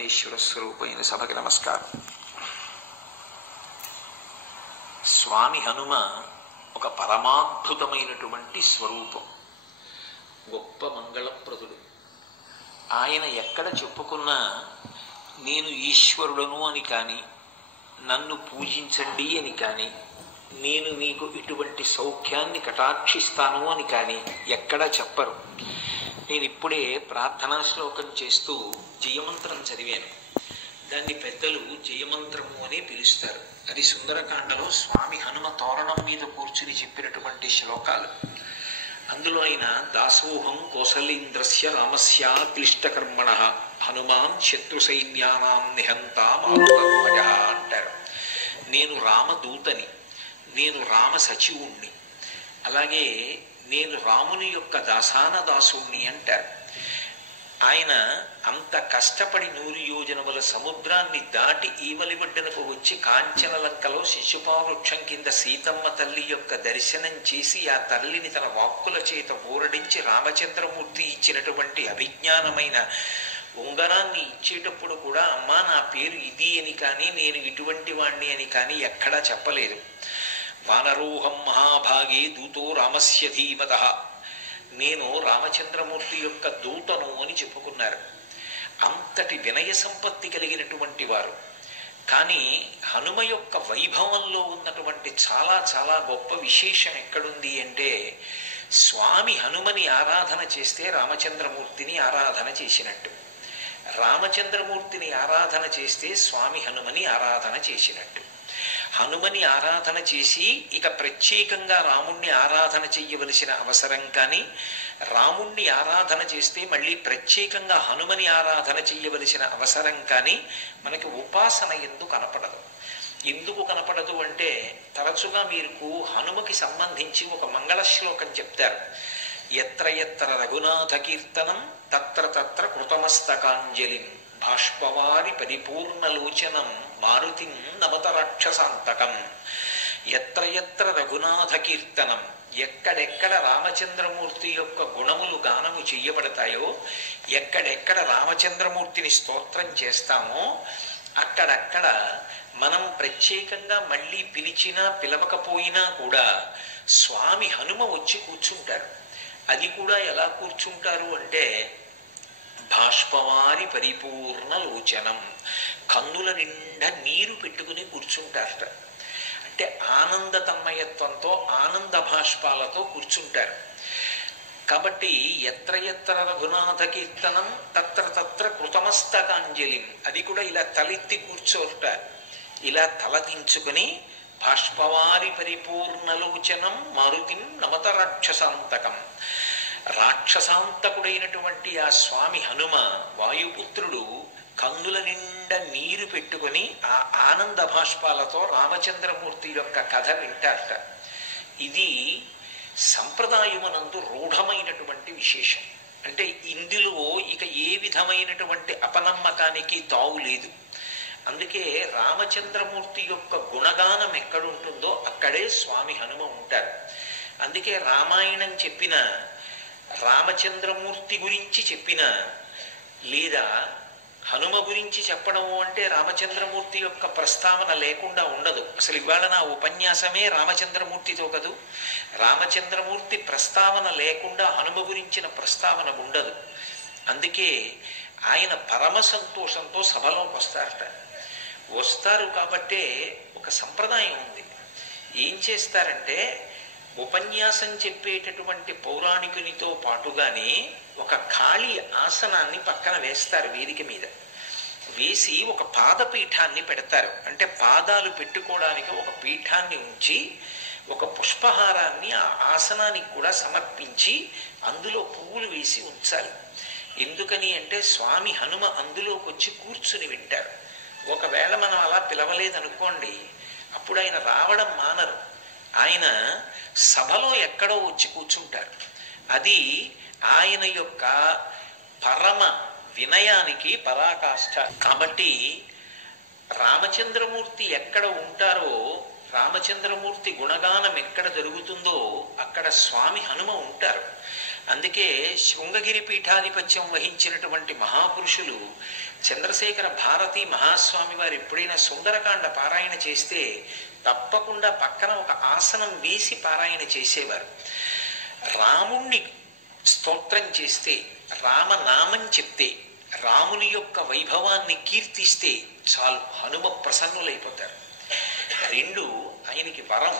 పరమేశ్వర స్వరూపమైన సభకి నమస్కారం. స్వామి హనుమ ఒక పరమాద్భుతమైనటువంటి స్వరూపం, గొప్ప మంగళప్రదుడు. ఆయన ఎక్కడ చెప్పుకున్నా నేను ఈశ్వరుడను అని కానీ, నన్ను పూజించండి అని కానీ, నేను మీకు ఇటువంటి సౌఖ్యాన్ని కటాక్షిస్తాను అని కానీ ఎక్కడా చెప్పరు. నేను ఇప్పుడే ప్రార్థనా శ్లోకం చేస్తూ జయమంత్రం చదివాను. దాన్ని పెద్దలు జయమంత్రము అని పిలుస్తారు. అది సుందరకాండలో స్వామి హనుమ తోరణం మీద కూర్చుని చెప్పినటువంటి శ్లోకాలు. అందులో ఆయన దాసోహం కోసలేంద్రస్య రామస్య క్లిష్టకర్మణ హనుమాన్ శత్రు సైన్యానాం నిహంతా మారుతర్మజ అంటారు. నేను రామదూతని, నేను రామ సచివుణ్ణి, అలాగే నేను రాముని యొక్క దాసాన దాసుణ్ణి అంటారు. ఆయన అంత కష్టపడి 100 యోజనముల సముద్రాన్ని దాటి ఈవలిబడ్డనకు వచ్చి కాంచనలంకలో శిశుపావృక్షం కింద సీతమ్మ తల్లి యొక్క దర్శనం చేసి ఆ తల్లిని తన వాక్కుల చేత ఊరడించి రామచంద్రమూర్తి ఇచ్చినటువంటి అభిజ్ఞానమైన ఉంగరాన్ని ఇచ్చేటప్పుడు కూడా అమ్మా నా పేరు ఇది అని కానీ, నేను ఇటువంటి వాణ్ణి అని కానీ ఎక్కడా చెప్పలేదు. వానరోహం మహాభాగే దూతో రామస్య ధీమతః, నేను రామచంద్రమూర్తి యొక్క దూతను అని చెప్పుకున్నారు. అంతటి వినయ సంపత్తి కలిగినటువంటి వారు. కానీ హనుమ యొక్క వైభవంలో ఉన్నటువంటి చాలా చాలా గొప్ప విశేషం ఎక్కడుంది అంటే, స్వామి హనుమని ఆరాధన చేస్తే రామచంద్రమూర్తిని ఆరాధన చేసినట్టు, రామచంద్రమూర్తిని ఆరాధన చేస్తే స్వామి హనుమని ఆరాధన చేసినట్టు. హనుమని ఆరాధన చేసి ఇక ప్రత్యేకంగా రాముణ్ణి ఆరాధన చెయ్యవలసిన అవసరం కానీ, రాముణ్ణి ఆరాధన చేస్తే మళ్ళీ ప్రత్యేకంగా హనుమని ఆరాధన చెయ్యవలసిన అవసరం కానీ మనకి ఉపాసన ఎందుకు కనపడదు. ఎందుకు కనపడదు అంటే, తరచుగా మీకు హనుమకి సంబంధించి ఒక మంగళ శ్లోకం చెప్తారు. ఎత్ర ఎత్ర రఘునాథ కీర్తనం తత్ర తత్ర కృతమస్తకాంజలిం బాష్పవారి పరిపూర్ణలోచనం మారుతిం నమత రాక్షసాంతకం. ఎత్ర ఎత్ర రఘునాథ కీర్తనం, ఎక్కడెక్కడ రామచంద్రమూర్తి యొక్క గుణములు గానము చెయ్యబడతాయో, ఎక్కడెక్కడ రామచంద్రమూర్తిని స్తోత్రం చేస్తామో అక్కడక్కడ మనం ప్రత్యేకంగా మళ్ళీ పిలిచినా పిలవకపోయినా కూడా స్వామి హనుమ వచ్చి కూర్చుంటారు. అది కూడా ఎలా కూర్చుంటారు అంటే, బాష్పవారి పరిపూర్ణ లోచనం, కన్నుల నిండా నీరు పెట్టుకుని కూర్చుంటారట. అంటే ఆనంద తన్మయత్వంతో, ఆనంద భాష్పాలతో కూర్చుంటారు. కాబట్టి ఎత్ర ఎత్ర రఘునాథ కీర్తనం తత్ర తత్ర కృతమస్తకాంజలిం, అది కూడా ఇలా తలెత్తి కూర్చోట, ఇలా తలదించుకుని బాష్పవారి పరిపూర్ణలోచనం మారుతిం నమత రాక్షసాంతకం. రాక్షసాంతకుడైనటువంటి ఆ స్వామి హనుమ వాయుపుత్రుడు కన్నుల నిండా నీరు పెట్టుకుని ఆ ఆనంద భాష్పాలతో రామచంద్రమూర్తి యొక్క కథ వింటారట. ఇది సంప్రదాయమునందు రూఢమైనటువంటి విశేషం. అంటే ఇందులో ఇక ఏ విధమైనటువంటి అపనమ్మకానికి తావు లేదు. అందుకే రామచంద్రమూర్తి యొక్క గుణగానం ఎక్కడుంటుందో అక్కడే స్వామి హనుమ ఉంటారు. అందుకే రామాయణం చెప్పిన, రామచంద్రమూర్తి గురించి చెప్పిన, లేదా హనుమ గురించి చెప్పడము అంటే రామచంద్రమూర్తి యొక్క ప్రస్తావన లేకుండా ఉండదు. అసలు ఇవాళ నా ఉపన్యాసమే రామచంద్రమూర్తితో కదూ. రామచంద్రమూర్తి ప్రస్తావన లేకుండా హనుమ గురించిన ప్రస్తావన ఉండదు. అందుకే ఆయన పరమ సంతోషంతో సభలోకి వస్తారు. కాబట్టే ఒక సంప్రదాయం ఉంది. ఏం చేస్తారంటే, ఉపన్యాసం చెప్పేటటువంటి పౌరాణికునితో పాటుగానే ఒక ఖాళీ ఆసనాన్ని పక్కన వేస్తారు. వేదిక మీద వేసి ఒక పాదపీఠాన్ని పెడతారు. అంటే పాదాలు పెట్టుకోవడానికి ఒక పీఠాన్ని ఉంచి ఒక పుష్పహారాన్ని ఆ ఆసనానికి కూడా సమర్పించి అందులో పువ్వులు వేసి ఉంచాలి. ఎందుకని అంటే, స్వామి హనుమ అందులోకి వచ్చి కూర్చుని వింటారు. ఒకవేళ మనం అలా పిలవలేదనుకోండి, అప్పుడు ఆయన రావడం మానరు. ఆయన సభలో ఎక్కడో వచ్చి కూర్చుంటారు. అది ఆయన యొక్క పరమ వినయానికి పరాకాష్ఠ. కాబట్టి రామచంద్రమూర్తి ఎక్కడ ఉంటారో, రామచంద్రమూర్తి గుణగానం ఎక్కడ జరుగుతుందో అక్కడ స్వామి హనుమ ఉంటారు. అందుకే శృంగగిరి పీఠాధిపత్యం వహించినటువంటి మహాపురుషులు చంద్రశేఖర భారతి మహాస్వామి వారు ఎప్పుడైనా సుందరకాండ పారాయణ చేస్తే తప్పకుండా పక్కన ఒక ఆసనం వేసి పారాయణ చేసేవారు. రాముణ్ణి స్తోత్రం చేస్తే, రామనామం చెప్తే, రాముని యొక్క వైభవాన్ని కీర్తిస్తే చాలు, హనుమ ప్రసన్నులైపోతారు. రెండు, ఆయనకి వరం.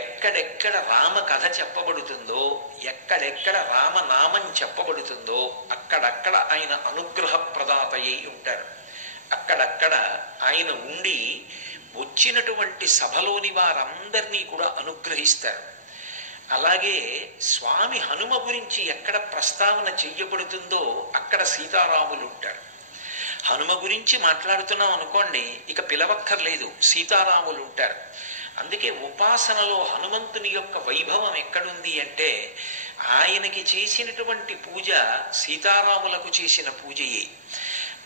ఎక్కడెక్కడ రామ కథ చెప్పబడుతుందో, ఎక్కడెక్కడ రామనామం చెప్పబడుతుందో అక్కడక్కడ ఆయన అనుగ్రహ ప్రదాత అయి ఉంటారు. అక్కడక్కడ ఆయన ఉండి వచ్చినటువంటి సభలోని వారందరినీ కూడా అనుగ్రహిస్తారు. అలాగే స్వామి హనుమ గురించి ఎక్కడ ప్రస్తావన చెయ్యబడుతుందో అక్కడ సీతారాములు ఉంటారు. హనుమ గురించి మాట్లాడుతున్నాం అనుకోండి, ఇక పిలవక్కర్లేదు, సీతారాములు ఉంటారు. అందుకే ఉపాసనలో హనుమంతుని యొక్క వైభవం ఎక్కడుంది అంటే, ఆయనకి చేసినటువంటి పూజ సీతారాములకు చేసిన పూజయే.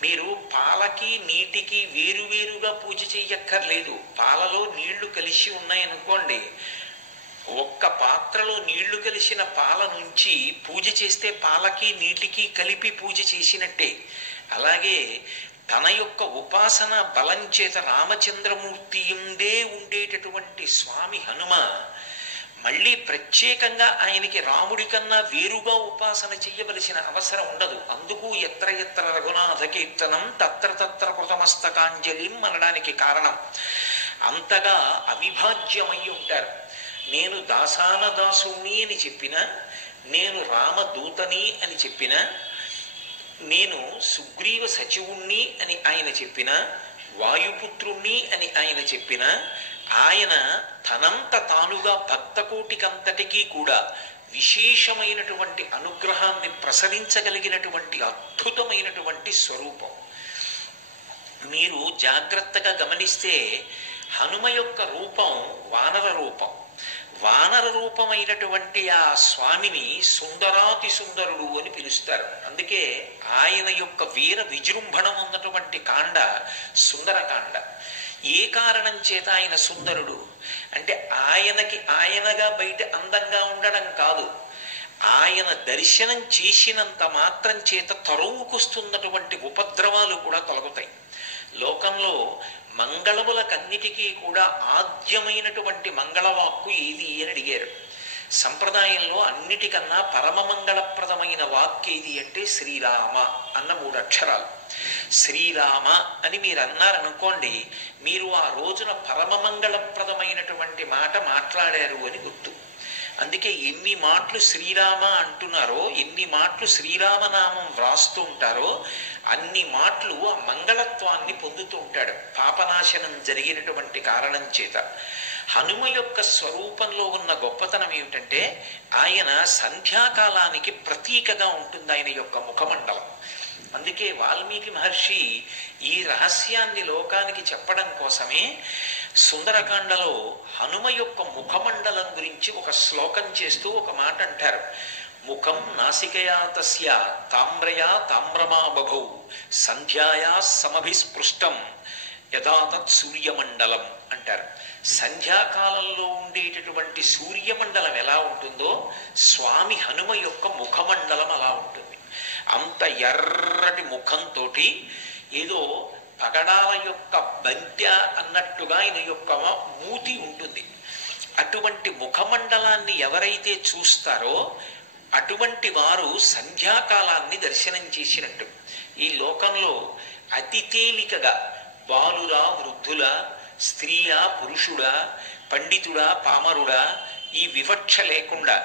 మీరు పాలకి నీటికి వేరువేరుగా పూజ చెయ్యక్కర్లేదు. పాలలో నీళ్లు కలిసి ఉన్నాయనుకోండి, ఒక్క పాత్రలో నీళ్లు కలిసిన పాల నుంచి పూజ చేస్తే పాలకి నీటికి కలిపి పూజ చేసినట్టే. అలాగే తన యొక్క ఉపాసన బలం చేత రామచంద్రమూర్తి ఎందే ఉండేటటువంటి స్వామి హనుమ మళ్ళీ ప్రత్యేకంగా ఆయనకి రాముడి కన్నా వేరుగా ఉపాసన చెయ్యవలసిన అవసరం ఉండదు. అందుకు ఎత్ర ఎత్ర రఘునాథ కీర్తనం తత్ర తత్ర కృతమస్తకాంజలిం అనడానికి కారణం. అంతగా అవిభాజ్యమై ఉంటారు. నేను దాసాన దాసుణ్ణి అని చెప్పిన, నేను రామదూతని అని చెప్పిన, నేను సుగ్రీవ సచివుణ్ణి అని ఆయన చెప్పిన, వాయుపుత్రుణ్ణి అని ఆయన చెప్పిన, ఆయన తనంత తానుగా భక్తకోటికంతటికీ కూడా విశేషమైనటువంటి అనుగ్రహాన్ని ప్రసరించగలిగినటువంటి అద్భుతమైనటువంటి స్వరూపం. మీరు జాగ్రత్తగా గమనిస్తే హనుమ యొక్క రూపం వానర రూపం. వానర రూపమైనటువంటి ఆ స్వామిని సుందరాతి సుందరుడు అని పిలుస్తారు. అందుకే ఆయన యొక్క వీర విజృంభణం ఉన్నటువంటి కాండ సుందరకాండ. ఏ కారణం చేత ఆయన సుందరుడు అంటే, ఆయనకి ఆయనగా బయట అందంగా ఉండడం కాదు, ఆయన దర్శనం చేసినంత మాత్రం చేత తరువుకొస్తున్నటువంటి ఉపద్రవాలు కూడా తొలగుతాయి. లోకంలో మంగళములకన్నిటికీ కూడా ఆద్యమైనటువంటి మంగళవాక్కు ఏది అని అడిగారు. సంప్రదాయంలో అన్నిటికన్నా పరమ మంగళప్రదమైన వాక్కు ఏది అంటే శ్రీరామ అన్న 3 అక్షరాలు. శ్రీరామ అని మీరు అన్నారనుకోండి, మీరు ఆ రోజున పరమ మంగళప్రదమైనటువంటి మాట మాట్లాడారు అని గుర్తు. అందుకే ఎన్ని మాటలు శ్రీరామ అంటున్నారో, ఎన్ని మాటలు శ్రీరామనామం వ్రాస్తూ ఉంటారో అన్ని మాటలు ఆ మంగళత్వాన్ని పొందుతూ ఉంటాడు, పాపనాశనం జరిగినటువంటి కారణం చేత. హనుమ యొక్క స్వరూపంలో ఉన్న గొప్పతనం ఏమిటంటే, ఆయన సంధ్యాకాలానికి ప్రతీకగా ఉంటుంది ఆయన యొక్క ముఖమండలం. అందుకే వాల్మీకి మహర్షి ఈ రహస్యాన్ని లోకానికి చెప్పడం కోసమే సుందరకాండలో హనుమ యొక్క ముఖమండలం గురించి ఒక శ్లోకం చేస్తూ ఒక మాట అంటారు. ముఖం నాసికయా తస్య తామ్రయా తామ్రమా బభౌ సంధ్యాయా సమభిస్పృష్టం యథాతత్ సూర్యమండలం అంటారు. సంధ్యాకాలంలో ఉండేటటువంటి సూర్యమండలం ఎలా ఉంటుందో స్వామి హనుమ యొక్క ముఖమండలం అలా ఉంటుంది. అంత ఎర్రటి ముఖంతో ఏదో పగడాల యొక్క బంత్య అన్నట్టుగా ఆయన యొక్క మూతి ఉంటుంది. అటువంటి ముఖమండలాన్ని ఎవరైతే చూస్తారో అటువంటి వారు సంధ్యాకాలాన్ని దర్శనం చేసినట్టు. ఈ లోకంలో అతి తేలికగా బాలురా వృద్ధులా, స్త్రీయా పురుషుడా, పండితుడా పామరుడా ఈ వివక్ష లేకుండా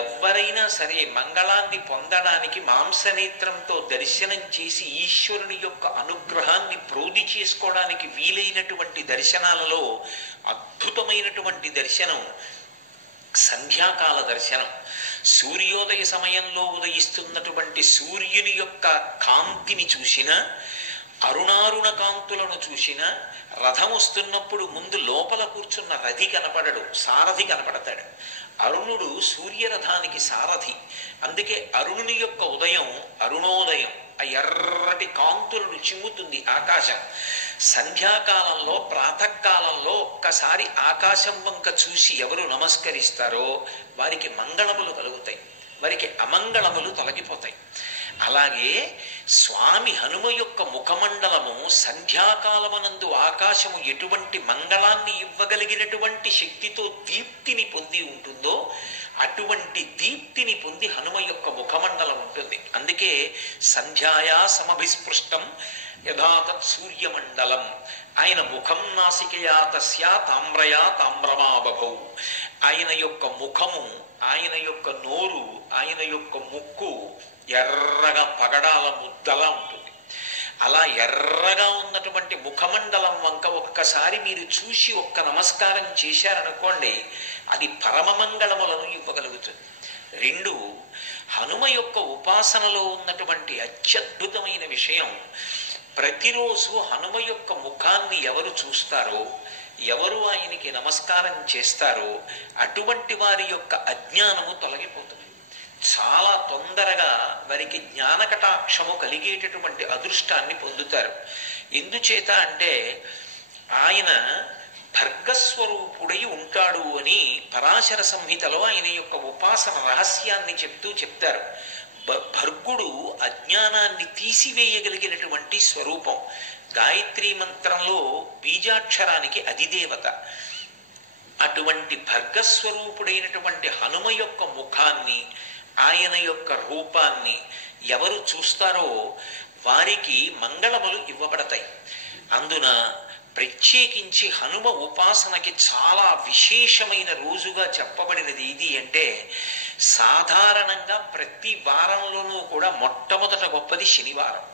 ఎవరైనా సరే మంగళాన్ని పొందడానికి మాంసనేత్రంతో దర్శనం చేసి ఈశ్వరుని యొక్క అనుగ్రహాన్ని ప్రోధి చేసుకోవడానికి వీలైనటువంటి దర్శనాలలో అద్భుతమైనటువంటి దర్శనం సంధ్యాకాల దర్శనం. సూర్యోదయ సమయంలో ఉదయిస్తున్నటువంటి సూర్యుని యొక్క కాంతిని చూసిన, అరుణారుణ కాంతులను చూసిన, రథం వస్తున్నప్పుడు ముందు లోపల కూర్చున్న రథి కనపడడు, సారథి కనపడతాడు. అరుణుడు సూర్యరథానికి సారథి. అందుకే అరుణుని యొక్క ఉదయం అరుణోదయం, ఆ ఎర్రటి కాంతులను చిమ్ముతుంది ఆకాశం. సంధ్యాకాలంలో ప్రాతకాలంలో ఒక్కసారి ఆకాశం వంక చూసి ఎవరు నమస్కరిస్తారో వారికి మంగళములు కలుగుతాయి. వారికి అమంగళములు తొలగిపోతాయి. అలాగే స్వామి హనుమ యొక్క ముఖమండలము సంధ్యాకాలమునందు ఆకాశము ఎటువంటి మంగళాన్ని ఇవ్వగలిగినటువంటి శక్తితో దీప్తిని పొంది ఉంటుందో అటువంటి దీప్తిని పొంది హనుమ యొక్క ముఖమండలం ఉంటుంది. అందుకే సంధ్యాయా సమభిస్పృష్టం యథాతత్ సూర్యమండలం. ఆయన ముఖం నాసికయా తస్యా తామ్రయా తామ్రమాబభౌ. ఆయన యొక్క ముఖము, ఆయన యొక్క నోరు, ఆయన యొక్క ముక్కు ఎర్రగా పగడాల ముద్దలా ఉంటుంది. అలా ఎర్రగా ఉన్నటువంటి ముఖమండలం వంక ఒక్కసారి మీరు చూసి ఒక్క నమస్కారం చేశారనుకోండి, అది పరమమంగళములను ఇవ్వగలుగుతుంది. రెండు, హనుమ యొక్క ఉపాసనలో ఉన్నటువంటి అత్యద్భుతమైన విషయం, ప్రతిరోజు హనుమ యొక్క ముఖాన్ని ఎవరు చూస్తారో, ఎవరు ఆయనకి నమస్కారం చేస్తారో అటువంటి వారి యొక్క అజ్ఞానము తొలగిపోతుంది. చాలా తొందరగా వారికి జ్ఞానకటాక్షము కలిగేటటువంటి అదృష్టాన్ని పొందుతారు. ఎందుచేత అంటే ఆయన భర్గస్వరూపుడై ఉంటాడు అని పరాశర సంహితలో ఆయన యొక్క ఉపాసన రహస్యాన్ని చెప్తారు. భర్గుడు అజ్ఞానాన్ని తీసివేయగలిగినటువంటి స్వరూపం. గాయత్రీ మంత్రంలో బీజాక్షరానికి అధిదేవత. అటువంటి భర్గస్వరూపుడైనటువంటి హనుమ యొక్క ముఖాన్ని, ఆయన యొక్క రూపాన్ని ఎవరు చూస్తారో వారికి మంగళములు ఇవ్వబడతాయి. అందున ప్రత్యేకించి హనుమ ఉపాసనకి చాలా విశేషమైన రోజుగా చెప్పబడినది ఇది అంటే, సాధారణంగా ప్రతి వారంలోనూ కూడా మొట్టమొదట గొప్పది శనివారం.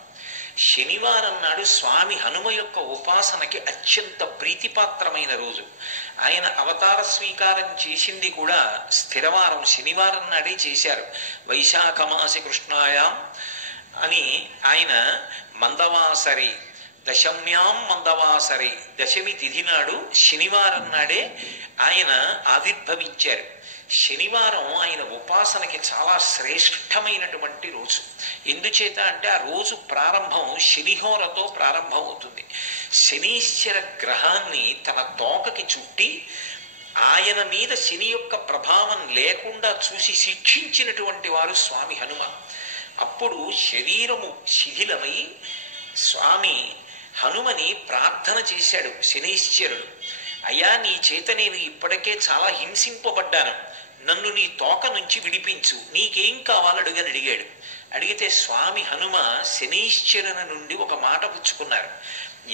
శనివారం నాడు స్వామి హనుమ యొక్క ఉపాసనకి అత్యంత ప్రీతిపాత్రమైన రోజు. ఆయన అవతార స్వీకారం చేసింది కూడా స్థిరవారం శనివారం నాడే చేశారు. వైశాఖమాసి కృష్ణాయాం అని ఆయన మందవాసరి దశమ్యాం మందవాసరి, దశమి తిథి నాడు శనివారం నాడే ఆయన ఆవిర్భవించారు. శనివారం ఆయన ఉపాసనకి చాలా శ్రేష్టమైనటువంటి రోజు. ఎందుచేత అంటే ఆ రోజు ప్రారంభం శనిహోరతో ప్రారంభం అవుతుంది. శనీశ్వర గ్రహాన్ని తన తోకకి చుట్టి ఆయన మీద శని యొక్క ప్రభావం లేకుండా చూసి శిక్షించినటువంటి వారు స్వామి హనుమ. అప్పుడు శరీరము శిథిలమై స్వామి హనుమని ప్రార్థన చేశాడు శనీశ్వరుడు. అయ్యా, నీ చేత నేను ఇప్పటికే చాలా హింసింపబడ్డాను, నన్ను నీ తోక నుంచి విడిపించు, నీకేం కావాలని అడిగాడు. అడిగితే స్వామి హనుమ శనీశ్వరుని నుండి ఒక మాట పుచ్చుకున్నారు.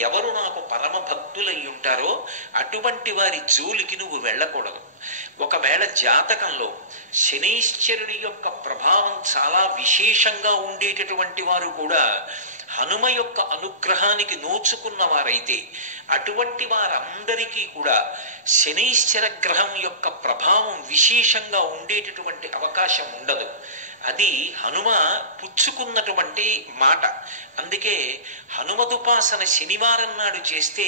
ఎవరు నాకు పరమ భక్తులై ఉంటారో అటువంటి వారి జోలికి నువ్వు వెళ్ళకూడదు. ఒకవేళ జాతకంలో శనీశ్వరుని యొక్క ప్రభావం చాలా విశేషంగా ఉండేటటువంటి వారు కూడా హనుమ యొక్క అనుగ్రహానికి నోచుకున్న వారైతే అటువంటి వారందరికీ కూడా శనీశ్వర గ్రహం యొక్క ప్రభావం విశేషంగా ఉండేటటువంటి అవకాశం ఉండదు. అది హనుమ పుచ్చుకున్నటువంటి మాట. అందుకే హనుమదుపాసన శనివారం నాడు చేస్తే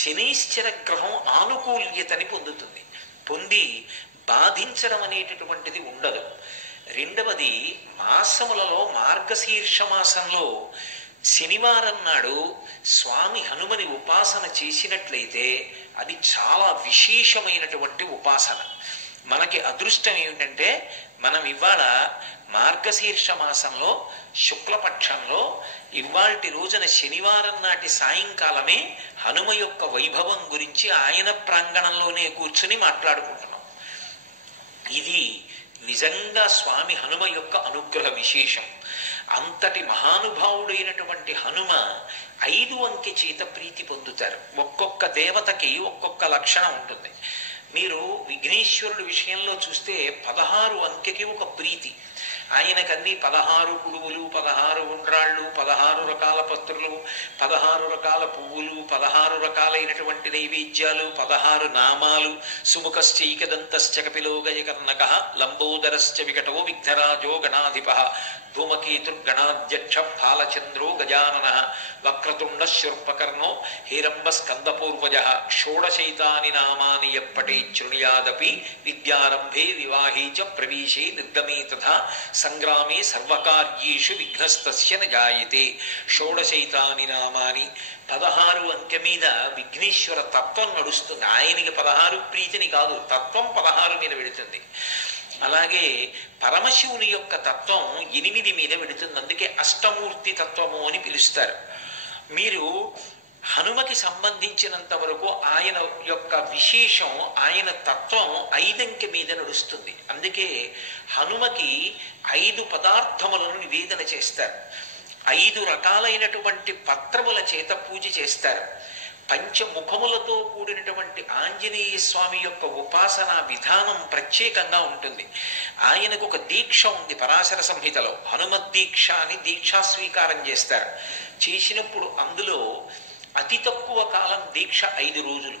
శనీశ్వర గ్రహం ఆనుకూల్యతని పొందుతుంది. పొంది బాధించడం అనేటటువంటిది ఉండదు. రెండవది, మాసములలో మార్గశీర్ష మాసంలో శనివారం నాడు స్వామి హనుమని ఉపాసన చేసినట్లయితే అది చాలా విశేషమైనటువంటి ఉపాసన. మనకి అదృష్టం ఏమిటంటే మనం ఇవాళ మార్గశీర్ష మాసంలో శుక్లపక్షంలో ఇవాల్టి రోజున శనివారం నాటి సాయంకాలమే హనుమ యొక్క వైభవం గురించి ఆయన ప్రాంగణంలోనే కూర్చుని మాట్లాడుకుంటున్నాం. ఇది నిజంగా స్వామి హనుమ యొక్క అనుగ్రహ విశేషం. అంతటి మహానుభావుడైనటువంటి హనుమ 5 అంకె చేత ప్రీతి పొందుతారు. ఒక్కొక్క దేవతకి ఒక్కొక్క లక్షణం ఉంటుంది. మీరు విఘ్నేశ్వరుడి విషయంలో చూస్తే 16 అంకెకి ఒక ప్రీతి. ఆయనకన్నీ 16 కుడుములు, 16 ఉండ్రాళ్ళు, 16 రకాల పత్రులు, 16 రకాల పువ్వులు, 16 రకాలైనటువంటి నైవేద్యాలు, 16 నామాలు. సుముఖశ్చైకదంతశ్చ కపిలో గజకర్ణకః లంబోదరశ్చ వికటో విఘ్నరాజో గణాధిపః ధూమకేతుర్గణాధ్యక్ష ఫాలచంద్రో గజాననః వక్రతుండ శూర్పకర్ణో హేరంబ స్కందపూర్వజః షోడశైతాని నామాని యప్పటే శృణుయాదపి విద్యారంభే వివాహే చ ప్రవేశే నిర్గమే తథా సంగ్రామే సర్వకార్యేషు విఘ్నస్తస్య న జాయతే. షోడశైతాని నామాని 16 అంకె మీద విఘ్నేశ్వర తత్వం నడుస్తుంది. ఆయనకి 16 ప్రీతిని కాదు, తత్వం 16 మీద వెళుతుంది. అలాగే పరమశివుని యొక్క తత్వం 8 మీద వెడుతుంది. అందుకే అష్టమూర్తి తత్వము అని పిలుస్తారు. మీరు హనుమకి సంబంధించినంత వరకు ఆయన యొక్క విశేషం, ఆయన తత్వం 5 అంకె మీద నడుస్తుంది. అందుకే హనుమకి 5 పదార్థములను నివేదన చేస్తారు. 5 రకాలైనటువంటి పత్రముల చేత పూజ చేస్తారు. పంచముఖములతో కూడినటువంటి ఆంజనేయ స్వామి యొక్క ఉపాసనా విధానం ప్రత్యేకంగా ఉంటుంది. ఆయనకు ఒక దీక్ష ఉంది పరాశర సంహితలో, హనుమద్దీక్ష అని దీక్షా స్వీకారం చేస్తారు. చేసినప్పుడు అందులో అతి తక్కువ కాలం దీక్ష 5 రోజులు.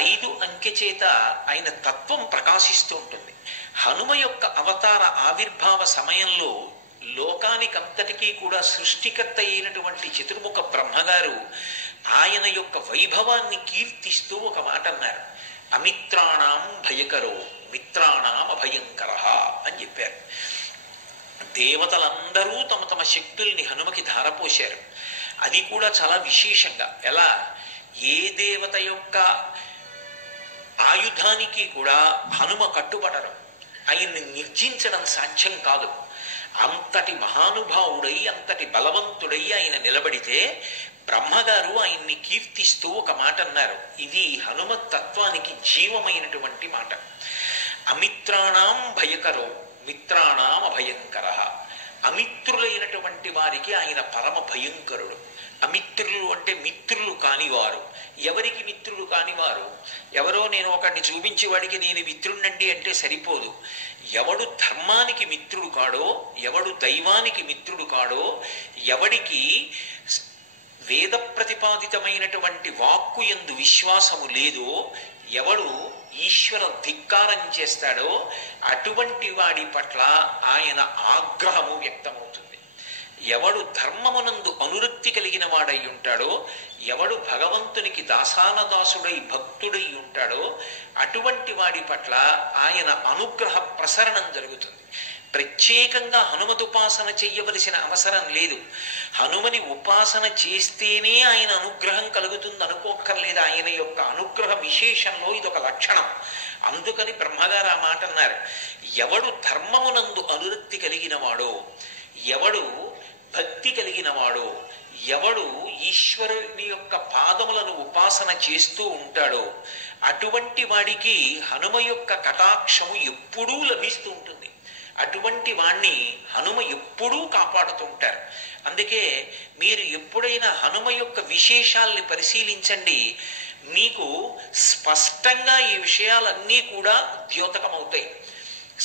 5 అంకె చేత ఆయన తత్వం ప్రకాశిస్తూ ఉంటుంది. హనుమ యొక్క అవతార ఆవిర్భావ సమయంలో లోకానికంతటికీ కూడా సృష్టికర్త అయినటువంటి చతుర్ముఖ బ్రహ్మగారు ఆయన యొక్క వైభవాన్ని కీర్తిస్తూ ఒక మాట అన్నారు. అమిత్రాణం భయకరో మిత్రాణం అభయంకర అని చెప్పారు. దేవతలందరూ తమ తమ శక్తుల్ని హనుమకి ధారపోశారు. అది కూడా చాలా విశేషంగా. ఎలా? ఏ దేవత యొక్క ఆయుధానికి కూడా హనుమ కట్టుబడరు. ఆయన్ని నిర్జించడం సాధ్యం కాదు. అంతటి మహానుభావుడై, అంతటి బలవంతుడై ఆయన నిలబడితే బ్రహ్మగారు ఆయన్ని కీర్తిస్తూ ఒక మాట అన్నారు. ఇది హనుమతత్వానికి జీవమైనటువంటి మాట. అమిత్రాణం భయకరో మిత్రాణం అభయంకర. అమిత్రులైనటువంటి వారికి ఆయన పరమ భయంకరుడు. అమిత్రులు అంటే మిత్రులు కానివారు. ఎవరికి మిత్రులు కానివారు? ఎవరో నేను ఒకడిని చూపించి వాడికి నేను మిత్రుణ్ణండి అంటే సరిపోదు. ఎవడు ధర్మానికి మిత్రుడు కాడో, ఎవడు దైవానికి మిత్రుడు కాడో, ఎవడికి వేద ప్రతిపాదితమైనటువంటి వాక్కు యందు విశ్వాసము లేదో, ఎవడు ఈశ్వర ధిక్కారం చేస్తాడో అటువంటి వాడి పట్ల ఆయన ఆగ్రహము వ్యక్తమవుతుంది. ఎవడు ధర్మమునందు అనురక్తి కలిగిన వాడై ఉంటాడో, ఎవడు భగవంతునికి దాసానదాసుడై భక్తుడై ఉంటాడో అటువంటి వాడి పట్ల ఆయన అనుగ్రహ ప్రసరణం జరుగుతుంది. ప్రత్యేకంగా హనుమతుపాసన చెయ్యవలసిన అవసరం లేదు. హనుమని ఉపాసన చేస్తేనే ఆయన అనుగ్రహం కలుగుతుంది అనుకోక్కర్లేదు. ఆయన యొక్క అనుగ్రహ విశేషంలో ఇదొక లక్షణం. అందుకని బ్రహ్మగారు ఆ మాట అన్నారు. ఎవడు ధర్మమునందు అనురక్తి కలిగిన వాడో, ఎవడు భక్తి కలిగిన వాడో, ఎవడు ఈశ్వరుని యొక్క పాదములను ఉపాసన చేస్తూ ఉంటాడో అటువంటి వాడికి హనుమ యొక్క కటాక్షము ఎప్పుడూ లభిస్తూ ఉంటుంది. అటువంటి వాణ్ణి హనుమ ఎప్పుడూ కాపాడుతూ ఉంటారు. అందుకే మీరు ఎప్పుడైనా హనుమ యొక్క విశేషాల్ని పరిశీలించండి. మీకు స్పష్టంగా ఈ విషయాలన్నీ కూడా ద్యోతకమవుతాయి.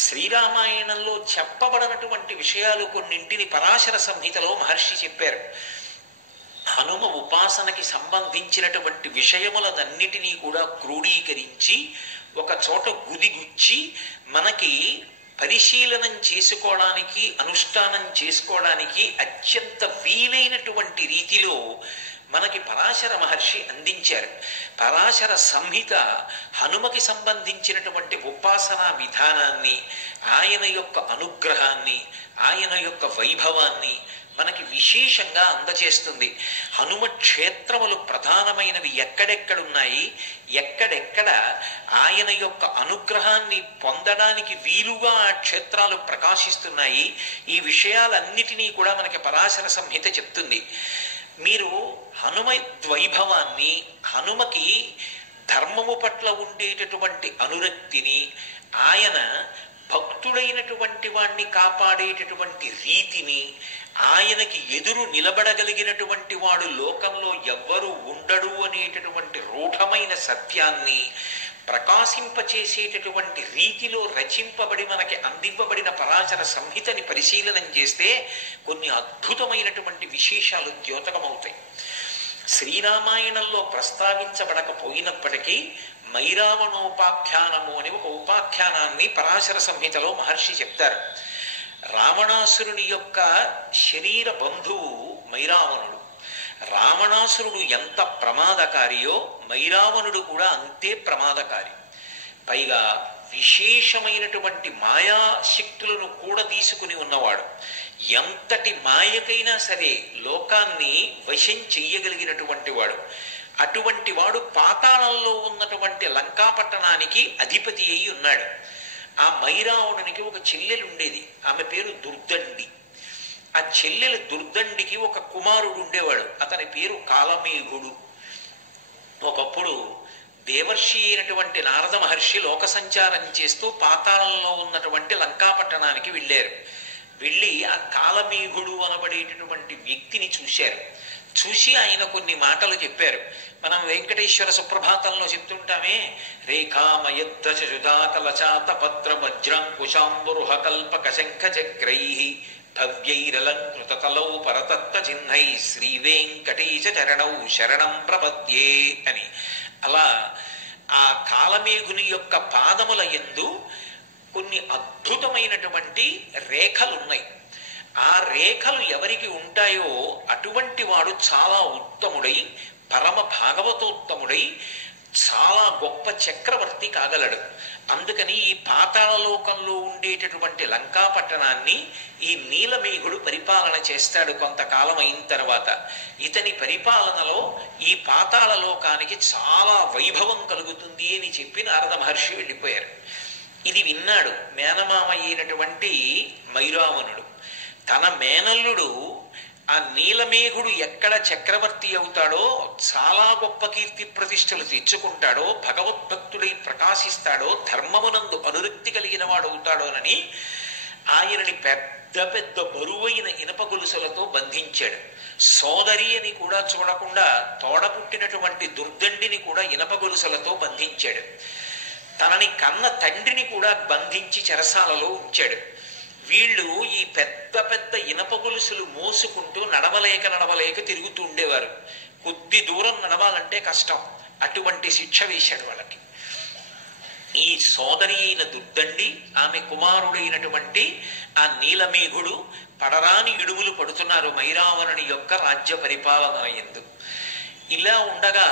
శ్రీరామాయణంలో చెప్పబడినటువంటి విషయాలు కొన్నింటిని పరాశర సంహితలో మహర్షి చెప్పారు. హనుమ ఉపాసనకి సంబంధించినటువంటి విషయములన్నిటినీ కూడా క్రోడీకరించి ఒక చోట గుదిగుచ్చి మనకి పరిశీలనం చేసుకోవడానికి, అనుష్ఠానం చేసుకోవడానికి అత్యంత వీలైనటువంటి రీతిలో మనకి పరాశర మహర్షి అందించారు. పరాశర సంహిత హనుమకి సంబంధించినటువంటి ఉపాసనా విధానాన్ని, ఆయన యొక్క అనుగ్రహాన్ని, ఆయన యొక్క వైభవాన్ని మనకి విశేషంగా అందజేస్తుంది. హనుమ క్షేత్రములు ప్రధానమైనవి ఎక్కడెక్కడున్నాయి, ఎక్కడెక్కడ ఆయన యొక్క అనుగ్రహాన్ని పొందడానికి వీలుగా ఆ క్షేత్రాలు ప్రకాశిస్తున్నాయి, ఈ విషయాలన్నిటినీ కూడా మనకి పరాశర సంహిత చెప్తుంది. మీరు హనుమ వైభవాన్ని, హనుమకి ధర్మము పట్ల ఉండేటటువంటి అనురక్తిని, ఆయన భక్తుడైనటువంటి వాణ్ణి కాపాడేటటువంటి రీతిని, ఆయనకి ఎదురు నిలబడగలిగినటువంటి వాడు లోకంలో ఎవ్వరూ ఉండడు అనేటటువంటి రూఢమైన సత్యాన్ని ప్రకాశింపచేసేటటువంటి రీతిలో రచింపబడి మనకి అందివ్వబడిన పరాశర సంహితని పరిశీలనం చేస్తే కొన్ని అద్భుతమైనటువంటి విశేషాలు ద్యోతకమవుతాయి. శ్రీరామాయణంలో ప్రస్తావించబడకపోయినప్పటికీ మైరావణోపాఖ్యానము అని ఒక ఉపాఖ్యానాన్ని పరాశర సంహితలో మహర్షి చెప్తారు. రావణాసురుని యొక్క శరీర బంధువు మైరావణుడు. రావణాసురుడు ఎంత ప్రమాదకారియో మైరావణుడు కూడా అంతే ప్రమాదకారి. పైగా విశేషమైనటువంటి మాయాశక్తులను కూడా తీసుకుని ఉన్నవాడు. ఎంతటి మాయకైనా సరే లోకాన్ని వశం చెయ్యగలిగినటువంటి వాడు. అటువంటి వాడు పాతాళంలో ఉన్నటువంటి లంకాపట్టణానికి అధిపతి అయి ఉన్నాడు. ఆ మైరావణునికి ఒక చెల్లెలు ఉండేది, ఆమె పేరు దుర్దండి. ఆ చెల్లెలు దుర్దండికి ఒక కుమారుడు ఉండేవాడు, అతని పేరు కాలమేఘుడు. ఒకప్పుడు దేవర్షి అయినటువంటి నారద మహర్షి లోక సంచారం చేస్తూ పాతాళంలో ఉన్నటువంటి లంకాపట్టణానికి వెళ్ళారు. వెళ్ళి ఆ కాలమేఘుడు అనబడేటటువంటి వ్యక్తిని చూశారు. చూసి ఆయన కొన్ని మాటలు చెప్పారు. మనం వెంకటేశ్వర సుప్రభాతంలో చెప్తుంటామే, రేఖామయద్దశుధాకలచాత పత్ర వజ్రాంకుశాంబురుహ కల్పక శంఖ చక్రై భవ్యైరలంకృతతలౌ పరతత్వ చిహ్నై శ్రీ వెంకటేశ చరణౌ శరణం ప్రపద్యే అని. అలా ఆ కాలమేఘుని యొక్క పాదముల యందు కొన్ని అద్భుతమైనటువంటి రేఖలున్నాయి. ఆ రేఖలు ఎవరికి ఉంటాయో అటువంటి వాడు చాలా ఉత్తముడై, పరమ భాగవతోత్తముడై, చాలా గొప్ప చక్రవర్తి కాగలడు. అందుకని ఈ పాతాళలోకంలో ఉండేటటువంటి లంకాపట్టణాన్ని ఈ నీలమేఘుడు పరిపాలన చేస్తాడు. కొంతకాలం అయిన తర్వాత ఇతని పరిపాలనలో ఈ పాతాళలోకానికి చాలా వైభవం కలుగుతుంది అని చెప్పి నారద మహర్షి వెళ్ళిపోయారు. ఇది విన్నాడు మేనమామ అయినటువంటి మైరావణుడు. తన మేనల్లుడు ఆ నీలమేఘుడు ఎక్కడ చక్రవర్తి అవుతాడో, చాలా గొప్ప కీర్తి ప్రతిష్టలు తెచ్చుకుంటాడో, భగవద్భక్తుడై ప్రకాశిస్తాడో, ధర్మమునందు అనురక్తి కలిగిన వాడవుతాడోనని ఆయనని పెద్ద పెద్ద బరువైన ఇనప గొలుసులతో బంధించాడు. సోదరి అని కూడా చూడకుండా తోడ పుట్టినటువంటి దుర్దండిని కూడా ఇనప గొలుసులతో బంధించాడు. తనని కన్న తండ్రిని కూడా బంధించి చెరసాలలో ఉంచాడు. వీళ్ళు ఈ పెద్ద పెద్ద ఇనప గొలుసులు మోసుకుంటూ నడవలేక తిరుగుతూ ఉండేవారు. కొద్ది దూరం నడవాలంటే కష్టం, అటువంటి శిక్ష వేశాడు వాళ్ళకి. ఈ సోదరి అయిన దుర్దండి, ఆమె కుమారుడైనటువంటి ఆ నీలమేఘుడు పడరాని ఇడుములు పడుతున్నారు మైరావణుని యొక్క రాజ్య పరిపాలన యందు. ఇలా ఉండగా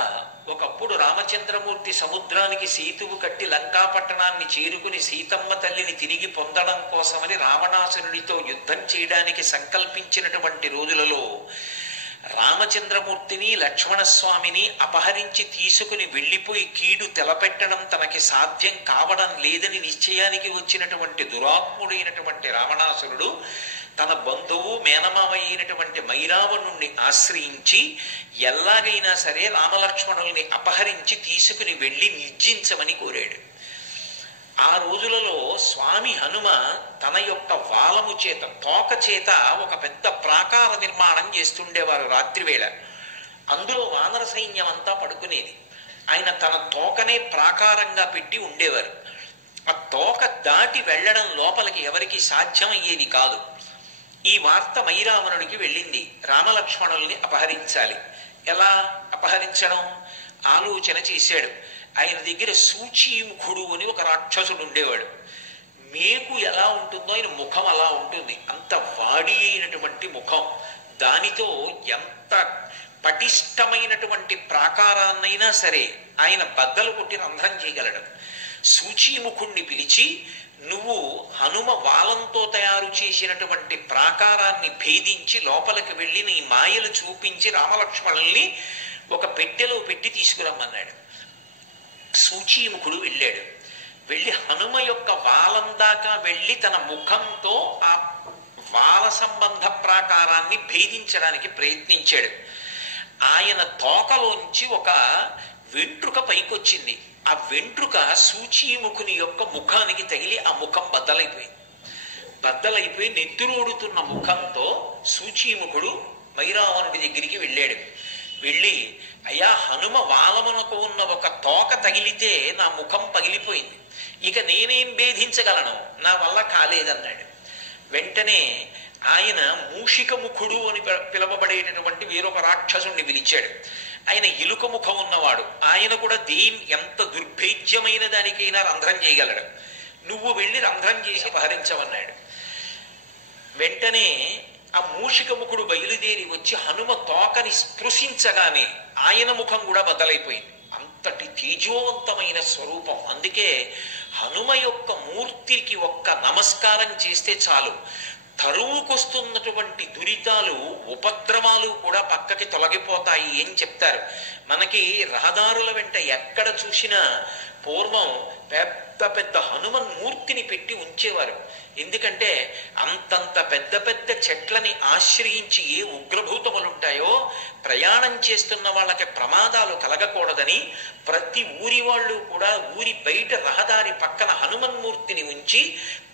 ఒకప్పుడు రామచంద్రమూర్తి సముద్రానికి సేతువు కట్టి లంకాపట్టణాన్ని చేరుకుని సీతమ్మ తల్లిని తిరిగి పొందడం కోసమని రావణాసురుడితో యుద్ధం చేయడానికి సంకల్పించినటువంటి రోజులలో రామచంద్రమూర్తిని లక్ష్మణస్వామిని అపహరించి తీసుకుని వెళ్ళిపోయి కీడు తెలపెట్టడం తనకి సాధ్యం కావడం లేదని నిశ్చయానికి వచ్చినటువంటి దురాత్ముడైనటువంటి రావణాసురుడు తన బంధువు మేనమామ అయినటువంటి మైరావణుణ్ణి ఆశ్రయించి ఎలాగైనా సరే రామలక్ష్మణుల్ని అపహరించి తీసుకుని వెళ్ళి నిర్జించమని కోరాడు. ఆ రోజులలో స్వామి హనుమ తన యొక్క వాలము చేత, తోక చేత ఒక పెద్ద ప్రాకార నిర్మాణం చేస్తుండేవారు రాత్రివేళ. అందులో వానర సైన్యం అంతా పడుకునేది. ఆయన తన తోకనే ప్రాకారంగా పెట్టి ఉండేవారు. ఆ తోక దాటి వెళ్ళడం లోపలికి ఎవరికి సాధ్యమయ్యేది కాదు. ఈ వార్త మైరావణుడికి వెళ్ళింది, రామలక్ష్మణుల్ని అపహరించాలి. ఎలా అపహరించడం ఆలోచన చేశాడు. ఆయన దగ్గర సూచీముఖుడు అని ఒక రాక్షసుడు ఉండేవాడు. మేకు ఎలా ఉంటుందో ఆయన ముఖం అలా ఉంటుంది, అంత వాడి అయినటువంటి ముఖం. దానితో ఎంత పటిష్టమైనటువంటి ప్రాకారాన్నైనా సరే ఆయన బద్దలు కొట్టి రంధ్రం చేయగలడు. సూచీముఖుణ్ణి పిలిచి, నువ్వు హనుమ వాలంతో తయారు చేసినటువంటి ప్రాకారాన్ని భేదించి లోపలికి వెళ్ళి నీ మాయలు చూపించి రామలక్ష్మణుల్ని ఒక పెట్టెలో పెట్టి తీసుకురమ్మన్నాడు. సూచీముఖుడు వెళ్ళాడు. వెళ్ళి హనుమ యొక్క వాలం దాకా వెళ్ళి తన ముఖంతో ఆ వాల సంబంధ ప్రాకారాన్ని భేదించడానికి ప్రయత్నించాడు. ఆయన తోకలోంచి ఒక వెంట్రుక పైకొచ్చింది. ఆ వెంట్రుక సూచీముఖుని యొక్క ముఖానికి తగిలి ఆ ముఖం బద్దలైపోయి నెత్తురోడుతున్న ముఖంతో సూచీముఖుడు మైరావణుడి దగ్గరికి వెళ్ళాడు. వెళ్ళి, అయ్యా, హనుమ వాలమునకు ఉన్న ఒక తోక తగిలితే నా ముఖం పగిలిపోయింది, ఇక నేనేం భేదించగలను, నా వల్ల కాలేదన్నాడు. వెంటనే ఆయన మూషిక ముఖుడు అని పిలవబడేటటువంటి వేరొక రాక్షసుణ్ణి పిలిచాడు. ఆయన ఎలుక ముఖం ఉన్నవాడు. ఆయన కూడా ఎంత దుర్భేద్యమైన దానికైనా రంధ్రం చేయగలడు. నువ్వు వెళ్ళి రంధ్రం చేసి అపహరించమన్నాడు. వెంటనే ఆ మూషిక ముఖుడు బయలుదేరి వచ్చి హనుమ తోకని స్పృశించగానే ఆయన ముఖం కూడా బద్దలైపోయింది. అంతటి తేజోవంతమైన స్వరూపం. అందుకే హనుమ యొక్క మూర్తికి ఒక్క నమస్కారం చేస్తే చాలు, తరువుకొస్తున్నటువంటి దురితాలు ఉపద్రవాలు కూడా పక్కకి తొలగిపోతాయి అని చెప్తారు. మనకి రహదారుల వెంట ఎక్కడ చూసినా పూర్వం పెద్ద పెద్ద హనుమన్ మూర్తిని పెట్టి ఉంచేవారు. ఎందుకంటే అంతంత పెద్ద పెద్ద చెట్లని ఆశ్రయించి ఏ ఉగ్రభూతములుంటాయో ప్రయాణం చేస్తున్న వాళ్ళకి ప్రమాదాలు కలగకూడదని ప్రతి ఊరి వాళ్ళు కూడా ఊరి బయట రహదారి పక్కన హనుమన్మూర్తిని ఉంచి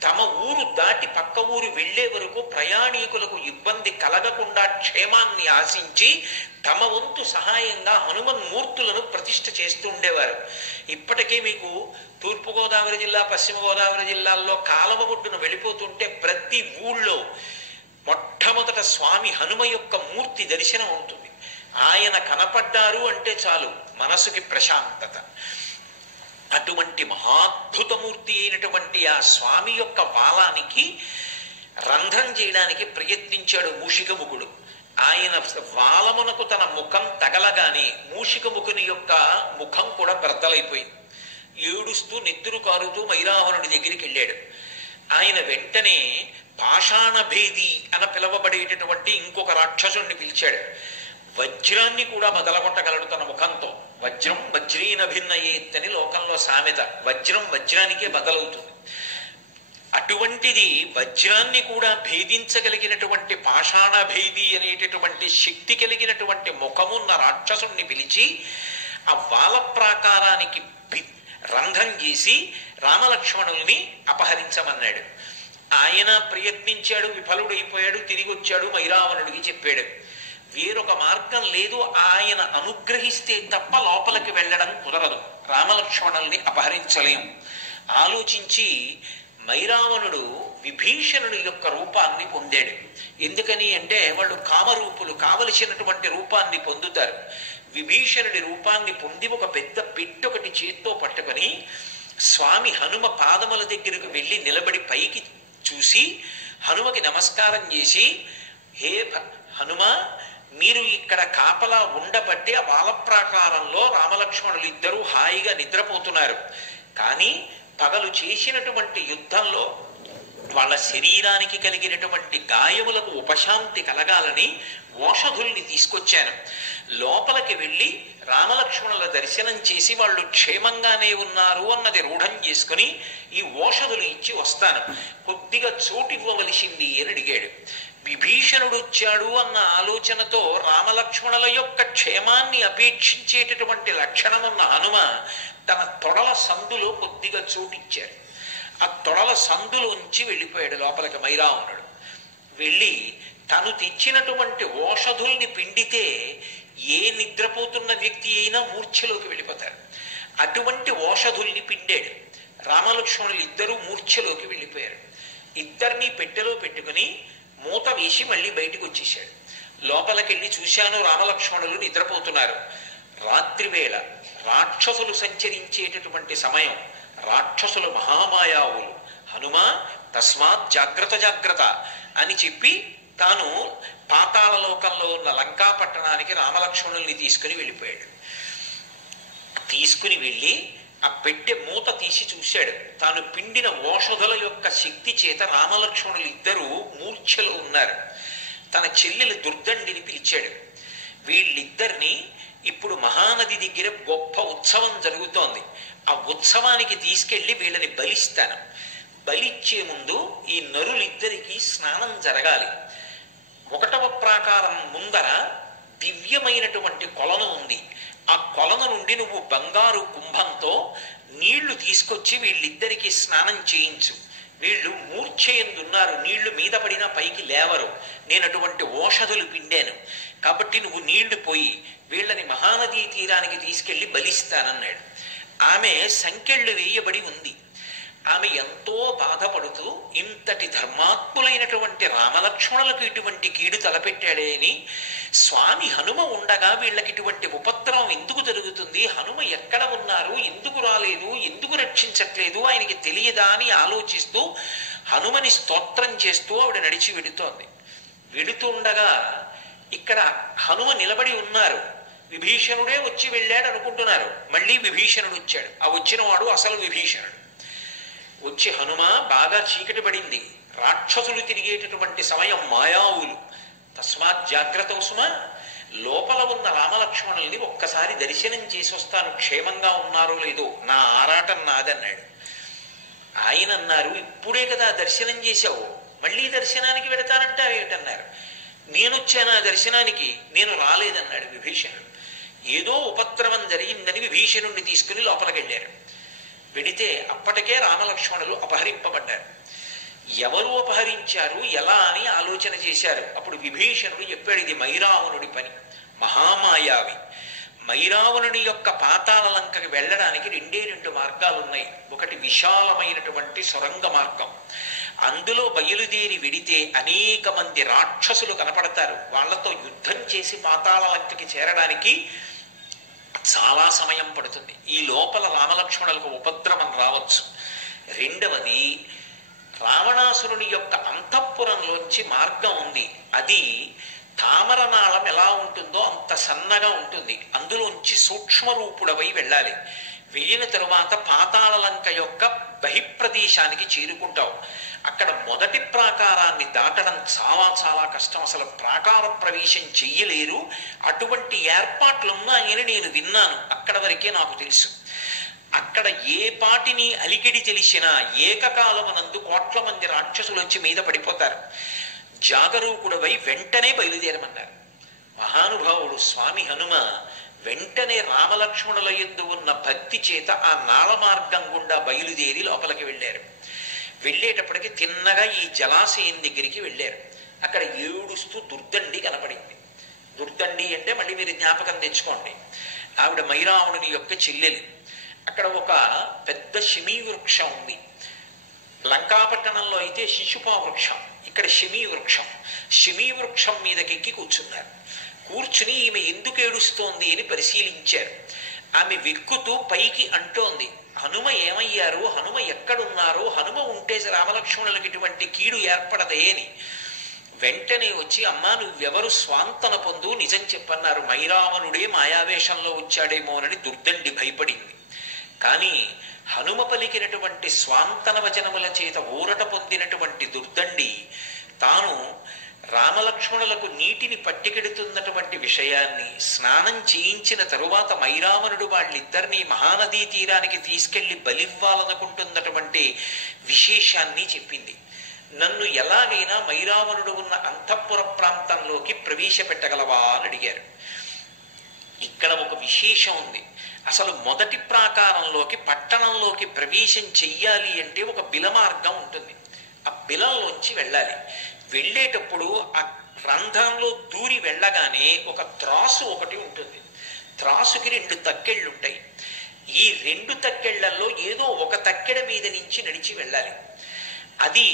తమ ఊరు దాటి పక్క ఊరు వెళ్లే వరకు ప్రయాణికులకు ఇబ్బంది కలగకుండా క్షేమాన్ని ఆశించి తమ వంతు సహాయంగా హనుమన్మూర్తులను ప్రతిష్ఠ చేస్తూ ఉండేవారు. ఇప్పటికీ మీకు తూర్పుగోదావరి జిల్లా, పశ్చిమ గోదావరి జిల్లాల్లో కాలవ ఒడ్డున వెళ్ళిపోతుంటే ప్రతి ఊళ్ళో మొట్టమొదట స్వామి హనుమ యొక్క మూర్తి దర్శనం అవుతుంది. ఆయన కనపడ్డారు అంటే చాలు మనసుకి ప్రశాంతత. అటువంటి మహాద్భుతమూర్తి అయినటువంటి ఆ స్వామి యొక్క వాలానికి రంధ్రం చేయడానికి ప్రయత్నించాడు మూషికముఖుడు. ఆయన వాలమునకు తన ముఖం తగలగానే మూషికముఖుని యొక్క ముఖం కూడా బర్దలైపోయింది. ఏడుస్తూ నెత్తురు కారుతూ మైరావణుడి దగ్గరికి వెళ్ళాడు. ఆయన వెంటనే పాషాణభేది అని పిలవబడేటటువంటి ఇంకొక రాక్షసుడిని పిలిచాడు. వజ్రాన్ని కూడా బదలగొట్టగలడు తన ముఖంతో. వజ్రం వజ్రీన భిన్నయేత్ అని లోకంలో సామెత. వజ్రం వజ్రానికే బదలవుతుంది. అటువంటిది వజ్రాన్ని కూడా భేదించగలిగినటువంటి పాషాణభేది అనేటటువంటి శక్తి కలిగినటువంటి ముఖమున్న రాక్షసుణ్ణి పిలిచి ఆ వాల ప్రాకారానికి రంధ్రం చేసి రామలక్ష్మణుల్ని అపహరించమన్నాడు. ఆయన ప్రయత్నించాడు, విఫలుడైపోయాడు. తిరిగి వచ్చాడు, మైరావణుడికి చెప్పాడు. వేరొక మార్గం లేదు, ఆయన అనుగ్రహిస్తే తప్ప లోపలికి వెళ్ళడం కుదరదు, రామలక్ష్మణుల్ని అపహరించలేం. ఆలోచించి మైరావణుడు విభీషణుడి యొక్క రూపాన్ని పొందాడు. ఎందుకని అంటే వాళ్ళు కామరూపులు, కావలసినటువంటి రూపాన్ని పొందుతారు. విభీషణుడి రూపాన్ని పొంది ఒక పెద్ద పెట్టు ఒకటి చేత్తో పట్టుకొని స్వామి హనుమ పాదముల దగ్గరకు వెళ్ళి నిలబడి పైకి చూసి హనుమకి నమస్కారం చేసి, హే హనుమ, మీరు ఇక్కడ కాపలా ఉండబట్టి ఆ వాలప్రాకారంలో రామలక్ష్మణులు ఇద్దరూ హాయిగా నిద్రపోతున్నారు. కానీ పగలు చేసినటువంటి యుద్ధంలో వాళ్ళ శరీరానికి కలిగినటువంటి గాయములకు ఉపశాంతి కలగాలని ఓషధుల్ని తీసుకొచ్చాను. లోపలికి వెళ్ళి రామలక్ష్మణుల దర్శనం చేసి వాళ్ళు క్షేమంగానే ఉన్నారు అన్నది రూఢం చేసుకుని ఈ ఓషధులు ఇచ్చి వస్తాను, కొద్దిగా చోటు ఇవ్వవలసింది అని అడిగాడు. విభీషణుడు వచ్చాడు అన్న ఆలోచనతో రామలక్ష్మణుల యొక్క క్షేమాన్ని అపేక్షించేటటువంటి లక్షణం ఉన్న హనుమ తన తొడల సందులో కొద్దిగా చోటిచ్చారు. ఆ తొడల సందులోంచి వెళ్ళిపోయాడు లోపలికి మైరావణుడు. వెళ్ళి తను తెచ్చినటువంటి ఓషధుల్ని పిండితే ఏ నిద్రపోతున్న వ్యక్తి అయినా మూర్ఛలోకి వెళ్ళిపోతారు. అటువంటి ఓషధుల్ని పిండాడు. రామలక్ష్మణులు ఇద్దరూ మూర్ఛలోకి వెళ్ళిపోయారు. ఇద్దరిని పెట్టెలో పెట్టుకుని మూత వేసి మళ్ళీ బయటికి వచ్చేసాడు. లోపలికెళ్ళి చూశాను, రామలక్ష్మణులు నిద్రపోతున్నారు. రాత్రివేళ రాక్షసులు సంచరించేటటువంటి సమయం. రాక్షసులు మహామాయావులు. హనుమ తస్మాత్ జాగ్రత్త జాగ్రత్త అని చెప్పి తాను పాతాళ లోకంలో ఉన్న లంకా పట్టణానికి రామలక్ష్మణుల్ని తీసుకుని వెళ్ళిపోయాడు. తీసుకుని వెళ్ళి ఆ పెట్టె మూత తీసి చూశాడు. తాను పిండిన ఓషధుల యొక్క శక్తి చేత రామలక్ష్మణులు ఇద్దరూ మూర్ఛలో ఉన్నారు. తన చెల్లెలు దుర్దండిని పిలిచాడు. వీళ్ళిద్దరిని ఇప్పుడు మహానది దగ్గర గొప్ప ఉత్సవం జరుగుతోంది. ఆ ఉత్సవానికి తీసుకెళ్లి వీళ్ళని బలిస్తాను. బలిచ్చే ముందు ఈ నరులిద్దరికీ స్నానం జరగాలి. 1వ ప్రాకారం ముందర దివ్యమైనటువంటి కొలను ఉంది. ఆ కొలను నుండి నువ్వు బంగారు కుంభంతో నీళ్లు తీసుకొచ్చి వీళ్ళిద్దరికీ స్నానం చేయించు. వీళ్ళు మూర్ఛయందున్నారు, నీళ్లు మీద పడినా పైకి లేవరు. నేను అటువంటి ఓషధులు పిండాను కాబట్టి నువ్వు నీళ్లు పోయి వీళ్ళని మహానదీ తీరానికి తీసుకెళ్లి బలిస్తానన్నాడు. ఆమె సంకెళ్ళు వేయబడి ఉంది. ఆమె ఎంతో బాధపడుతూ ఇంతటి ధర్మాత్ములైనటువంటి రామలక్ష్మణులకు ఇటువంటి కీడు తలపెట్టాడే అని, స్వామి హనుమ ఉండగా వీళ్ళకి ఇటువంటి ఉపద్రవం ఎందుకు జరుగుతుంది, హనుమ ఎక్కడ ఉన్నారు, ఎందుకు రాలేదు, ఎందుకు రక్షించట్లేదు, ఆయనకి తెలియదా అని ఆలోచిస్తూ హనుమని స్తోత్రం చేస్తూ ఆవిడ నడిచి వెడుతోంది. వెడుతుండగా ఇక్కడ హనుమ నిలబడి ఉన్నారు. విభీషణుడే వచ్చి వెళ్ళాడు అనుకుంటున్నారు. మళ్ళీ విభీషణుడు వచ్చాడు. ఆ వచ్చిన వాడు అసలు విభీషణుడు. వచ్చి హనుమ బాగా చీకటి పడింది, రాక్షసులు తిరిగేటటువంటి సమయం, మాయావులు. తస్మాత్ జాగ్రత్త సుమా, లోపల ఉన్న రామలక్ష్మణుల్ని ఒక్కసారి దర్శనం చేసి వస్తాను, క్షేమంగా ఉన్నారో లేదో, నా ఆరాటం నాదన్నాడు. ఆయన అన్నారు, ఇప్పుడే కదా దర్శనం చేశావు, మళ్ళీ దర్శనానికి వెడతానంటే ఏమిటన్నారు. నేనొచ్చాను ఆ దర్శనానికి, నేను రాలేదన్నాడు విభీషణుడు. ఏదో ఉపద్రవం జరిగిందని విభీషణుడిని తీసుకుని లోపలికి వెళ్ళారు. వెడితే అప్పటికే రామలక్ష్మణులు అపహరింపబడ్డారు. ఎవరు అపహరించారు, ఎలా అని ఆలోచన చేశారు. అప్పుడు విభీషణుడు చెప్పాడు, ఇది మైరావణుడి పని, మహామాయావి. మైరావణుని యొక్క పాతాళ లంకకి వెళ్ళడానికి 2 మార్గాలు ఉన్నాయి. ఒకటి విశాలమైనటువంటి సొరంగ మార్గం, అందులో బయలుదేరి వెడితే అనేక మంది రాక్షసులు కనపడతారు. వాళ్లతో యుద్ధం చేసి పాతాళ లంకకి చేరడానికి చాలా సమయం పడుతుంది. ఈ లోపల రామలక్ష్మణులకు ఉపద్రవం రావచ్చు. రెండవది, రావణాసురుని యొక్క అంతఃపురంలోంచి మార్గం ఉంది. అది తామరనాళం ఎలా ఉంటుందో అంత సన్నగా ఉంటుంది. అందులోంచి సూక్ష్మరూపుడవై వెళ్ళాలి. వెళ్ళిన తరువాత పాతాళ లంక యొక్క బహిప్రదేశానికి చేరుకుంటావు. అక్కడ మొదటి ప్రాకారాన్ని దాటడం చాలా చాలా కష్టం. అసలు ప్రాకార ప్రవేశం చెయ్యలేరు. అటువంటి ఏర్పాట్లున్నాయని నేను విన్నాను. అక్కడ వరకే నాకు తెలుసు. అక్కడ ఏ పాటిని అలికిడి తెలిసినా ఏకకాలమునందు కోట్ల మంది రాక్షసులు వచ్చి మీద పడిపోతారు. జాగరూకుడవై వెంటనే బయలుదేరమన్నారు. మహానుభావుడు స్వామి హనుమ వెంటనే రామలక్ష్మణుల యందు ఉన్న భక్తి చేత ఆ నాళ మార్గం గుండా బయలుదేరి లోపలికి వెళ్ళారు. వెళ్ళేటప్పటికి తిన్నగా ఈ జలాశయం దగ్గరికి వెళ్ళారు. అక్కడ ఏడుస్తూ దుర్దండి కనపడింది. దుర్దండి అంటే మళ్ళీ మీరు జ్ఞాపకం తెచ్చుకోండి, ఆవిడ మైరావణుని యొక్క చెల్లెలు. అక్కడ ఒక పెద్ద శమీ వృక్షం ఉంది. లంకాపట్టణంలో అయితే శిశుపా వృక్షం, ఇక్కడ శమీ వృక్షం. శమీ వృక్షం మీదకెక్కి కూర్చున్నారు. కూర్చుని ఈమె ఎందుకు ఏడుస్తోంది అని పరిశీలించారు. ఆమె వెక్కుతూ పైకి అంటోంది, హనుమ ఏమయ్యారు, హనుమ ఎక్కడున్నారో, హనుమ ఉంటే రామలక్ష్మణులకు ఇటువంటి కీడు ఏర్పడదే అని. వెంటనే వచ్చి, అమ్మా నువ్వెవరు, స్వాంతన పొందు, నిజం చెప్పన్నారు. మైరావణుడే మాయావేషంలో వచ్చాడేమోనని దుర్దండి భయపడింది. కానీ హనుమ పలికినటువంటి స్వాంతన వచనముల చేత ఊరట పొందినటువంటి దుర్దండి తాను రామలక్ష్మణులకు నీటిని పట్టికెడుతున్నటువంటి విషయాన్ని, స్నానం చేయించిన తరువాత మైరావణుడు వాళ్ళిద్దరినీ మహానదీ తీరానికి తీసుకెళ్లి బలివ్వాలనుకుంటున్నటువంటి విశేషాన్ని చెప్పింది. నన్ను ఎలాగైనా మైరావణుడు ఉన్న అంతఃపుర ప్రాంతంలోకి ప్రవేశపెట్టగలవా అని అడిగారు. ఇక్కడ ఒక విశేషం ఉంది. అసలు మొదటి ప్రాకారంలోకి, పట్టణంలోకి ప్రవేశం చెయ్యాలి అంటే ఒక బిల మార్గం ఉంటుంది. ఆ బిలంలోంచి వెళ్ళాలి. వెళ్ళేటప్పుడు ఆ రంధ్రంలో దూరి వెళ్ళగానే ఒక త్రాసు ఒకటి ఉంటుంది. త్రాసుకి 2 తక్కెళ్ళు ఉంటాయి. ఈ 2 తక్కెళ్లలో ఏదో ఒక తక్కెడ మీద నుంచి నడిచి వెళ్ళాలి. అది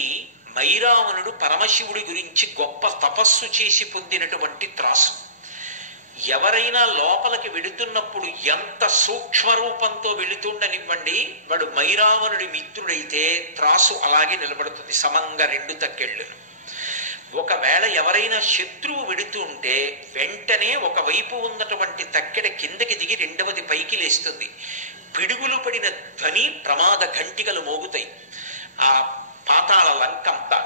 మైరావణుడు పరమశివుడి గురించి గొప్ప తపస్సు చేసి పొందినటువంటి త్రాసు. ఎవరైనా లోపలికి వెళుతున్నప్పుడు ఎంత సూక్ష్మరూపంతో వెళుతుండనివ్వండి, వాడు మైరావణుడి మిత్రుడైతే త్రాసు అలాగే నిలబడుతుంది, సమంగా 2 తక్కెళ్ళు. ఒకవేళ ఎవరైనా శత్రువు వెడుతూ ఉంటే వెంటనే ఒకవైపు ఉన్నటువంటి తక్కెడ కిందకి దిగి రెండవది పైకి లేస్తుంది. పిడుగులు పడిన ధ్వని, ప్రమాద ఘంటికలు మోగుతాయి. ఆ పాతాళ లంకంతా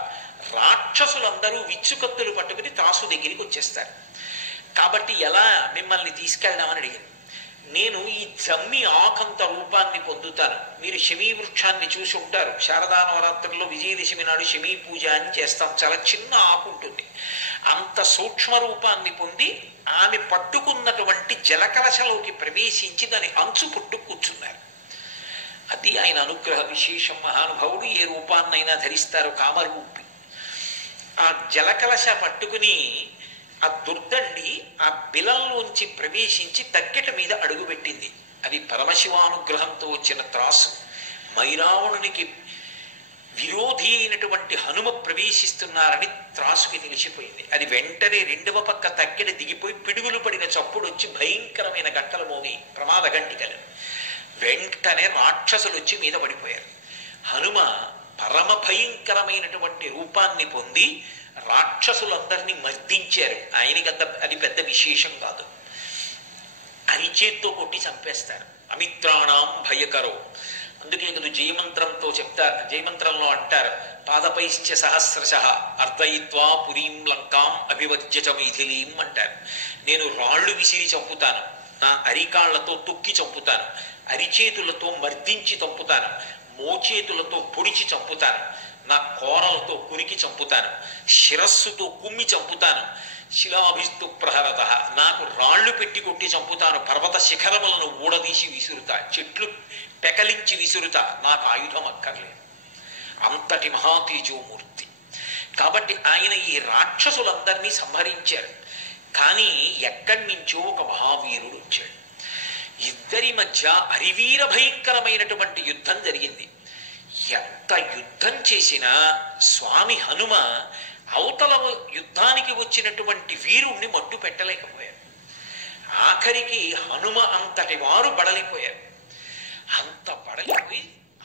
రాక్షసులందరూ విచ్చుకత్తులు పట్టుకుని త్రాసు దగ్గరికి వచ్చేస్తారు. కాబట్టి ఎలా మిమ్మల్ని తీసుకెళ్దామని అడిగాను. నేను ఈ జమ్మి ఆకంత రూపాన్ని పొందుతాను. మీరు శమీ వృక్షాన్ని చూసి ఉంటారు. శారదా నవరాత్రుల్లో విజయదశమి నాడు శమీ పూజ అని చేస్తాం. చాలా చిన్న ఆకు ఉంటుంది. అంత సూక్ష్మ రూపాన్ని పొంది ఆమె పట్టుకున్నటువంటి జలకలశలోకి ప్రవేశించి దాని అంచు పుట్టు కూర్చున్నారు. అది ఆయన అనుగ్రహ విశేషం. మహానుభావుడు ఏ రూపాన్నైనా ధరిస్తారు, కామరూపి. ఆ జలకలశ పట్టుకుని ఆ దుర్దండి ఆ బిలంలోంచి ప్రవేశించి తక్కెట మీద అడుగుపెట్టింది. అది పరమశివానుగ్రహంతో వచ్చిన త్రాసు. మైరావణునికి విరోధి అయినటువంటి హనుమ ప్రవేశిస్తున్నారని త్రాసుకి తెలిసిపోయింది. అది వెంటనే రెండవ పక్క తక్కెడ దిగిపోయి పిడుగులు పడిన చప్పుడు వచ్చి భయంకరమైన గంటలు మోగి, ప్రమాద గంటికలు. వెంటనే రాక్షసులు వచ్చి మీద పడిపోయారు. హనుమ పరమ భయంకరమైనటువంటి రూపాన్ని పొంది రాక్షసులందరినీ మర్దించారు. ఆయనకంత అది పెద్ద విశేషం కాదు. అరిచేత్తో కొట్టి చంపేస్తారు. అమిత్రాణం భయకరో, అందుకే కదా జయమంత్రంతో చెప్తారు, జయమంత్రంలో అంటారు, పాదపైశ్చ సహస్రశ అర్దయిత్వా పురీం లంకాం అభివజ్యచ మైథిలీం అంటారు. నేను రాళ్ళు విసిరి చంపుతాను, నా అరికాళ్లతో తొక్కి చంపుతాను, అరిచేతులతో మర్దించి చంపుతాను, మోచేతులతో పొడిచి చంపుతాను, నా కోరలతో కురికి చంపుతాను, శిరస్సుతో కుమ్మి చంపుతాను, శిలాభిస్తు ప్రహరత నాకు రాళ్లు పెట్టి కొట్టి చంపుతాను, పర్వత శిఖరములను ఊడదీసి విసురుతా, చెట్లు పెకలించి విసురుతా, నాకు ఆయుధం అక్కర్లేదు. అంతటి మహాతేజోమూర్తి. కాబట్టి ఆయన ఈ రాక్షసులందరినీ సంహరించారు. కానీ ఎక్కడి నుంచో ఒక మహావీరుడు వచ్చాడు. ఇద్దరి మధ్య అరివీర భయంకరమైనటువంటి యుద్ధం జరిగింది. ఎంత యుద్ధం చేసినా స్వామి హనుమ అవతల యుద్ధానికి వచ్చినటువంటి వీరుణ్ణి మట్టు పెట్టలేకపోయారు. ఆఖరికి హనుమ అంతటి వారు బడలిపోయారు. అంత బడలిపోయి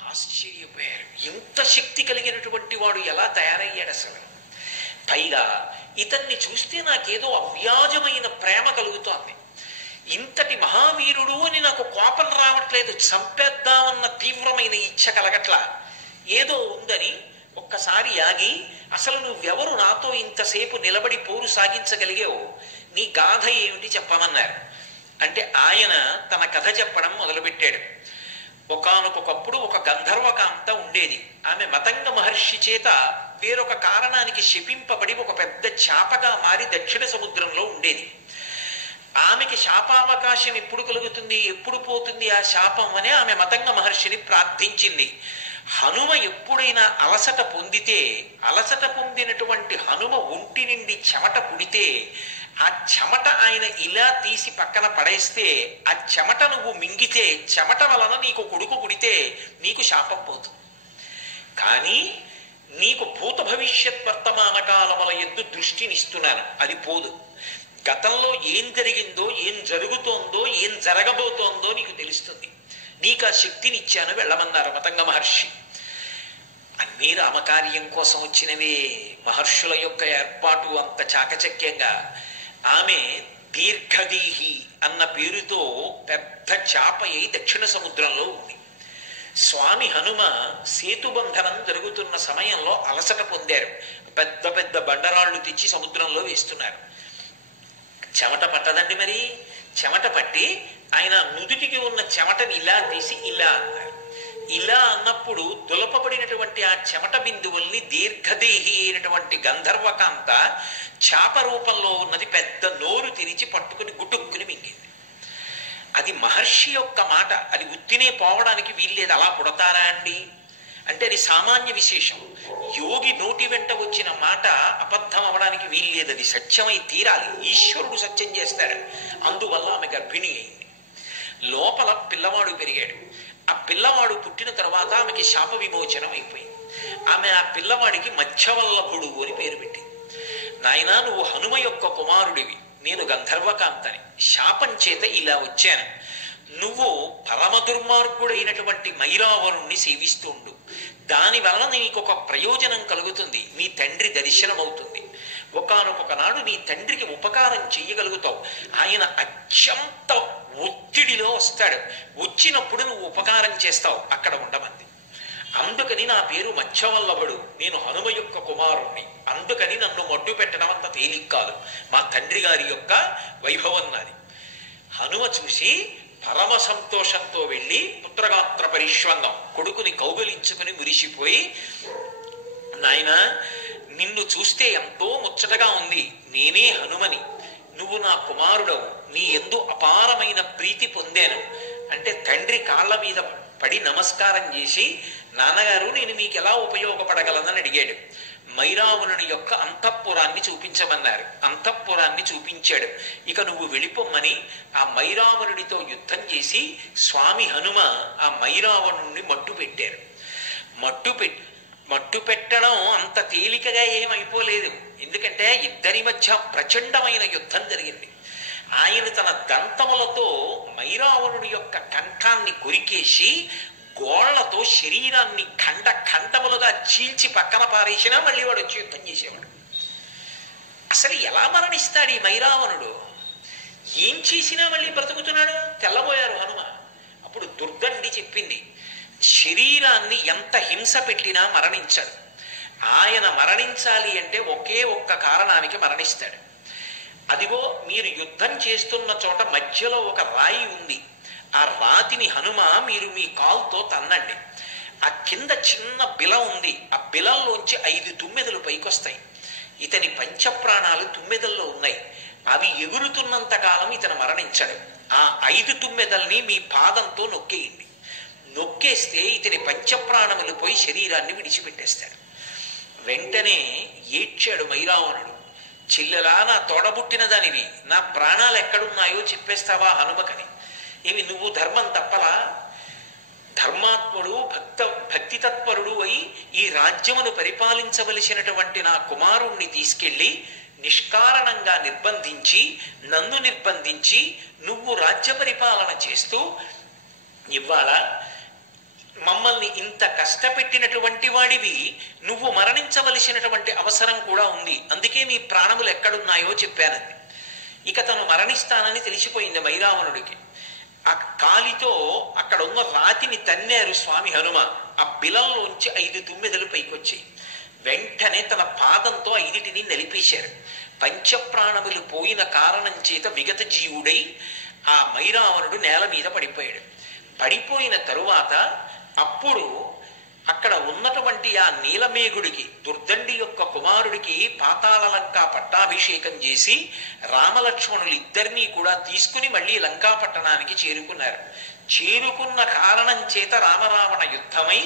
ఆశ్చర్యపోయారు. ఇంత శక్తి కలిగినటువంటి వాడు ఎలా తయారయ్యాడు అసలు? పైగా ఇతన్ని చూస్తే నాకేదో అవ్యాజమైన ప్రేమ కలుగుతోంది. ఇంతటి మహావీరుడు అని నాకు కోపం రావట్లేదు, చంపేద్దామన్న తీవ్రమైన ఇచ్ఛ కలగట్లా. ఏదో ఉందని ఒక్కసారి ఆగి, అసలు నువ్వెవరు నాతో ఇంతసేపు నిలబడి పోరు సాగించగలిగావు, నీ గాథ ఏమిటి చెప్పమన్నారు. అంటే ఆయన తన కథ చెప్పడం మొదలుపెట్టాడు. ఒకానొకప్పుడు ఒక గంధర్వకాంత ఉండేది. ఆమె మతంగ మహర్షి చేత వేరొక కారణానికి శపింపబడి ఒక పెద్ద చాపగా మారి దక్షిణ సముద్రంలో ఉండేది. ఆమెకి శాపావకాశం ఎప్పుడు కలుగుతుంది, ఎప్పుడు పోతుంది ఆ శాపం అని ఆమె మతంగ మహర్షిని ప్రార్థించింది. హనుమ ఎప్పుడైనా అలసట పొందితే, అలసట పొందినటువంటి హనుమ ఒంటి నుండి చెమట పుడితే, ఆ చెమట ఆయన ఇలా తీసి పక్కన పడేస్తే, ఆ చెమట నువ్వు మింగితే, చెమట వలన నీకు కొడుకు పుడితే నీకు శాపం పోతుంది. కానీ నీకు భూత భవిష్యత్ వర్తమాన కాలముల యందు దృష్టినిస్తున్నాను, అది పోదు. గతంలో ఏం జరిగిందో, ఏం జరుగుతోందో, ఏం జరగబోతోందో నీకు తెలుస్తుంది. నీకు ఆ శక్తిని ఇచ్చాను, వెళ్ళమన్నారు మతంగ మహర్షి. అన్నీ రామకార్యం కోసం వచ్చినవే. మహర్షుల యొక్క ఏర్పాటు అంత చాకచక్యంగా. ఆమె దీర్ఘదీహి అన్న పేరుతో పెద్ద చాప అయి దక్షిణ సముద్రంలో ఉంది. స్వామి హనుమ సేతుబంధనం జరుగుతున్న సమయంలో అలసట పొందారు. పెద్ద పెద్ద బండరాళ్లు తెచ్చి సముద్రంలో వేస్తున్నారు. చెమట పట్టదండి మరి. చెమట పట్టి ఆయన నుదుటికి ఉన్న చెమటని ఇలా తీసి ఇలా అన్నారు. ఇలా అన్నప్పుడు దులపబడినటువంటి ఆ చెమట బిందువుల్ని దీర్ఘదేహి అయినటువంటి గంధర్వకాంత చాప రూపంలో ఉన్నది పెద్ద నోరు తెరిచి పట్టుకుని గుటుక్కుని మింగింది. అది మహర్షి యొక్క మాట. అది ఉత్తినే పోవడానికి వీల్లేదు. అలా పుడతారా అండి అంటే అది సామాన్య విశేషం. యోగి నోటి వెంట వచ్చిన మాట అబద్ధం అవడానికి వీల్లేదు. అది సత్యమై తీరాలి. ఈశ్వరుడు సత్యం చేస్తాడు. అందువల్ల ఆమె గర్భిణి అయింది. లోపల పిల్లవాడు పెరిగాడు. ఆ పిల్లవాడు పుట్టిన తర్వాత ఆమెకి శాప విమోచనం అయిపోయింది. ఆమె ఆ పిల్లవాడికి మత్స్యవల్లభుడు అని పేరు పెట్టింది. నాయనా, నువ్వు హనుమ యొక్క కుమారుడివి, నేను గంధర్వకాంతని. శాపం చేత ఇలా వచ్చాను. నువ్వు పరమ దుర్మార్గుడైనటువంటి మైరావరుణ్ణి సేవిస్తూ ఉండు. దాని వలన నీకు ఒక ప్రయోజనం కలుగుతుంది. నీ తండ్రి దర్శనం అవుతుంది. ఒకానొక నాడు నీ తండ్రికి ఉపకారం చెయ్యగలుగుతావు. ఆయన అత్యంత ఒత్తిడిలో వస్తాడు. వచ్చినప్పుడు నువ్వు ఉపకారం చేస్తావు. అక్కడ ఉండమంది. అందుకని నా పేరు మత్స్యవల్లభుడు. నేను హనుమ యొక్క కుమారుణ్ణి. అందుకని నన్ను మడ్డు పెట్టడం అంత తేలిక కాదు. మా తండ్రి గారి యొక్క వైభవం నాది. హనుమ చూసి పరమ సంతోషంతో వెళ్ళి పుత్రగాత్ర పరిష్వంగం కొడుకుని కౌగలించుకుని మురిసిపోయి, నాయన, నిన్ను చూస్తే ఎంతో ముచ్చటగా ఉంది. నేనే హనుమని. నువ్వు నా కుమారుడవు. నీ యందు అపారమైన ప్రీతి పొందాను అంటే తండ్రి కాళ్ళ మీద పడి నమస్కారం చేసి, నాన్నగారు నేను మీకు ఎలా ఉపయోగపడగలనని అడిగాడు. మైరావణుని యొక్క అంతఃపురాన్ని చూపించమన్నారు. అంతఃపురాన్ని చూపించాడు. ఇక నువ్వు వెళ్ళిపోమ్మని ఆ మైరావణుడితో యుద్ధం చేసి స్వామి హనుమ ఆ మైరావణుణ్ణి మట్టు పెట్టారు. మట్టు పెట్టడం అంత తేలికగా ఏమైపోలేదు. ఎందుకంటే ఇద్దరి మధ్య ప్రచండమైన యుద్ధం జరిగింది. ఆయన తన దంతములతో మైరావణుడి యొక్క కంఠాన్ని కొరికేసి గోళ్లతో శరీరాన్ని ఖండములుగా చీల్చి పక్కన పారేసినా మళ్ళీ వాడు వచ్చి యుద్ధం చేసేవాడు. అసలు ఎలా మరణిస్తాడు ఈ మైరావణుడు? ఏం చేసినా మళ్ళీ బ్రతుకుతున్నాడు. తెల్లబోయారు హనుమ. అప్పుడు దుర్గండి చెప్పింది, శరీరాన్ని ఎంత హింస పెట్టినా మరణించడు. ఆయన మరణించాలి అంటే ఒకే ఒక్క కారణానికి మరణిస్తాడు. అదిగో మీరు యుద్ధం చేస్తున్న చోట మధ్యలో ఒక రాయి ఉంది. ఆ రాతిని హనుమ మీరు మీ కాలుతో తన్నండి. ఆ కింద చిన్న బిల ఉంది. ఆ బిలంలోంచి 5 తుమ్మెదలు పైకొస్తాయి. ఇతని పంచప్రాణాలు తుమ్మెదల్లో ఉన్నాయి. అవి ఎగురుతున్నంత కాలం ఇతను మరణించడు. ఆ 5 తుమ్మెదల్ని మీ పాదంతో నొక్కేయండి. నొక్కేస్తే ఇతని పంచప్రాణములు పోయి శరీరాన్ని విడిచిపెట్టేస్తాడు. వెంటనే ఏడ్చాడు మైరావణుడు. చిల్లెలా, నా తోడబుట్టిన దానివి, నా ప్రాణాలు ఎక్కడున్నాయో చెప్పేస్తావా హనుమకని. ఏమి నువ్వు ధర్మం తప్పలా? ధర్మాత్ముడు భక్తి తత్పరుడు అయి ఈ రాజ్యమును పరిపాలించవలసినటువంటి నా కుమారుణ్ణి తీసుకెళ్ళి నిష్కారణంగా నిర్బంధించి, నన్ను నిర్బంధించి నువ్వు రాజ్య పరిపాలన చేస్తూ ఇవాళ మమ్మల్ని ఇంత కష్టపెట్టినటువంటి వాడివి నువ్వు మరణించవలసినటువంటి అవసరం కూడా ఉంది. అందుకే మీ ప్రాణములు ఎక్కడున్నాయో చెప్పానంది. ఇక తను మరణిస్తానని తెలిసిపోయింది మైరావణుడికి. ఆ కాలితో అక్కడ ఉన్న రాతిని తన్నారు స్వామి హనుమ. ఆ బిలంలోంచి 5 తుమ్మెదలు పైకొచ్చాయి. వెంటనే తన పాదంతో 5టిని నలిపేశారు. పంచప్రాణములు పోయిన కారణం చేత విగత జీవుడై ఆ మైరావణుడు నేల మీద పడిపోయాడు. పడిపోయిన తరువాత అప్పుడు అక్కడ ఉన్నటువంటి ఆ నీలమేఘుడికి, దుర్దండి యొక్క కుమారుడికి పాతాళ లంకా పట్టాభిషేకం చేసి రామలక్ష్మణులు ఇద్దరినీ కూడా తీసుకుని మళ్ళీ లంకా పట్టణానికి చేరుకున్నారు. చేరుకున్న కారణం చేత రామరావణ యుద్ధమై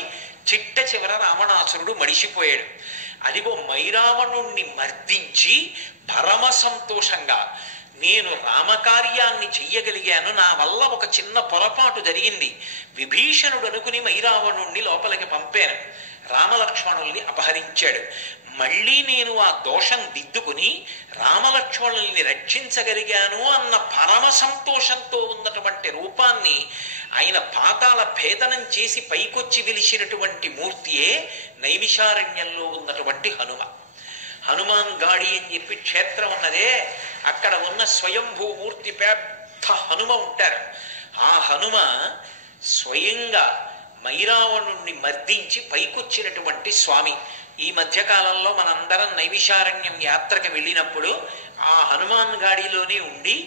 చిట్ట చివర రావణాసురుడు మడిసిపోయాడు. అదిగో మైరావణుణ్ణి మర్దించి పరమ సంతోషంగా నేను రామకార్యాన్ని చెయ్యగలిగాను, నా వల్ల ఒక చిన్న పొరపాటు జరిగింది, విభీషణుడు అనుకుని మైరావణుణ్ణి లోపలికి పంపాను, రామలక్ష్మణుల్ని అపహరించాడు, మళ్ళీ నేను ఆ దోషం దిద్దుకుని రామలక్ష్మణుల్ని రక్షించగలిగాను అన్న పరమ సంతోషంతో ఉన్నటువంటి రూపాన్ని ఆయన పాతాళ భేదనం చేసి పైకొచ్చి వెలిసినటువంటి మూర్తియే నైమిషారణ్యంలో ఉన్నటువంటి హనుమ. హనుమాన్ గాడి అని చెప్పి క్షేత్రం ఉన్నదే, అక్కడ ఉన్న స్వయంభూమూర్తి పెద్ద హనుమ ఉంటారు. ఆ హనుమ స్వయంగా మైరావణుణ్ణి మర్దించి పైకొచ్చినటువంటి స్వామి. ఈ మధ్యకాలంలో మనందరం నైమిషారణ్యం యాత్రకు వెళ్ళినప్పుడు ఆ హనుమాన్ గాడిలోనే ఉండి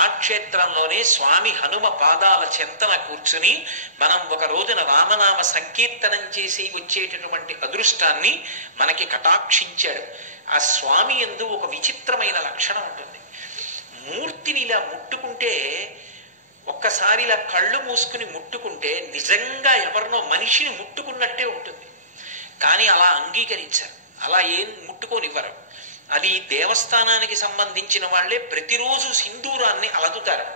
ఆ క్షేత్రంలోనే స్వామి హనుమ పాదాల చెంతన కూర్చుని మనం ఒక రోజున రామనామ సంకీర్తనం చేసి వచ్చేటటువంటి అదృష్టాన్ని మనకి కటాక్షించాడు. ఆ స్వామి యందు ఒక విచిత్రమైన లక్షణం ఉంటుంది. మూర్తిని ఇలా ముట్టుకుంటే, ఒక్కసారి ఇలా కళ్ళు మూసుకుని ముట్టుకుంటే నిజంగా ఎవరినో మనిషిని ముట్టుకున్నట్టే ఉంటుంది. కానీ అలా అంగీకరించారు, అలా ఏం ముట్టుకోనివ్వరు. అది దేవస్థానానికి సంబంధించిన వాళ్ళే ప్రతిరోజు సింధూరాన్ని అలదుతారు.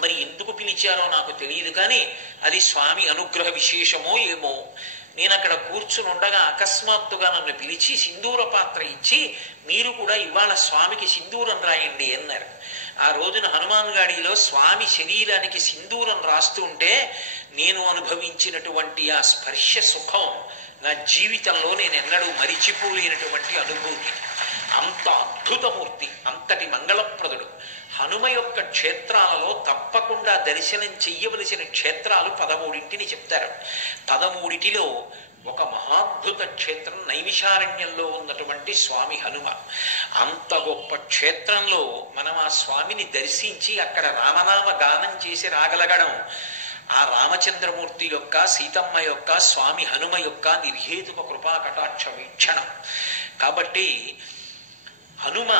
మరి ఎందుకు పిలిచారో నాకు తెలియదు, కానీ అది స్వామి అనుగ్రహ విశేషమో ఏమో. నేను అక్కడ కూర్చుని ఉండగా అకస్మాత్తుగా నన్ను పిలిచి సింధూర పాత్ర ఇచ్చి మీరు కూడా ఇవాళ స్వామికి సింధూరం రాయండి అన్నారు. ఆ రోజున హనుమాన్ గాడిలో స్వామి శరీరానికి సింధూరం రాస్తూ ఉంటే నేను అనుభవించినటువంటి ఆ స్పర్శ సుఖం నా జీవితంలో నేను ఎన్నడూ మరిచిపోలేనటువంటి అనుభూతి. అంత అద్భుతమూర్తి, అంతటి మంగళప్రదుడు. హనుమ యొక్క క్షేత్రాలలో తప్పకుండా దర్శనం చెయ్యవలసిన క్షేత్రాలు 13 చెప్తారు. 13లో ఒక మహాద్భుత క్షేత్రం నైమిషారణ్యంలో ఉన్నటువంటి స్వామి హనుమ. అంత గొప్ప క్షేత్రంలో మనం ఆ స్వామిని దర్శించి అక్కడ రామనామ గానం చేసి రాగలగడం ఆ రామచంద్రమూర్తి యొక్క, సీతమ్మ యొక్క, స్వామి హనుమ యొక్క నిర్హేతుక కృపా కటాక్ష వీక్షణం. కాబట్టి హనుమ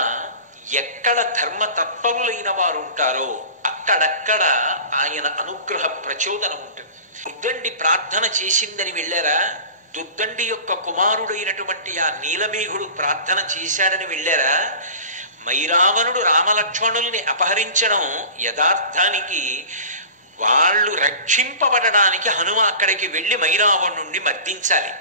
ఎక్కడ ధర్మ తత్పరులైన వారు ఉంటారో అక్కడక్కడ ఆయన అనుగ్రహ ప్రచోదనం ఉంటుంది. దుర్దండి ప్రార్థన చేసిందని వెళ్ళారా? దుర్దండి యొక్క కుమారుడైనటువంటి ఆ నీలమేఘుడు ప్రార్థన చేశాడని వెళ్ళారా? మైరావణుడు రామలక్ష్మణుల్ని అపహరించడం యథార్థానికి వాళ్ళు రక్షింపబడడానికి హనుమ అక్కడికి వెళ్ళి మైరావణుణ్ణి మర్దించాలి.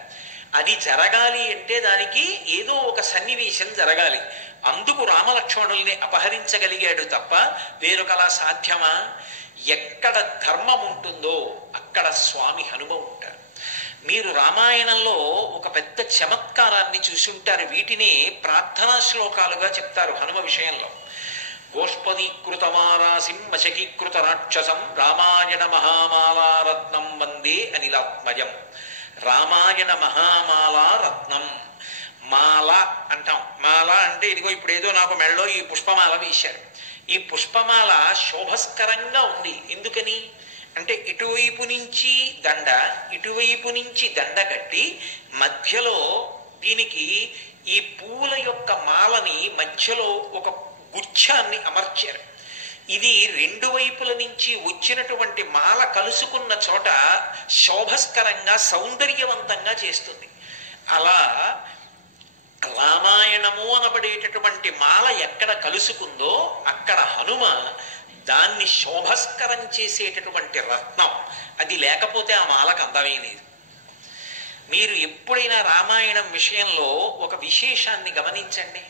అది జరగాలి అంటే దానికి ఏదో ఒక సన్నివేశం జరగాలి. అందుకు రామలక్ష్మణుల్ని అపహరించగలిగాడు తప్ప వేరొకలా సాధ్యమా? ఎక్కడ ధర్మం ఉంటుందో అక్కడ స్వామి హనుమ ఉంటారు. మీరు రామాయణంలో ఒక పెద్ద చమత్కారాన్ని చూసి ఉంటారు. వీటిని ప్రార్థనా శ్లోకాలుగా చెప్తారు హనుమ విషయంలో. గోష్పదీకృతమారాసిం వశకీకృత రాక్షసం రామాయణ మహామాలారత్నం వందే అనిలాత్మజం. రామాయణ మహామాలారత్నం. మాల అంటాం. మాల అంటే ఇదిగో ఇప్పుడు ఏదో నాకు మెడలో ఈ పుష్పమాల వేశారు. ఈ పుష్పమాల శోభస్కరంగా ఉంది. ఎందుకని అంటే ఇటువైపు నుంచి దండ, ఇటువైపు నుంచి దండ కట్టి మధ్యలో దీనికి ఈ పువ్వుల యొక్క మాలని మధ్యలో ఒక గుచ్ఛాన్ని అమర్చారు. ఇది రెండు వైపుల నుంచి వచ్చినటువంటి మాల కలుసుకున్న చోట శోభస్కరంగా సౌందర్యవంతంగా చేస్తుంది. అలా రామాయణము అనబడేటటువంటి మాల ఎక్కడ కలుసుకుందో అక్కడ హనుమ దాన్ని శోభస్కరం చేసేటటువంటి రత్నం. అది లేకపోతే ఆ మాలకు అందమే లేదు. మీరు ఎప్పుడైనా రామాయణం విషయంలో ఒక విశేషాన్ని గమనించండి.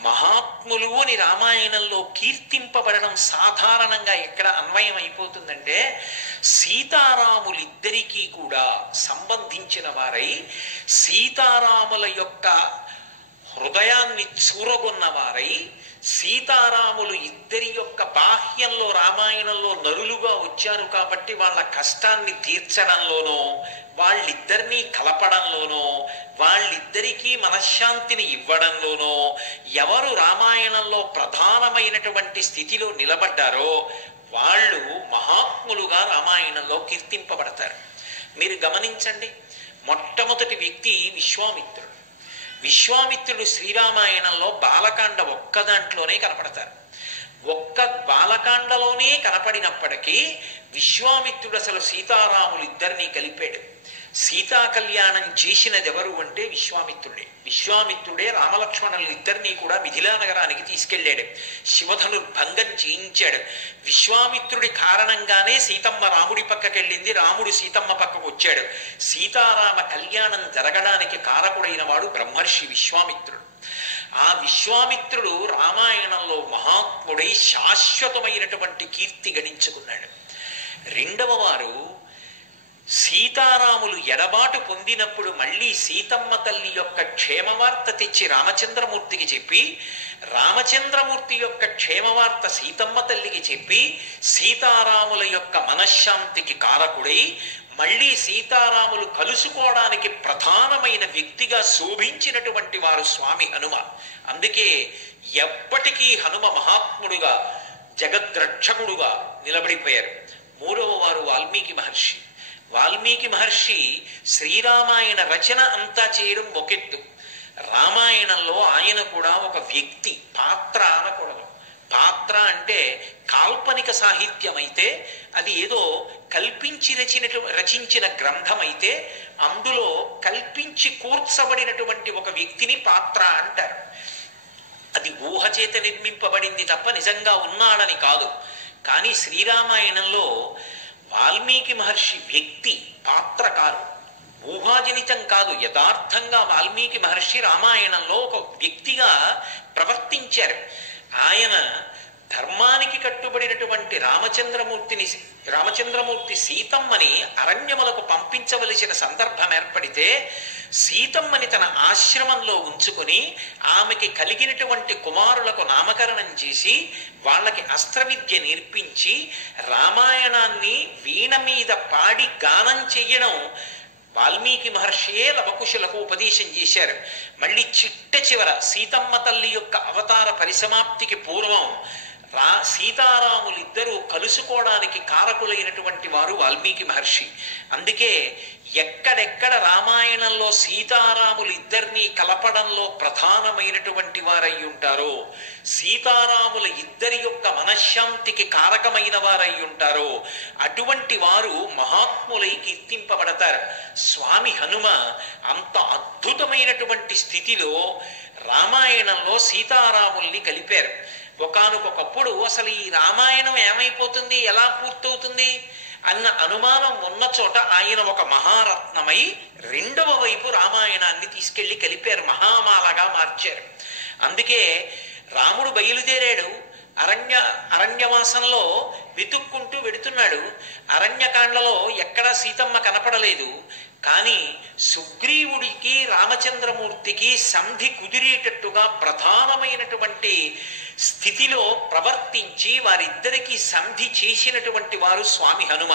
మహాత్ములు అని రామాయణంలో కీర్తింపబడడం సాధారణంగా ఎక్కడ అన్వయం అయిపోతుందంటే సీతారాములిద్దరికీ కూడా సంబంధించిన వారై సీతారాముల యొక్క హృదయాన్ని చూరగొన్న వారై సీతారాములు ఇద్దరి యొక్క బాహ్యంలో రామాయణంలో నరులుగా వచ్చారు కాబట్టి వాళ్ళ కష్టాన్ని తీర్చడంలోనో వాళ్ళిద్దరినీ కలపడంలోనో వాళ్ళిద్దరికీ మనశ్శాంతిని ఇవ్వడంలోనో ఎవరు రామాయణంలో ప్రధానమైనటువంటి స్థితిలో నిలబడ్డారో వాళ్ళు మహాత్ములుగా రామాయణంలో కీర్తింపబడతారు. మీరు గమనించండి. మొట్టమొదటి వ్యక్తి విశ్వామిత్రుడు. విశ్వామిత్రుడు శ్రీరామాయణంలో బాలకాండ ఒక్క దాంట్లోనే కనపడతారు. ఒక్క బాలకాండలోనే కనపడినప్పటికీ విశ్వామిత్రుడు అసలు సీతారాములు ఇద్దరినీ కలిపాడు. సీతా కళ్యాణం చేసినది ఎవరు అంటే విశ్వామిత్రుడే. విశ్వామిత్రుడే రామలక్ష్మణులు ఇద్దరినీ కూడా మిథిలా నగరానికి తీసుకెళ్ళాడు. శివధనుర్భంగం చేయించాడు. విశ్వామిత్రుడి కారణంగానే సీతమ్మ రాముడి పక్కకెళ్ళింది, రాముడు సీతమ్మ పక్కకు వచ్చాడు. సీతారామ కళ్యాణం జరగడానికి కారకుడైన వాడు బ్రహ్మర్షి విశ్వామిత్రుడు. ఆ విశ్వామిత్రుడు రామాయణంలో మహాత్ముడై శాశ్వతమైనటువంటి కీర్తి గణించుకున్నాడు. రెండవ వారు సీతారాములు ఎడబాటు పొందినప్పుడు మళ్ళీ సీతమ్మ తల్లి యొక్క క్షేమవార్త తెచ్చి రామచంద్రమూర్తికి చెప్పి రామచంద్రమూర్తి యొక్క క్షేమవార్త సీతమ్మ తల్లికి చెప్పి సీతారాముల యొక్క మనశ్శాంతికి కారకుడై మళ్ళీ సీతారాములు కలుసుకోవడానికి ప్రధానమైన వ్యక్తిగా శోభించినటువంటి వారు స్వామి హనుమ. అందుకే ఎప్పటికీ హనుమ మహాత్ముడుగా జగద్రక్షకుడుగా నిలబడిపోయారు. మూడవ వారు వాల్మీకి మహర్షి. వాల్మీకి మహర్షి శ్రీరామాయణ రచన అంతా చేయడం ఒకెత్తు. రామాయణంలో ఆయన కూడా ఒక వ్యక్తి, పాత్ర అనకూడదు. పాత్ర అంటే కాల్పనిక సాహిత్యం అయితే, అది ఏదో కల్పించి రచించిన గ్రంథం అయితే అందులో కల్పించి కూర్చబడినటువంటి ఒక వ్యక్తిని పాత్ర అంటారు. అది ఊహ చేత నిర్మింపబడింది తప్ప నిజంగా ఉన్నాడని కాదు. కానీ శ్రీరామాయణంలో వాల్మీకి మహర్షి వ్యక్తి, పాత్ర కాదు, ఊహాజనితం కాదు. యథార్థంగా వాల్మీకి మహర్షి రామాయణంలో ఒక వ్యక్తిగా ప్రవర్తించారు. ఆయన ధర్మానికి కట్టుబడినటువంటి రామచంద్రమూర్తి సీతమ్మని అరణ్యములకు పంపించవలసిన సందర్భం ఏర్పడితే సీతమ్మని తన ఆశ్రమంలో ఉంచుకొని ఆమెకి కలిగినటువంటి కుమారులకు నామకరణం చేసి వాళ్ళకి అస్త్రవిద్య నేర్పించి రామాయణాన్ని వీణ మీద పాడి గానం చెయ్యడం వాల్మీకి మహర్షియే లవకుశులకు ఉపదేశం చేశారు. మళ్ళీ చిట్ట చివర సీతమ్మ తల్లి యొక్క అవతార పరిసమాప్తికి పూర్వం సీతారాములిద్దరూ కలుసుకోవడానికి కారకులైనటువంటి వారు వాల్మీకి మహర్షి. అందుకే ఎక్కడెక్కడ రామాయణంలో సీతారాములు ఇద్దరినీ కలపడంలో ప్రధానమైనటువంటి వారై ఉంటారో, సీతారాముల ఇద్దరి యొక్క మనశ్శాంతికి కారకమైన వారై ఉంటారో అటువంటి వారు మహాత్ములై కీర్తింపబడతారు. స్వామి హనుమ అంత అద్భుతమైనటువంటి స్థితిలో రామాయణంలో సీతారాముల్ని కలిపారు. ఒకానొకప్పుడు అసలు ఈ రామాయణం ఏమైపోతుంది, ఎలా పూర్తవుతుంది అన్న అనుమానం ఉన్న చోట ఆయన ఒక మహారత్నమై రెండవ వైపు రామాయణాన్ని తీసుకెళ్లి కలిపారు, మహామాలగా మార్చారు. అందుకే రాముడు బయలుదేరాడు, అరణ్యవాసంలో వెతుక్కుంటూ వెడుతున్నాడు. అరణ్యకాండలో ఎక్కడా సీతమ్మ కనపడలేదు. కానీ సుగ్రీవుడికి రామచంద్రమూర్తికి సంధి కుదిరేటట్టుగా ప్రధానమైనటువంటి స్థితిలో ప్రవర్తించి వారిద్దరికీ సంధి చేసినటువంటి వారు స్వామి హనుమ.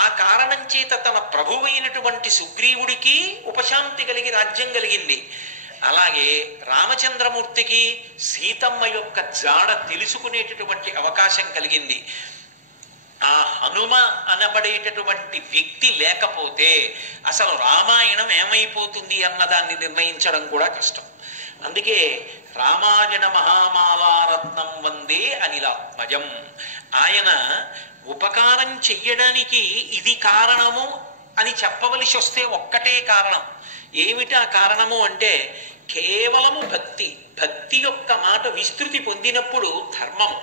ఆ కారణం చేత తన ప్రభువైనటువంటి సుగ్రీవుడికి ఉపశాంతి కలిగి రాజ్యం కలిగింది. అలాగే రామచంద్రమూర్తికి సీతమ్మ యొక్క జాడ తెలుసుకునేటటువంటి అవకాశం కలిగింది. ఆ హనుమ అనబడేటటువంటి వ్యక్తి లేకపోతే అసలు రామాయణం ఏమైపోతుంది అన్నదాన్ని నిర్ణయించడం కూడా కష్టం. అందుకే రామాయణ మహామాలారత్నం వందే అనిలాత్మజం. ఆయన ఉపకారం చెయ్యడానికి ఇది కారణము అని చెప్పవలసి వస్తే ఒక్కటే కారణం. ఏమిటి ఆ కారణము అంటే కేవలము భక్తి. భక్తి యొక్క మాట విస్తృతి పొందినప్పుడు ధర్మము,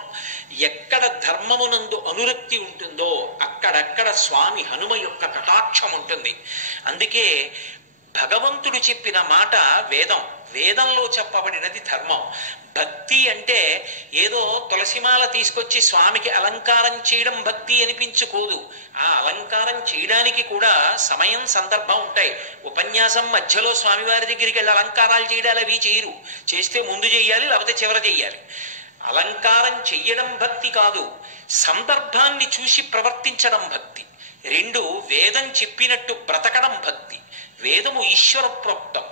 ఎక్కడ ధర్మమునందు అనురక్తి ఉంటుందో అక్కడక్కడ స్వామి హనుమ యొక్క కటాక్షం ఉంటుంది. అందుకే భగవంతుడు చెప్పిన మాట వేదం, వేదంలో చెప్పబడినది ధర్మం. భక్తి అంటే ఏదో తులసిమాల తీసుకొచ్చి స్వామికి అలంకారం చేయడం భక్తి అనిపించుకోదు. ఆ అలంకారం చేయడానికి కూడా సమయం సందర్భం ఉంటాయి. ఉపన్యాసం మధ్యలో స్వామివారి దగ్గరికి వెళ్ళి అలంకారాలు చేయడాలు అవి చేయరు. చేస్తే ముందు చెయ్యాలి, లేకపోతే చివర చెయ్యాలి. అలంకారం చెయ్యడం భక్తి కాదు, సందర్భాన్ని చూసి ప్రవర్తించడం భక్తి. రెండు, వేదం చెప్పినట్టు బ్రతకడం భక్తి. వేదము ఈశ్వర ప్రోక్తం.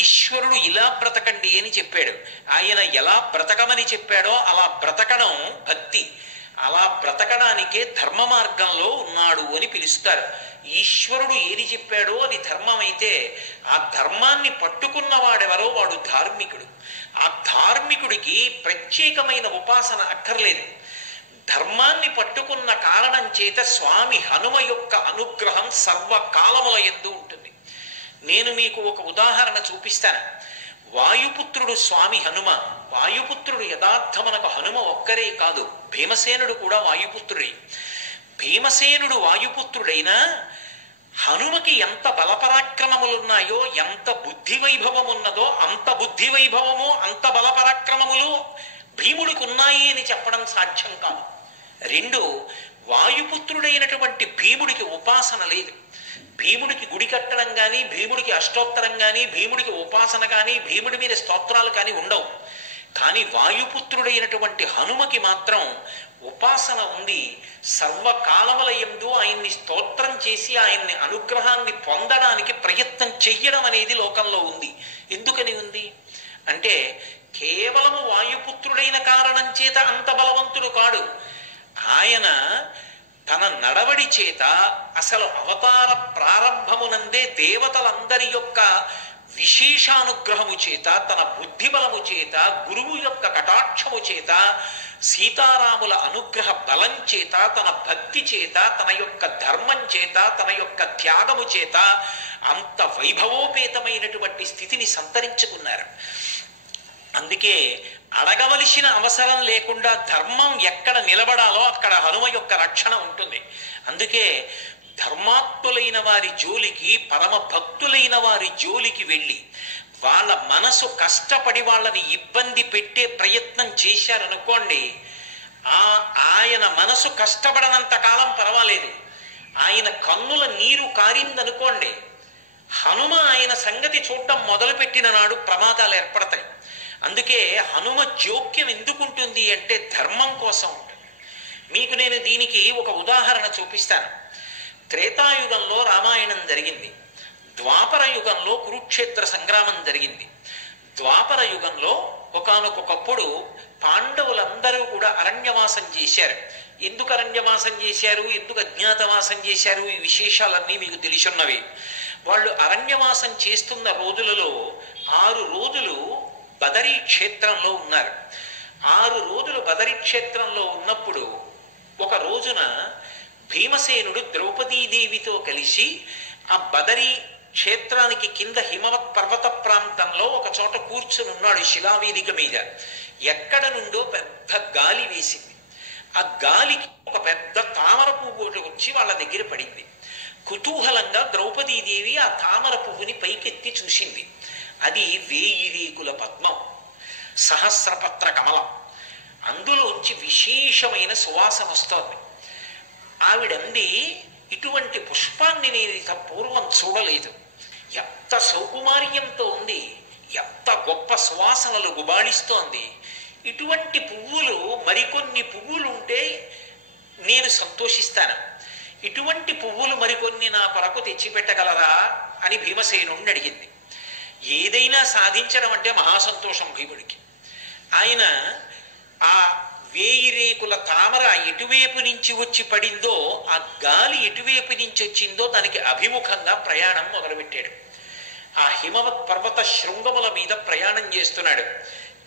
ఈశ్వరుడు ఇలా బ్రతకండి అని చెప్పాడు. ఆయన ఎలా బ్రతకమని చెప్పాడో అలా బ్రతకడం భక్తి. అలా బ్రతకడానికే ధర్మ మార్గంలో ఉన్నాడు అని పిలుస్తారు. ఈశ్వరుడు ఏది చెప్పాడో అది ధర్మం అయితే ఆ ధర్మాన్ని పట్టుకున్నవాడెవరో వాడు ధార్మికుడు. ఆ ధార్మికుడికి ప్రత్యేకమైన ఉపాసన అక్కర్లేదు. ధర్మాన్ని పట్టుకున్న కారణం చేత స్వామి హనుమ యొక్క అనుగ్రహం సర్వకాలముల యందు ఉంటుంది. నేను మీకు ఒక ఉదాహరణ చూపిస్తాను. వాయుపుత్రుడు స్వామి హనుమ. వాయుపుత్రుడు యథార్థమనకు హనుమ ఒక్కరే కాదు, భీమసేనుడు కూడా వాయుపుత్రుడే. భీమసేనుడు వాయుపుత్రుడైనా హనుమకి ఎంత బలపరాక్రమములున్నాయో, ఎంత బుద్ధి వైభవం ఉన్నదో అంత బుద్ధి వైభవము అంత బలపరాక్రమములు భీముడికి ఉన్నాయి అని చెప్పడం సాధ్యం కాదు. రెండు, వాయుపుత్రుడైనటువంటి భీముడికి ఉపాసన లేదు. భీముడికి గుడి కట్టడం కానీ, భీముడికి అష్టోత్తరం కానీ, భీముడికి ఉపాసన కానీ, భీముడి మీద స్తోత్రాలు కానీ ఉండవు. కానీ వాయుపుత్రుడైనటువంటి హనుమకి మాత్రం ఉపాసన ఉంది. సర్వకాలముల యందు ఆయన్ని స్తోత్రం చేసి ఆయన్ని అనుగ్రహాన్ని పొందడానికి ప్రయత్నం చెయ్యడం అనేది లోకంలో ఉంది. ఎందుకని ఉంది అంటే కేవలము వాయుపుత్రుడైన కారణం చేత అంత బలవంతుడు కాడు. ఆయన తన నడవడి చేత అసలు అవతార ప్రారంభమునందే దేవతలందరి యొక్క విశేషానుగ్రహము చేత, తన బుద్ధిబలము చేత, గురువు యొక్క కటాక్షము చేత, సీతారాముల అనుగ్రహ బలం చేత, తన భక్తి చేత, తన యొక్క ధర్మం చేత, తన యొక్క త్యాగము చేత అంత వైభవోపేతమైనటువంటి స్థితిని సంతరించుకున్నారు. అందుకే అడగవలసిన అవసరం లేకుండా ధర్మం ఎక్కడ నిలబడాలో అక్కడ హనుమ యొక్క రక్షణ ఉంటుంది. అందుకే ధర్మాత్ములైన వారి జోలికి, పరమ భక్తులైన వారి జోలికి వెళ్ళి వాళ్ళ మనసు కష్టపడి వాళ్ళని ఇబ్బంది పెట్టే ప్రయత్నం చేశారనుకోండి, ఆయన మనసు కష్టపడనంత కాలం పర్వాలేదు. ఆయన కన్నుల నీరు కారిందనుకోండి, హనుమ ఆయన సంగతి చూడటం మొదలుపెట్టిన నాడు ప్రమాదాలు ఏర్పడతాయి. అందుకే హనుమ జోక్యం ఎందుకుంటుంది అంటే ధర్మం కోసం ఉంటుంది. మీకు నేను దీనికి ఒక ఉదాహరణ చూపిస్తాను. త్రేతాయుగంలో రామాయణం జరిగింది. ద్వాపర యుగంలో కురుక్షేత్ర సంగ్రామం జరిగింది. ద్వాపర యుగంలో ఒకానొకప్పుడు పాండవులందరూ కూడా అరణ్యవాసం చేశారు. ఎందుకు అరణ్యవాసం చేశారు, ఎందుకు అజ్ఞాతవాసం చేశారు, ఈ విశేషాలన్నీ మీకు తెలిసున్నవి. వాళ్ళు అరణ్యవాసం చేస్తున్న రోజులలో 6 రోజులు బదరీ క్షేత్రంలో ఉన్నారు. 6 రోజులు బదరీ క్షేత్రంలో ఉన్నప్పుడు ఒక రోజున భీమసేనుడు ద్రౌపదీదేవితో కలిసి ఆ బదరీ క్షేత్రానికి కింద హిమవత్ పర్వత ప్రాంతంలో ఒక చోట కూర్చుని ఉన్నాడు శిలావేదిక మీద. ఎక్కడ నుండో పెద్ద గాలి వేసింది. ఆ గాలికి ఒక పెద్ద తామర పువ్వు వచ్చి వాళ్ళ దగ్గర పడింది. కుతూహలంగా ద్రౌపదీదేవి ఆ తామర పువ్వుని పైకెత్తి చూసింది. అది 1000 రేకుల పద్మం, సహస్రపత్ర కమలం. అందులోంచి విశేషమైన సువాసన వస్తోంది. ఆవిడంది, ఇటువంటి పుష్పాన్ని నేను ఇక పూర్వం చూడలేదు. ఎంత సౌకుమార్యంతో ఉంది, ఎంత గొప్ప సువాసనలు గుబాళిస్తోంది. ఇటువంటి పువ్వులు మరికొన్ని పువ్వులు ఉంటే నేను సంతోషిస్తాను. ఇటువంటి పువ్వులు మరికొన్ని నా కొరకు తెచ్చిపెట్టగలరా అని భీమసేనుణ్ణి అడిగింది. ఏదైనా సాధించడం అంటే మహాసంతోషం భీముడికి. ఆయన ఆ 1000 రేకుల తామర ఎటువైపు నుంచి వచ్చి పడిందో, ఆ గాలి ఎటువైపు నుంచి వచ్చిందో దానికి అభిముఖంగా ప్రయాణం మొదలుపెట్టాడు. ఆ హిమవత్ పర్వత శృంగముల మీద ప్రయాణం చేస్తున్నాడు.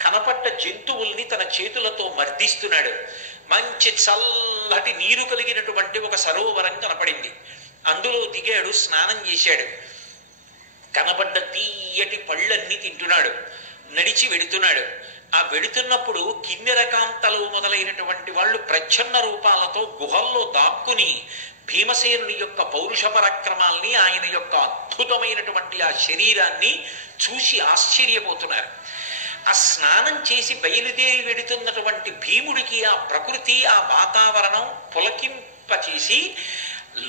కనపట్ట జంతువుల్ని తన చేతులతో మర్దిస్తున్నాడు. మంచి చల్లటి నీరు కలిగినటువంటి ఒక సరోవరం కనపడింది. అందులో దిగాడు, స్నానం చేశాడు. కనపడ్డ తీయటి పళ్ళన్నీ తింటున్నాడు. నడిచి వెడుతున్నాడు. ఆ వెడుతున్నప్పుడు కిన్నెరకాంతలు మొదలైనటువంటి వాళ్ళు ప్రచ్ఛన్న రూపాలతో గుహల్లో దాక్కుని భీమసేనుని యొక్క పౌరుష పరాక్రమాల్ని, ఆయన యొక్క అద్భుతమైనటువంటి ఆ శరీరాన్ని చూసి ఆశ్చర్యపోతున్నారు. ఆ స్నానం చేసి బయలుదేరి వెడుతున్నటువంటి భీముడికి ఆ ప్రకృతి, ఆ వాతావరణం పులకింపచేసి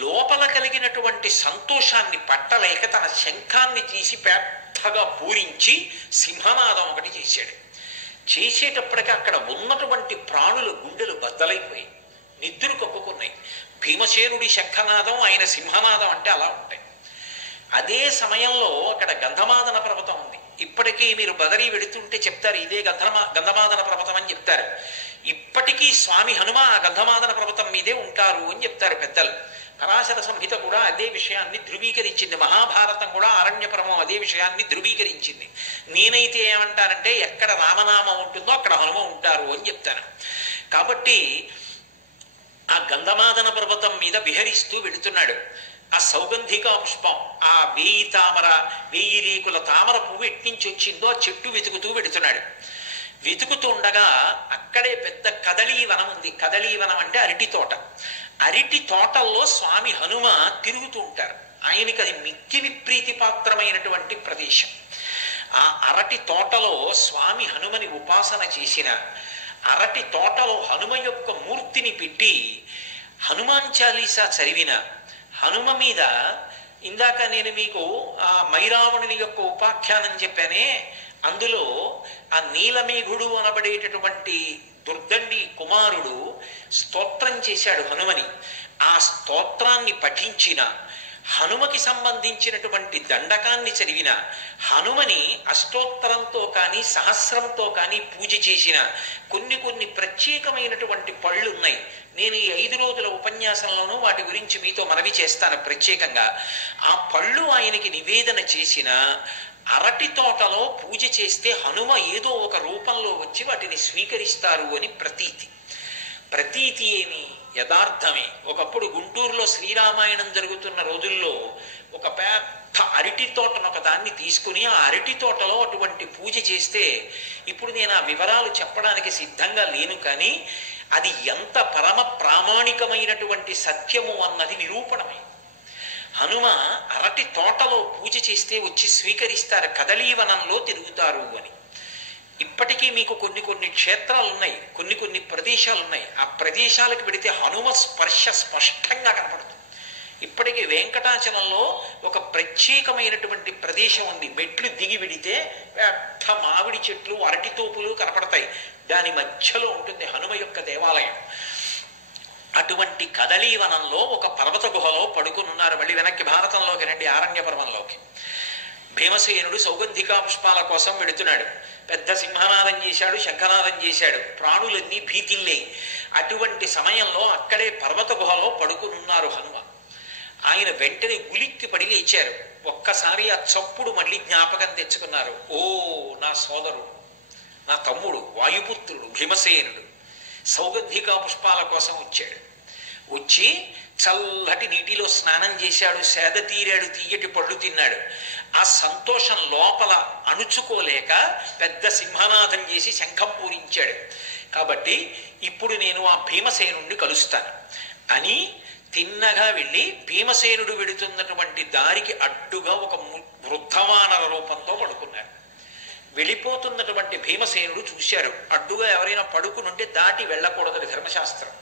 లోపల కలిగినటువంటి సంతోషాన్ని పట్టలేక తన శంఖాన్ని తీసి పెద్దగా పూరించి సింహనాదం ఒకటి చేశాడు. చేసేటప్పటికి అక్కడ ఉన్నటువంటి ప్రాణుల గుండెలు బద్దలైపోయి నిద్ర కప్పుకున్నాయి. భీమసేనుడి శంఖనాదం, ఆయన సింహనాదం అంటే అలా ఉంటాయి. అదే సమయంలో అక్కడ గంధమాదన పర్వతం ఉంది. ఇప్పటికీ మీరు బదరీ వెడుతుంటే చెప్తారు ఇదే గంధమాదన పర్వతం అని చెప్తారు. ఇప్పటికీ స్వామి హనుమ ఆ గంధమాదన పర్వతం మీదే ఉంటారు అని చెప్తారు పెద్దలు. పరాశర సంహిత కూడా అదే విషయాన్ని ధృవీకరించింది. మహాభారతం కూడా అరణ్య పర్వం అదే విషయాన్ని ధృవీకరించింది. నేనైతే ఏమంటానంటే ఎక్కడ రామనామం ఉంటుందో అక్కడ హనుమ ఉంటారు అని చెప్తాను. కాబట్టి ఆ గంధమాదన పర్వతం మీద విహరిస్తూ వెళుతున్నాడు. ఆ సౌగంధిక పుష్పం, ఆ 1000 రేకుల తామర పువ్వు ఎట్నుంచి వచ్చిందో ఆ చెట్టు వెతుకుతూ వెళుతున్నాడు. వెతుకుతూ ఉండగా అక్కడే పెద్ద కదళీవనం ఉంది. కదళీవనం అంటే అరటి తోట. అరటి తోటల్లో స్వామి హనుమ తిరుగుతూ ఉంటారు. ఆయనకి అది మిక్కిలి ప్రీతిపాత్రమైనటువంటి ప్రదేశం. ఆ అరటి తోటలో స్వామి హనుమని ఉపాసన చేసిన, అరటి తోటలో హనుమ యొక్క మూర్తిని పెట్టి హనుమాన్ చాలీసా చదివిన, హనుమ మీద ఇందాక నేను మీకు ఆ మైరావణుని యొక్క ఉపాఖ్యానం చెప్పానే, అందులో ఆ నీలమేఘుడు అనబడేటటువంటి దుర్దండి కుమారుడు స్తోత్రం చేశాడు హనుమని. ఆ స్తోత్రాన్ని పఠించిన, హనుమకి సంబంధించినటువంటి దండకాన్ని చదివిన, హనుమని అష్టోత్తరంతో కానీ సహస్రంతో కానీ పూజ చేసిన కొన్ని ప్రత్యేకమైనటువంటి పళ్ళు ఉన్నాయి. నేను ఈ 5 రోజుల ఉపన్యాసంలోనూ వాటి గురించి మీతో మనవి చేస్తాను ప్రత్యేకంగా. ఆ పళ్ళు ఆయనకి నివేదన చేసిన, అరటి తోటలో పూజ చేస్తే హనుమ ఏదో ఒక రూపంలో వచ్చి వాటిని స్వీకరిస్తారు అని ప్రతీతి. ప్రతీతి ఏమి, యథార్థమే. ఒకప్పుడు గుంటూరులో శ్రీరామాయణం జరుగుతున్న రోజుల్లో ఒక పెద్ద అరటి తోటను ఒక దాన్ని తీసుకుని ఆ అరటి తోటలో అటువంటి పూజ చేస్తే, ఇప్పుడు నేను ఆ వివరాలు చెప్పడానికి సిద్ధంగా లేను, కానీ అది ఎంత పరమ ప్రామాణికమైనటువంటి సత్యము అన్నది నిరూపణమే. హనుమ అరటి తోటలో పూజ చేస్తే వచ్చి స్వీకరిస్తారు, కదలీవనంలో తిరుగుతారు అని. ఇప్పటికీ మీకు కొన్ని క్షేత్రాలు ఉన్నాయి, కొన్ని ప్రదేశాలు ఉన్నాయి. ఆ ప్రదేశాలకు వెడితే హనుమ స్పర్శ స్పష్టంగా కనపడుతుంది. ఇప్పటికీ వెంకటాచలంలో ఒక ప్రత్యేకమైనటువంటి ప్రదేశం ఉంది. మెట్లు దిగి వెడితే పెద్ద మామిడి చెట్లు, అరటి తోపులు కనపడతాయి. దాని మధ్యలో ఉంటుంది హనుమ యొక్క దేవాలయం. అటువంటి కదలీవనంలో ఒక పర్వత గుహలో పడుకుని ఉన్నారు. మళ్ళీ వెనక్కి భారతంలోకి రండి, ఆరణ్య పర్వంలోకి. భీమసేనుడు సౌగంధికా పుష్పాల కోసం వెడుతున్నాడు. పెద్ద సింహనాదం చేశాడు, శంఖనాదం చేశాడు. ప్రాణులన్నీ భీతిల్లే. అటువంటి సమయంలో అక్కడే పర్వత గుహలో పడుకునున్నారు హనుమ. ఆయన వెంటనే ఉలిక్కి పడి లేచారు. ఒక్కసారి ఆ చప్పుడు మళ్ళీ జ్ఞాపకం తెచ్చుకున్నారు. ఓ నా సోదరుడు, నా తమ్ముడు, వాయుపుత్రుడు భీమసేనుడు సౌగంధికా పుష్పాల కోసం వచ్చాడు. వచ్చి చల్లటి నీటిలో స్నానం చేశాడు, సేద తీరాడు, తీయటి పళ్ళు తిన్నాడు. ఆ సంతోషం లోపల అణుచుకోలేక పెద్ద సింహనాదం చేసి శంఖం పూరించాడు. కాబట్టి ఇప్పుడు నేను ఆ భీమసేనుణ్ణి కలుస్తాను అని తిన్నగా వెళ్ళి భీమసేనుడు వెడుతున్నటువంటి దారికి అడ్డుగా ఒక వృద్ధవానర రూపంతో పడుకున్నాడు. వెళ్ళిపోతున్నటువంటి భీమసేనుడు చూశారు, అడ్డుగా ఎవరైనా పడుకునుంటే దాటి వెళ్ళకూడదని ధర్మశాస్త్రం.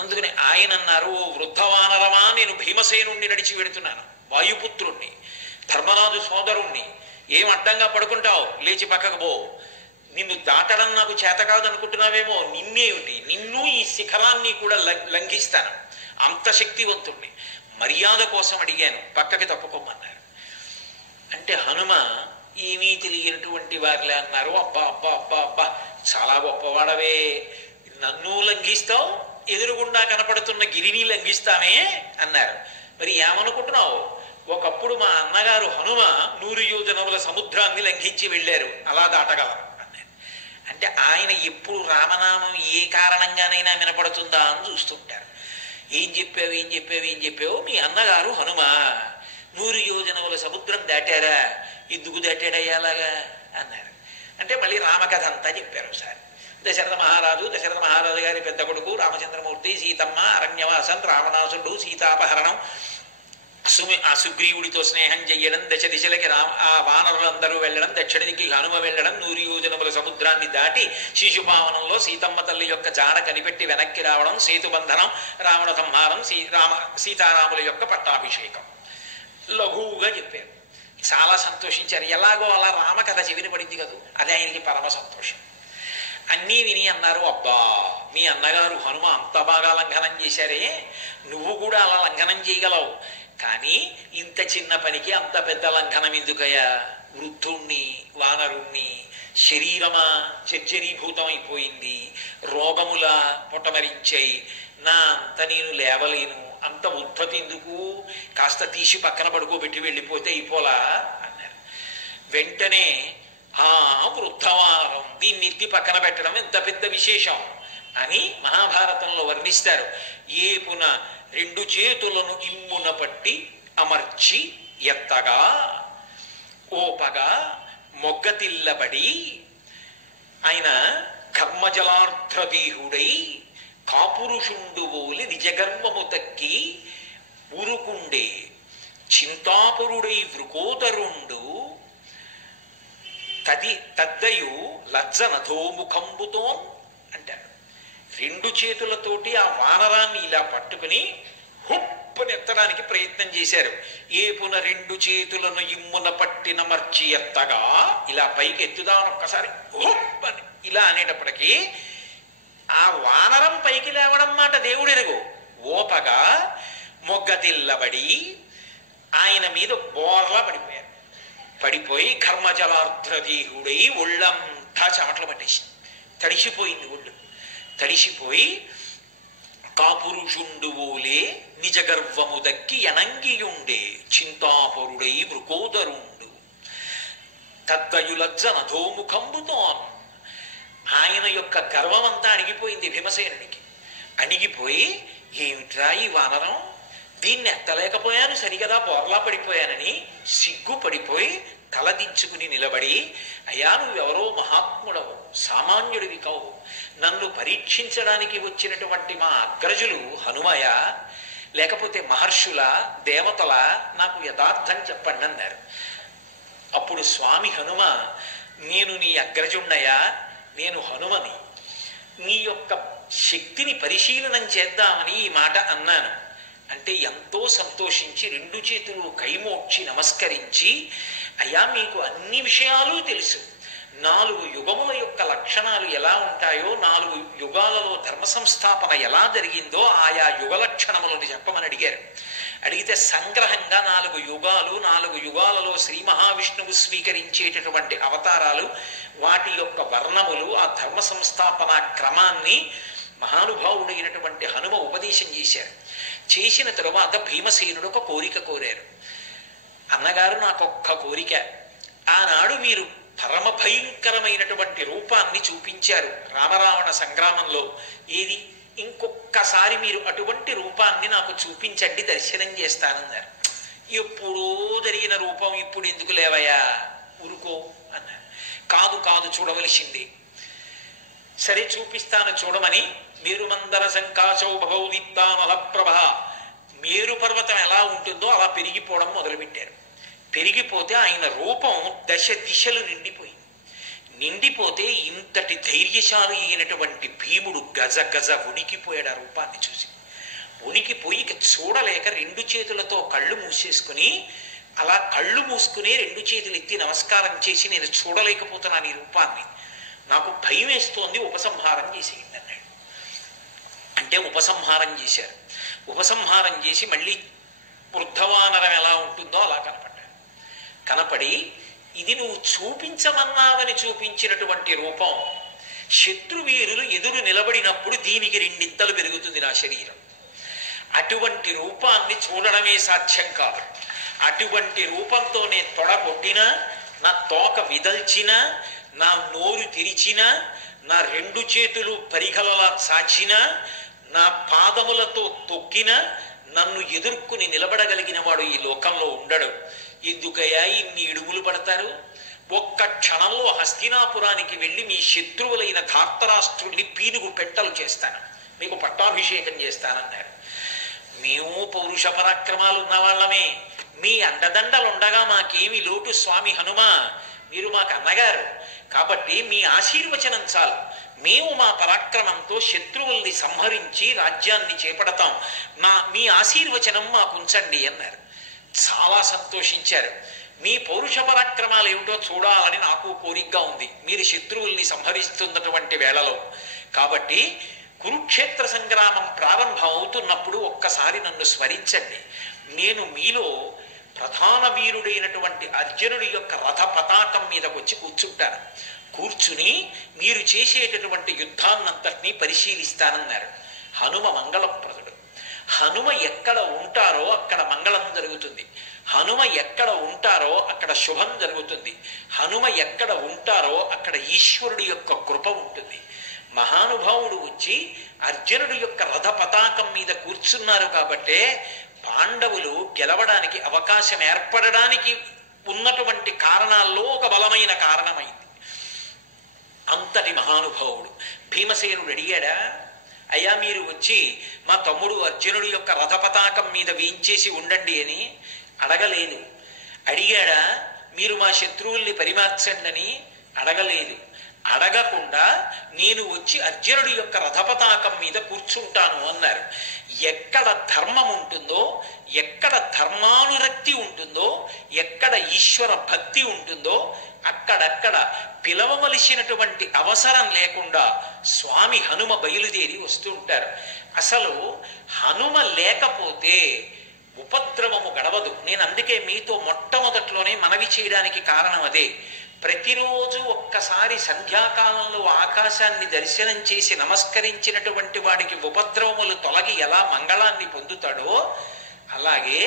అందుకని ఆయన అన్నారు, ఓ వృద్ధవానరమా, నేను భీమసేనుణ్ణి నడిచి వెడుతున్నాను, వాయుపుత్రుణ్ణి, ధర్మరాజు సోదరుణ్ణి, ఏం అడ్డంగా పడుకుంటావు, లేచి పక్కకు పో, నిన్ను దాటడం నాకు చేత కాదనుకుంటున్నావేమో, నిన్నేమిటి, నిన్ను ఈ శిఖరాన్ని కూడా లంఘిస్తాను, అంత శక్తివంతుణ్ణి, మర్యాద కోసం అడిగాను, పక్కకి తప్పుకోమన్నారు. అంటే హనుమ ఏమీ తెలియనటువంటి వారిలే అన్నారు, అబ్బా అబ్బా అబ్బా అబ్బా, చాలా గొప్పవాడవే, నన్ను లంఘిస్తావు, ఎదురుగుండా కనపడుతున్న గిరిని లంఘిస్తామే అన్నారు. మరి ఏమనుకుంటున్నావు, ఒకప్పుడు మా అన్నగారు హనుమ 100 యోజనముల సముద్రాన్ని లంఘించి వెళ్ళారు, అలా దాటగలరు అన్నారు. అంటే ఆయన ఎప్పుడు రామనామం ఏ కారణంగానైనా వినపడుతుందా అని చూస్తుంటారు. ఏం చెప్పావు ఏం చెప్పావు ఏం చెప్పావు, మీ అన్నగారు హనుమ 100 యోజనముల సముద్రం దాటారా, ఎందుకు దాటాడయ్యా అలాగా అన్నారు. అంటే మళ్ళీ రామకథ అంతా చెప్పారు ఒకసారి. దశరథ మహారాజు గారి పెద్ద కొడుకు రామచంద్రమూర్తి, సీతమ్మ, అరణ్యవాసం, రావణాసుడు, సీతాపహరణం, ఆ సుగ్రీవుడితో స్నేహం చెయ్యడం, దశ దిశలకి ఆ వానరులందరూ వెళ్ళడం, దక్షిణ దిక్కి హనుమ వెళ్ళడం, 100 యోజనముల సముద్రాన్ని దాటి శిశుపావనంలో సీతమ్మ తల్లి యొక్క జాడ కనిపెట్టి వెనక్కి రావడం, సేతుబంధనం, రావణ సంహారం, సీతారాముల యొక్క పట్టాభిషేకం లఘువుగా చెప్పారు. చాలా సంతోషించారు. ఎలాగో అలా రామకథ చెవిని పడింది కదూ, అది ఆయనకి పరమ సంతోషం. అన్నీ విని అన్నారు, అబ్బా మీ అన్నగారు హనుమ అంత బాగా లంఘనం చేశారే, నువ్వు కూడా అలా లంఘనం చేయగలవు, కానీ ఇంత చిన్న పనికి అంత పెద్ద లంఘనం ఎందుకయ్యా, వృద్ధుణ్ణి, వానరుణ్ణి, శరీరమా జర్జరీభూతం అయిపోయింది, రోగములా పొటమరించాయి, నా అంత నేను లేవలేను, అంత ఉద్ధతి ఎందుకు, కాస్త తీసి పక్కన పడుకోబెట్టి వెళ్ళిపోతే అయిపోలా అన్నారు. వెంటనే ఆ వృద్ధవారం, దీన్ని ఎత్తి పక్కన పెట్టడం ఎంత పెద్ద విశేషం అని మహాభారతంలో వర్ణిస్తారు. ఏపున 2 చేతులను ఇమ్మున పట్టి అమర్చి ఎత్తగా ఓపగా మొగ్గతిల్లబడి ఆయన కర్మజలార్ధ్రదేహుడై కాపురుషుండు ఓలి నిజగర్వము తక్కి ఊరుకుండే చింతాపురుడై వృకోదరుండు తద్దయు లజ్జనథోముఖంబుతోన్ అంటారు. 2 చేతులతోటి ఆ వానరాన్ని ఇలా పట్టుకుని హుప్పని ఎత్తడానికి ప్రయత్నం చేశారు. ఏపున 2 చేతులను ఇమ్మున పట్టిన మర్చి ఎత్తగా, ఇలా పైకి ఎత్తుదామని ఒక్కసారి హుప్పని ఇలా అనేటప్పటికీ ఆ వానరం పైకి లేవడం మాట దేవుడెరుగు, ఓపగా మొగ్గతిల్లబడి ఆయన మీద బోర్లా పడిపోయారు. పడిపోయి కర్మజలార్ధ్రదేహుడై ఒళ్ళంతా చెమటలు పట్టేసి తడిసిపోయింది, ఒళ్ళు తడిసిపోయి కాపురుషుండు ఓలే నిజగర్వము దక్కి ఎనంగియుండే చింతాపరుడై వృకోదరుండు తద్దయులజ్జనధోముఖంబుతోన్. ఆయన యొక్క గర్వమంతా అణిగిపోయింది భీమసేనునికి. అణిగిపోయి ఏమిట్రా ఈ వానరం, దీన్ని ఎత్తలేకపోయాను సరిగదా, బోర్లా పడిపోయానని సిగ్గుపడిపోయి తలదించుకుని నిలబడి, అయ్యా నువ్వెవరో మహాత్ముడవు, సామాన్యుడివి కావు, నన్ను పరీక్షించడానికి వచ్చినటువంటి మా అగ్రజులు హనుమయ లేకపోతే మహర్షుల దేవతల, నాకు యథార్థం చెప్పండి అన్నారు. అప్పుడు స్వామి హనుమ, నేను నీ అగ్రజున్నయా, నేను హనుమని, నీ యొక్క శక్తిని పరిశీలనం చేద్దామని ఈ మాట అన్నాను అంటే ఎంతో సంతోషించి 2 చేతులు కైమోడ్చి నమస్కరించి, అయ్యా మీకు అన్ని విషయాలు తెలుసు, 4 యుగముల యొక్క లక్షణాలు ఎలా ఉంటాయో, 4 యుగాలలో ధర్మ సంస్థాపన ఎలా జరిగిందో ఆయా యుగ లక్షణములను చెప్పమని అడిగారు. అడిగితే సంగ్రహంగా 4 యుగాలు, 4 యుగాలలో శ్రీ మహావిష్ణువు స్వీకరించేటటువంటి అవతారాలు, వాటి యొక్క వర్ణములు, ఆ ధర్మ సంస్థాపన క్రమాన్ని మహానుభావుడైనటువంటి హనుమ ఉపదేశం చేశారు. చేసిన తరువాత భీమసేనుడు ఒక కోరిక కోరారు. అన్నగారు నాకొక్క కోరిక, ఆనాడు మీరు పరమ భయంకరమైనటువంటి రూపాన్ని చూపించారు రామరావణ సంగ్రామంలో, ఏది ఇంకొక్కసారి మీరు అటువంటి రూపాన్ని నాకు చూపించండి, దర్శనం చేస్తానన్నారు. ఎప్పుడో జరిగిన రూపం ఇప్పుడు ఎందుకు లేవయా, ఊరుకో అన్నారు. కాదు కాదు చూడవలసింది, సరే చూపిస్తాను చూడమని మేరుమందర సంకాశౌ భవౌదీప్తామలప్రభ, మేరు పర్వతం ఎలా ఉంటుందో అలా పెరిగిపోవడం మొదలుపెట్టారు. పెరిగిపోతే ఆయన రూపం 10 దిశలు నిండిపోయింది. నిండిపోతే ఇంతటి ధైర్యశాలి అయినటువంటి భీముడు గజ గజ ఉనికిపోయాడు ఆ రూపాన్ని చూసి. ఉనికిపోయి ఇక చూడలేక రెండు చేతులతో కళ్ళు మూసేసుకుని అలా కళ్ళు మూసుకుని రెండు చేతులు ఎత్తి నమస్కారం చేసి, నేను చూడలేకపోతున్నాను ఈ రూపాన్ని, నాకు భయం వేస్తోంది, ఉపసంహారం చేసేయండి అన్నాడు. అంటే ఉపసంహారం చేశారు. ఉపసంహారం చేసి మళ్ళీ వృద్ధవానరం ఎలా ఉంటుందో అలా కనపడ్డాడు. కనపడి, ఇది నువ్వు చూపించమన్నావని చూపించినటువంటి రూపం, శత్రువీరులు ఎదురు నిలబడినప్పుడు దీనికి రెండింతలు పెరుగుతుంది నా శరీరం. అటువంటి రూపాన్ని చూడడమే సాధ్యం కాదు. అటువంటి రూపంతో నేను తొడగొట్టినా, నా తోక విదల్చినా, నా నోరు తెరిచినా, నా రెండు చేతులు పరిగలలా చాచినా, నా పాదములతో తొక్కినా నన్ను ఎదుర్కొని నిలబడగలిగిన వాడు ఈ లోకంలో ఉండడు. ఎందుకయ్యా ఇన్ని ఇడుములు పడతారు? ఒక్క క్షణంలో హస్తినాపురానికి వెళ్ళి మీ శత్రువులైన ధార్తరాష్ట్రుల్ని పీనుగు పెట్టలు చేస్తాను, మీకు పట్టాభిషేకం చేస్తానన్నారు. మేము పౌరుష పరాక్రమాలు ఉన్న వాళ్ళమే, మీ అండదండలుండగా మాకేమి లోటు స్వామి హనుమ, మీరు మాకు అన్నగారు కాబట్టి మీ ఆశీర్వచనం చాలు, మేము మా పరాక్రమంతో శత్రువుల్ని సంహరించి రాజ్యాన్ని చేపడతాం, మీ ఆశీర్వచనం మాకు ఉంచండి అన్నారు. చాలా సంతోషించారు. మీ పౌరుష పరాక్రమాలు ఏమిటో చూడాలని నాకు కోరికగా ఉంది మీరు శత్రువుల్ని సంహరిస్తున్నటువంటి వేళలో. కాబట్టి కురుక్షేత్ర సంగ్రామం ప్రారంభం అవుతున్నప్పుడు ఒక్కసారి నన్ను స్మరించండి, నేను మీలో ప్రధాన వీరుడైనటువంటి అర్జునుడి యొక్క రథ పతాకం మీదకి వచ్చి కూర్చుంటాను, కూర్చుని మీరు చేసేటటువంటి యుద్ధాన్నంతటినీ పరిశీలిస్తానన్నారు. హనుమ మంగళప్రదుడు. హనుమ ఎక్కడ ఉంటారో అక్కడ మంగళం జరుగుతుంది, హనుమ ఎక్కడ ఉంటారో అక్కడ శుభం జరుగుతుంది, హనుమ ఎక్కడ ఉంటారో అక్కడ ఈశ్వరుడి యొక్క కృప ఉంటుంది. మహానుభావుడు వచ్చి అర్జునుడి యొక్క రథ పతాకం మీద కూర్చున్నారు కాబట్టే పాండవులు గెలవడానికి అవకాశం ఏర్పడడానికి ఉన్నటువంటి కారణాల్లో ఒక బలమైన కారణమైంది. అంతటి మహానుభావుడు భీమసేనుడు అడిగాడా, అయ్యా మీరు వచ్చి మా తమ్ముడు అర్జునుడి యొక్క రథ పతాకం మీద వేయించేసి ఉండండి అని అడగలేదు. అడిగాడా, మీరు మా శత్రువుల్ని పరిమార్చండి అని అడగలేదు. అడగకుండా నేను వచ్చి అర్జునుడి యొక్క రథపతాకం మీద కూర్చుంటాను అన్నారు. ఎక్కడ ధర్మం ఉంటుందో, ఎక్కడ ధర్మానురక్తి ఉంటుందో, ఎక్కడ ఈశ్వర భక్తి ఉంటుందో అక్కడక్కడ పిలవవలసినటువంటి అవసరం లేకుండా స్వామి హనుమ బయలుదేరి వస్తూ ఉంటారు. అసలు హనుమ లేకపోతే ఉపద్రవము గడవదు. నేను అందుకే మీతో మొట్టమొదట్లోనే మనవి చేయడానికి కారణం అదే. ప్రతిరోజు ఒక్కసారి సంధ్యాకాలంలో ఆకాశాన్ని దర్శనం చేసి నమస్కరించినటువంటి వాడికి ఉపద్రవములు తొలగి ఎలా మంగళాన్ని పొందుతాడో అలాగే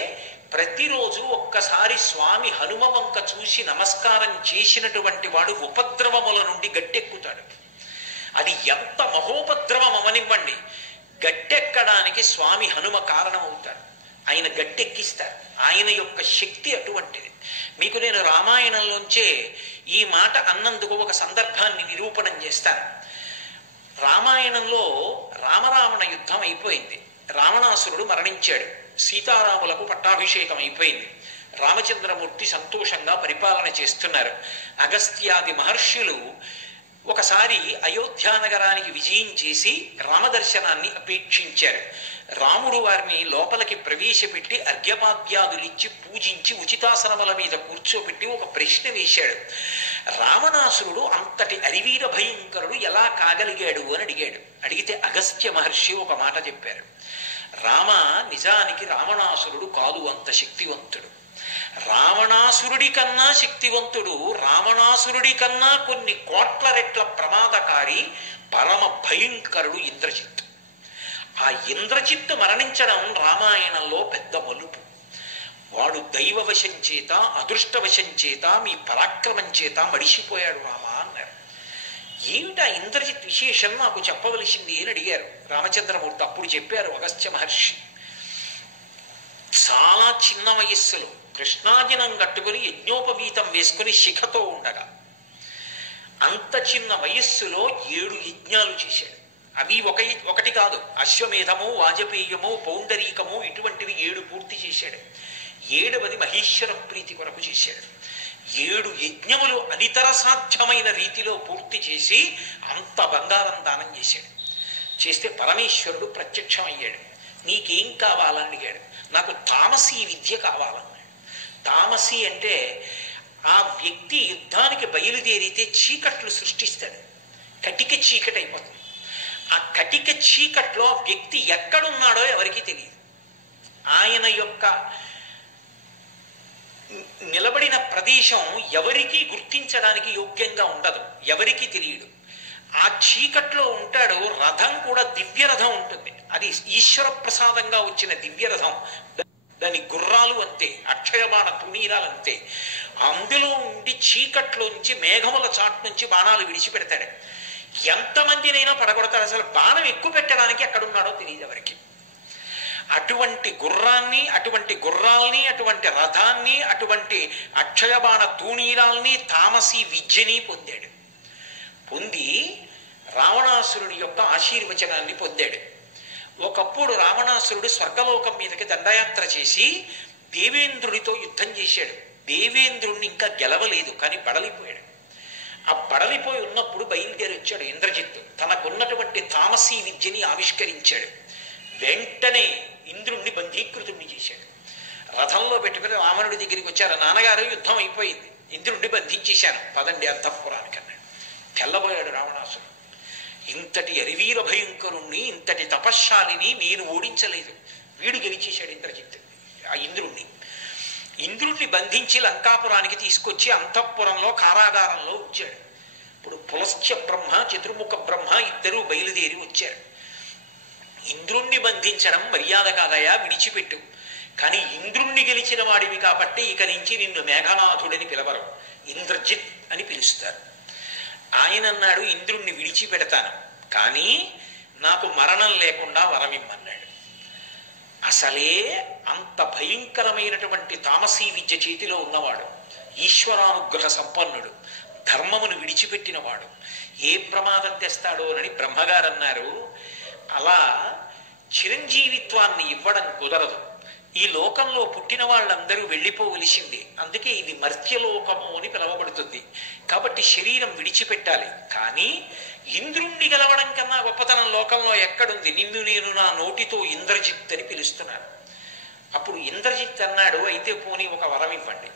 ప్రతిరోజు ఒక్కసారి స్వామి హనుమ వంక చూసి నమస్కారం చేసినటువంటి వాడు ఉపద్రవముల నుండి గట్టెక్కుతాడు. అది ఎంత మహోపద్రవం అవనివ్వండి, గట్టెక్కడానికి స్వామి హనుమ కారణమవుతాడు. ఆయన గట్టెక్కిస్తారు. ఆయన యొక్క శక్తి అటువంటిది. మీకు నేను రామాయణంలోంచే ఈ మాట అన్నందుకు ఒక సందర్భాన్ని నిరూపణం చేస్తాను. రామాయణంలో రామరావణ యుద్ధం అయిపోయింది, రావణాసురుడు మరణించాడు, సీతారాములకు పట్టాభిషేకం అయిపోయింది, రామచంద్రమూర్తి సంతోషంగా పరిపాలన చేస్తున్నారు. అగస్త్యాది మహర్షులు ఒకసారి అయోధ్యానగరానికి విజయం చేసి రామదర్శనాన్ని అపేక్షించారు. రాముడు వారిని లోపలికి ప్రవేశపెట్టి అర్ఘ్యపాద్యాదులిచ్చి పూజించి ఉచితాసనముల మీద కూర్చోబెట్టి ఒక ప్రశ్న వేశాడు. రావణాసురుడు అంతటి అరివీర భయంకరుడు ఎలా కాగలిగాడు అని అడిగాడు. అడిగితే అగస్త్య మహర్షి ఒక మాట చెప్పారు, రామ నిజానికి రావణాసురుడు కాదు అంత శక్తివంతుడు, రావణాసురుడి కన్నా శక్తివంతుడు, రావణాసురుడి కన్నా కొన్ని కోట్ల రెట్ల ప్రమాదకారి పరమ భయంకరుడు ఇంద్రజిత్తు. ఆ ఇంద్రజిత్తు మరణించడం రామాయణంలో పెద్ద మలుపు. వాడు దైవవశం చేత అదృష్టవశం చేత మీ పరాక్రమం చేత మడిసిపోయాడు రామ అన్నారు. ఏమిటా ఇంద్రజిత్ విశేషం నాకు చెప్పవలసింది అని అడిగారు రామచంద్రమూర్తి. అప్పుడు చెప్పారు అగస్త్య మహర్షి, చాలా చిన్న వయస్సులో కృష్ణాజినం కట్టుకుని యజ్ఞోపవీతం వేసుకుని శిఖతో ఉండగా అంత చిన్న వయస్సులో 7 యజ్ఞాలు చేశాడు. అవి ఒకటి కాదు, అశ్వమేధము, వాజపేయము, పౌండరీకము ఇటువంటివి 7 పూర్తి చేశాడు. 7వది మహేశ్వర ప్రీతి కొరకు చేశాడు. 7 యజ్ఞములు అనితర సాధ్యమైన రీతిలో పూర్తి చేసి అంత బంగారం దానం చేశాడు. చేస్తే పరమేశ్వరుడు ప్రత్యక్షమయ్యాడు. నీకేం కావాలని అడిగాడు. నాకు తామసీ విద్య కావాలన్నాడు. తామసీ అంటే ఆ వ్యక్తి యుద్ధానికి బయలుదేరితే చీకట్లు సృష్టిస్తాడు. కటిక చీకటి అయిపోతుంది. ఆ కటిక చీకట్లో వ్యక్తి ఎక్కడున్నాడో ఎవరికీ తెలియదు. ఆయన యొక్క నిలబడిన ప్రదేశం ఎవరికీ గుర్తించడానికి యోగ్యంగా ఉండదు, ఎవరికీ తెలియడు. ఆ చీకట్లో ఉంటాడు. రథం కూడా దివ్య రథం ఉంటుంది. అది ఈశ్వర ప్రసాదంగా వచ్చిన దివ్య రథం. దాని గుర్రాలు అంతే, అక్షయబాణ తునీరాలు అంతే. అందులో ఉండి చీకట్లోంచి మేఘముల చాటు నుంచి బాణాలు విడిచిపెడతాడు. ఎంతమందినైనా పడగొడతాడు. అసలు బాణం ఎక్కువ పెట్టడానికి ఎక్కడున్నాడో తెలియదు ఎవరికి. అటువంటి గుర్రాన్ని, అటువంటి గుర్రాల్ని, అటువంటి రథాన్ని, అటువంటి అక్షయబాణ తూణీరాల్ని, తామసీ విద్యని పొందాడు. పొంది రావణాసురుడి యొక్క ఆశీర్వచనాన్ని పొందాడు. ఒకప్పుడు రావణాసురుడు స్వర్గలోకం మీదకి దండయాత్ర చేసి దేవేంద్రుడితో యుద్ధం చేశాడు. దేవేంద్రుణ్ణి ఇంకా గెలవలేదు, కానీ బడలిపోయాడు. ఆ బడలిపోయి ఉన్నప్పుడు బయలుదేరి వచ్చాడు ఇంద్రజిత్తు. తనకున్నటువంటి తామసీ విద్యని ఆవిష్కరించాడు. వెంటనే ఇంద్రుణ్ణి బంధీకృతుణ్ణి చేశాడు. రథంలో పెట్టుకుని వామనుడి దగ్గరికి వచ్చారు. నాన్నగారు యుద్ధం అయిపోయింది, ఇంద్రుణ్ణి బంధించేశాను, పదండి అంతఃపురానికి అన్నాడు. తెల్లబోయాడు రావణాసురుడు. ఇంతటి అరివీర భయంకరుణ్ణి, ఇంతటి తపశ్శాలిని నేను ఓడించలేదు, వీడు గెలిచేశాడు ఇంద్రజిత్తు ఆ ఇంద్రుణ్ణి. ఇంద్రుణ్ణి బంధించి లంకాపురానికి తీసుకొచ్చి అంతఃపురంలో కారాగారంలో ఉంచాడు. ఇప్పుడు పులస్త్య బ్రహ్మ, చతుర్ముఖ బ్రహ్మ ఇద్దరూ బయలుదేరి వచ్చారు. ఇంద్రుణ్ణి బంధించడం మర్యాద కాదయా, విడిచిపెట్టు. కానీ ఇంద్రుణ్ణి గెలిచిన వాడివి కాబట్టి ఇక నుంచి నిన్ను మేఘనాథుడని పిలవరు, ఇంద్రజిత్ అని పిలుస్తారు. ఆయన అన్నాడు, ఇంద్రుణ్ణి విడిచిపెడతాను, కానీ నాకు మరణం లేకుండా వరమిమ్మన్నాడు. అసలే అంత భయంకరమైనటువంటి తామసీ విద్య చేతిలో ఉన్నవాడు, ఈశ్వరానుగ్రహ సంపన్నుడు, ధర్మమును విడిచిపెట్టినవాడు ఏ ప్రమాదం తెస్తాడో అని బ్రహ్మగారు అన్నారు. అలా చిరంజీవిత్వాన్ని ఇవ్వడం కుదరదు. ఈ లోకంలో పుట్టిన వాళ్ళందరూ వెళ్ళిపోవలసింది. అందుకే ఇది మర్త్యలోకము అని పిలవబడుతుంది. కాబట్టి శరీరం విడిచిపెట్టాలి. కానీ ఇంద్రుణ్ణి గెలవడం కన్నా గొప్పతనం లోకంలో ఎక్కడుంది? నిన్ను నేను నా నోటితో ఇంద్రజిత్ అని పిలుస్తున్నాను. అప్పుడు ఇంద్రజిత్ అన్నాడు, అయితే పోనీ ఒక వరం ఇవ్వండి.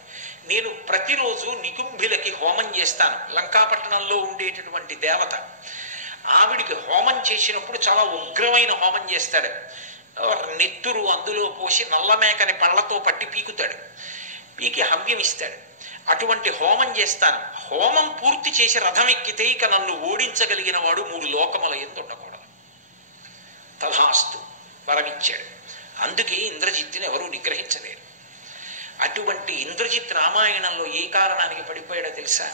నేను ప్రతిరోజు నికుంభిలకి హోమం చేస్తాను. లంకాపట్టణంలో ఉండేటటువంటి దేవత, ఆవిడికి హోమం చేసినప్పుడు చాలా ఉగ్రమైన హోమం చేస్తాడు. నెత్తురు అందులో పోసి నల్లమేకని పళ్ళతో పట్టి పీకుతాడు, పీకి హవ్యం ఇస్తాడు. అటువంటి హోమం చేస్తాను. హోమం పూర్తి చేసి రథం ఎక్కితే ఇక నన్ను ఓడించగలిగిన వాడు 3 లోకముల యందు ఉండకూడదు. తథాస్తు వరమిచ్చాడు. అందుకే ఇంద్రజిత్తుని ఎవరూ నిగ్రహించలేరు. అటువంటి ఇంద్రజిత్ రామాయణంలో ఏ కారణానికి పడిపోయాడో తెలుసా?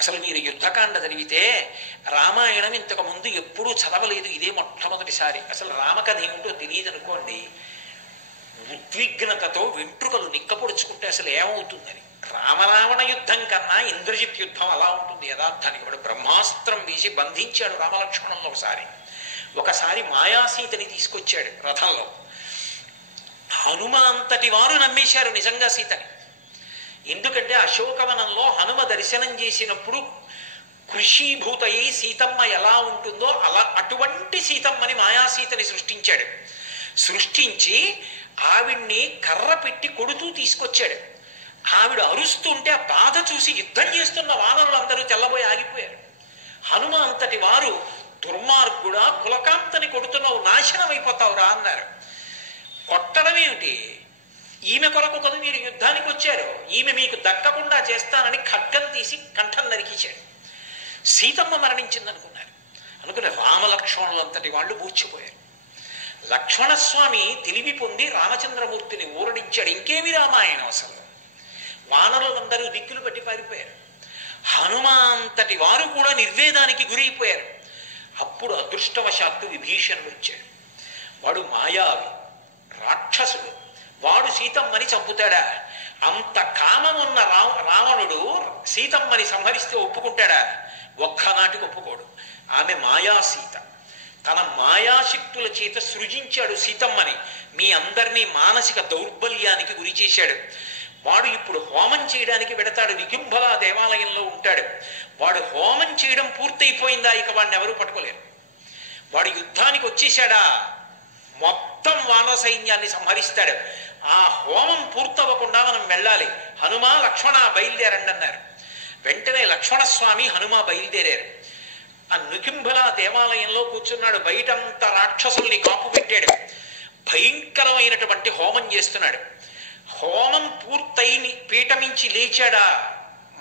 అసలు మీరు యుద్ధకాండ చదివితే రామాయణం ఇంతకు ముందు ఎప్పుడూ చదవలేదు, ఇదే మొట్టమొదటిసారి. అసలు రామకథ ఏమిటో తెలియదు అనుకోండి, ఉద్విగ్నతతో వెంట్రుకలు నిక్కపొడుచుకుంటే అసలు ఏమవుతుందని. రామరావణ యుద్ధం కన్నా ఇంద్రజిత్ యుద్ధం అలా ఉంటుంది యథార్థానికి. వాడు బ్రహ్మాస్త్రం వేసి బంధించాడు రామలక్ష్మణంలో. ఒకసారి మాయాసీతని తీసుకొచ్చాడు రథంలో. హనుమ అంతటి వారు నమ్మేశారు నిజంగా సీతని. ఎందుకంటే అశోకవనంలో హనుమ దర్శనం చేసినప్పుడు కృషీభూతయి సీతమ్మ ఎలా ఉంటుందో అలా అటువంటి సీతమ్మని మాయాసీతని సృష్టించాడు. సృష్టించి ఆవిడ్ని కర్ర పెట్టి కొడుతూ తీసుకొచ్చాడు. ఆవిడ అరుస్తుంటే ఆ బాధ చూసి యుద్ధం చేస్తున్న వానరులు అందరూ తెల్లబోయి ఆగిపోయారు. హనుమ అంతటి వారు దుర్మార్గుడా, కులకాంతని కొడుతున్నావు, నాశనం అయిపోతావురా అన్నారు. కొట్టడం ఏమిటి? ఈమె కొరకు కదా మీరు యుద్ధానికి వచ్చారు, ఈమె మీకు దక్కకుండా చేస్తానని ఖడ్గం తీసి కంఠం నరికించాడు. సీతమ్మ మరణించింది అనుకున్నారు. అనుకుని రామలక్ష్మణులు అంతటి వాళ్ళు మూర్చిపోయారు. లక్ష్మణస్వామి తెలివి పొంది రామచంద్రమూర్తిని ఊరడించాడు. ఇంకేమి రామాయణం అసలు. వానరులందరూ దిక్కులు పట్టి పారిపోయారు. హనుమంతటి వారు కూడా నిర్వేదానికి గురైపోయారు. అప్పుడు అదృష్టవశాత్తు విభీషణుడు వచ్చాడు. వాడు మాయావి, రాక్షసుడు. వాడు సీతమ్మని చంపుతాడా? అంత కామమున్న రావణుడు సీతమ్మని సంహరిస్తే ఒప్పుకుంటాడా? ఒక్కనాటికి ఒప్పుకోడు. ఆమె మాయాసీత. తన మాయాశక్తుల చేత సృజించాడు సీతమ్మని. మీ అందరినీ మానసిక దౌర్బల్యానికి గురి చేశాడు. వాడు ఇప్పుడు హోమం చేయడానికి వెడతాడు, నికుంభల దేవాలయంలో ఉంటాడు. వాడు హోమం చేయడం పూర్తయిపోయిందా, ఇక వాడిని ఎవరూ పట్టుకోలేరు. వాడు యుద్ధానికి వచ్చేసాడా, మొత్తం వానర సైన్యాన్ని సంహరిస్తాడు. ఆ హోమం పూర్తవ్వకుండా మనం వెళ్ళాలి. హనుమ లక్ష్మణ బయలుదేరండి అన్నారు. వెంటనే లక్ష్మణస్వామి హనుమ బయలుదేరారు. ఆ నికుంభల దేవాలయంలో కూర్చున్నాడు. బయటంతా రాక్షసుల్ని కాపు పెట్టాడు. భయంకరమైనటువంటి హోమం చేస్తున్నాడు. హోమం పూర్తయి పీట నుంచి లేచాడా,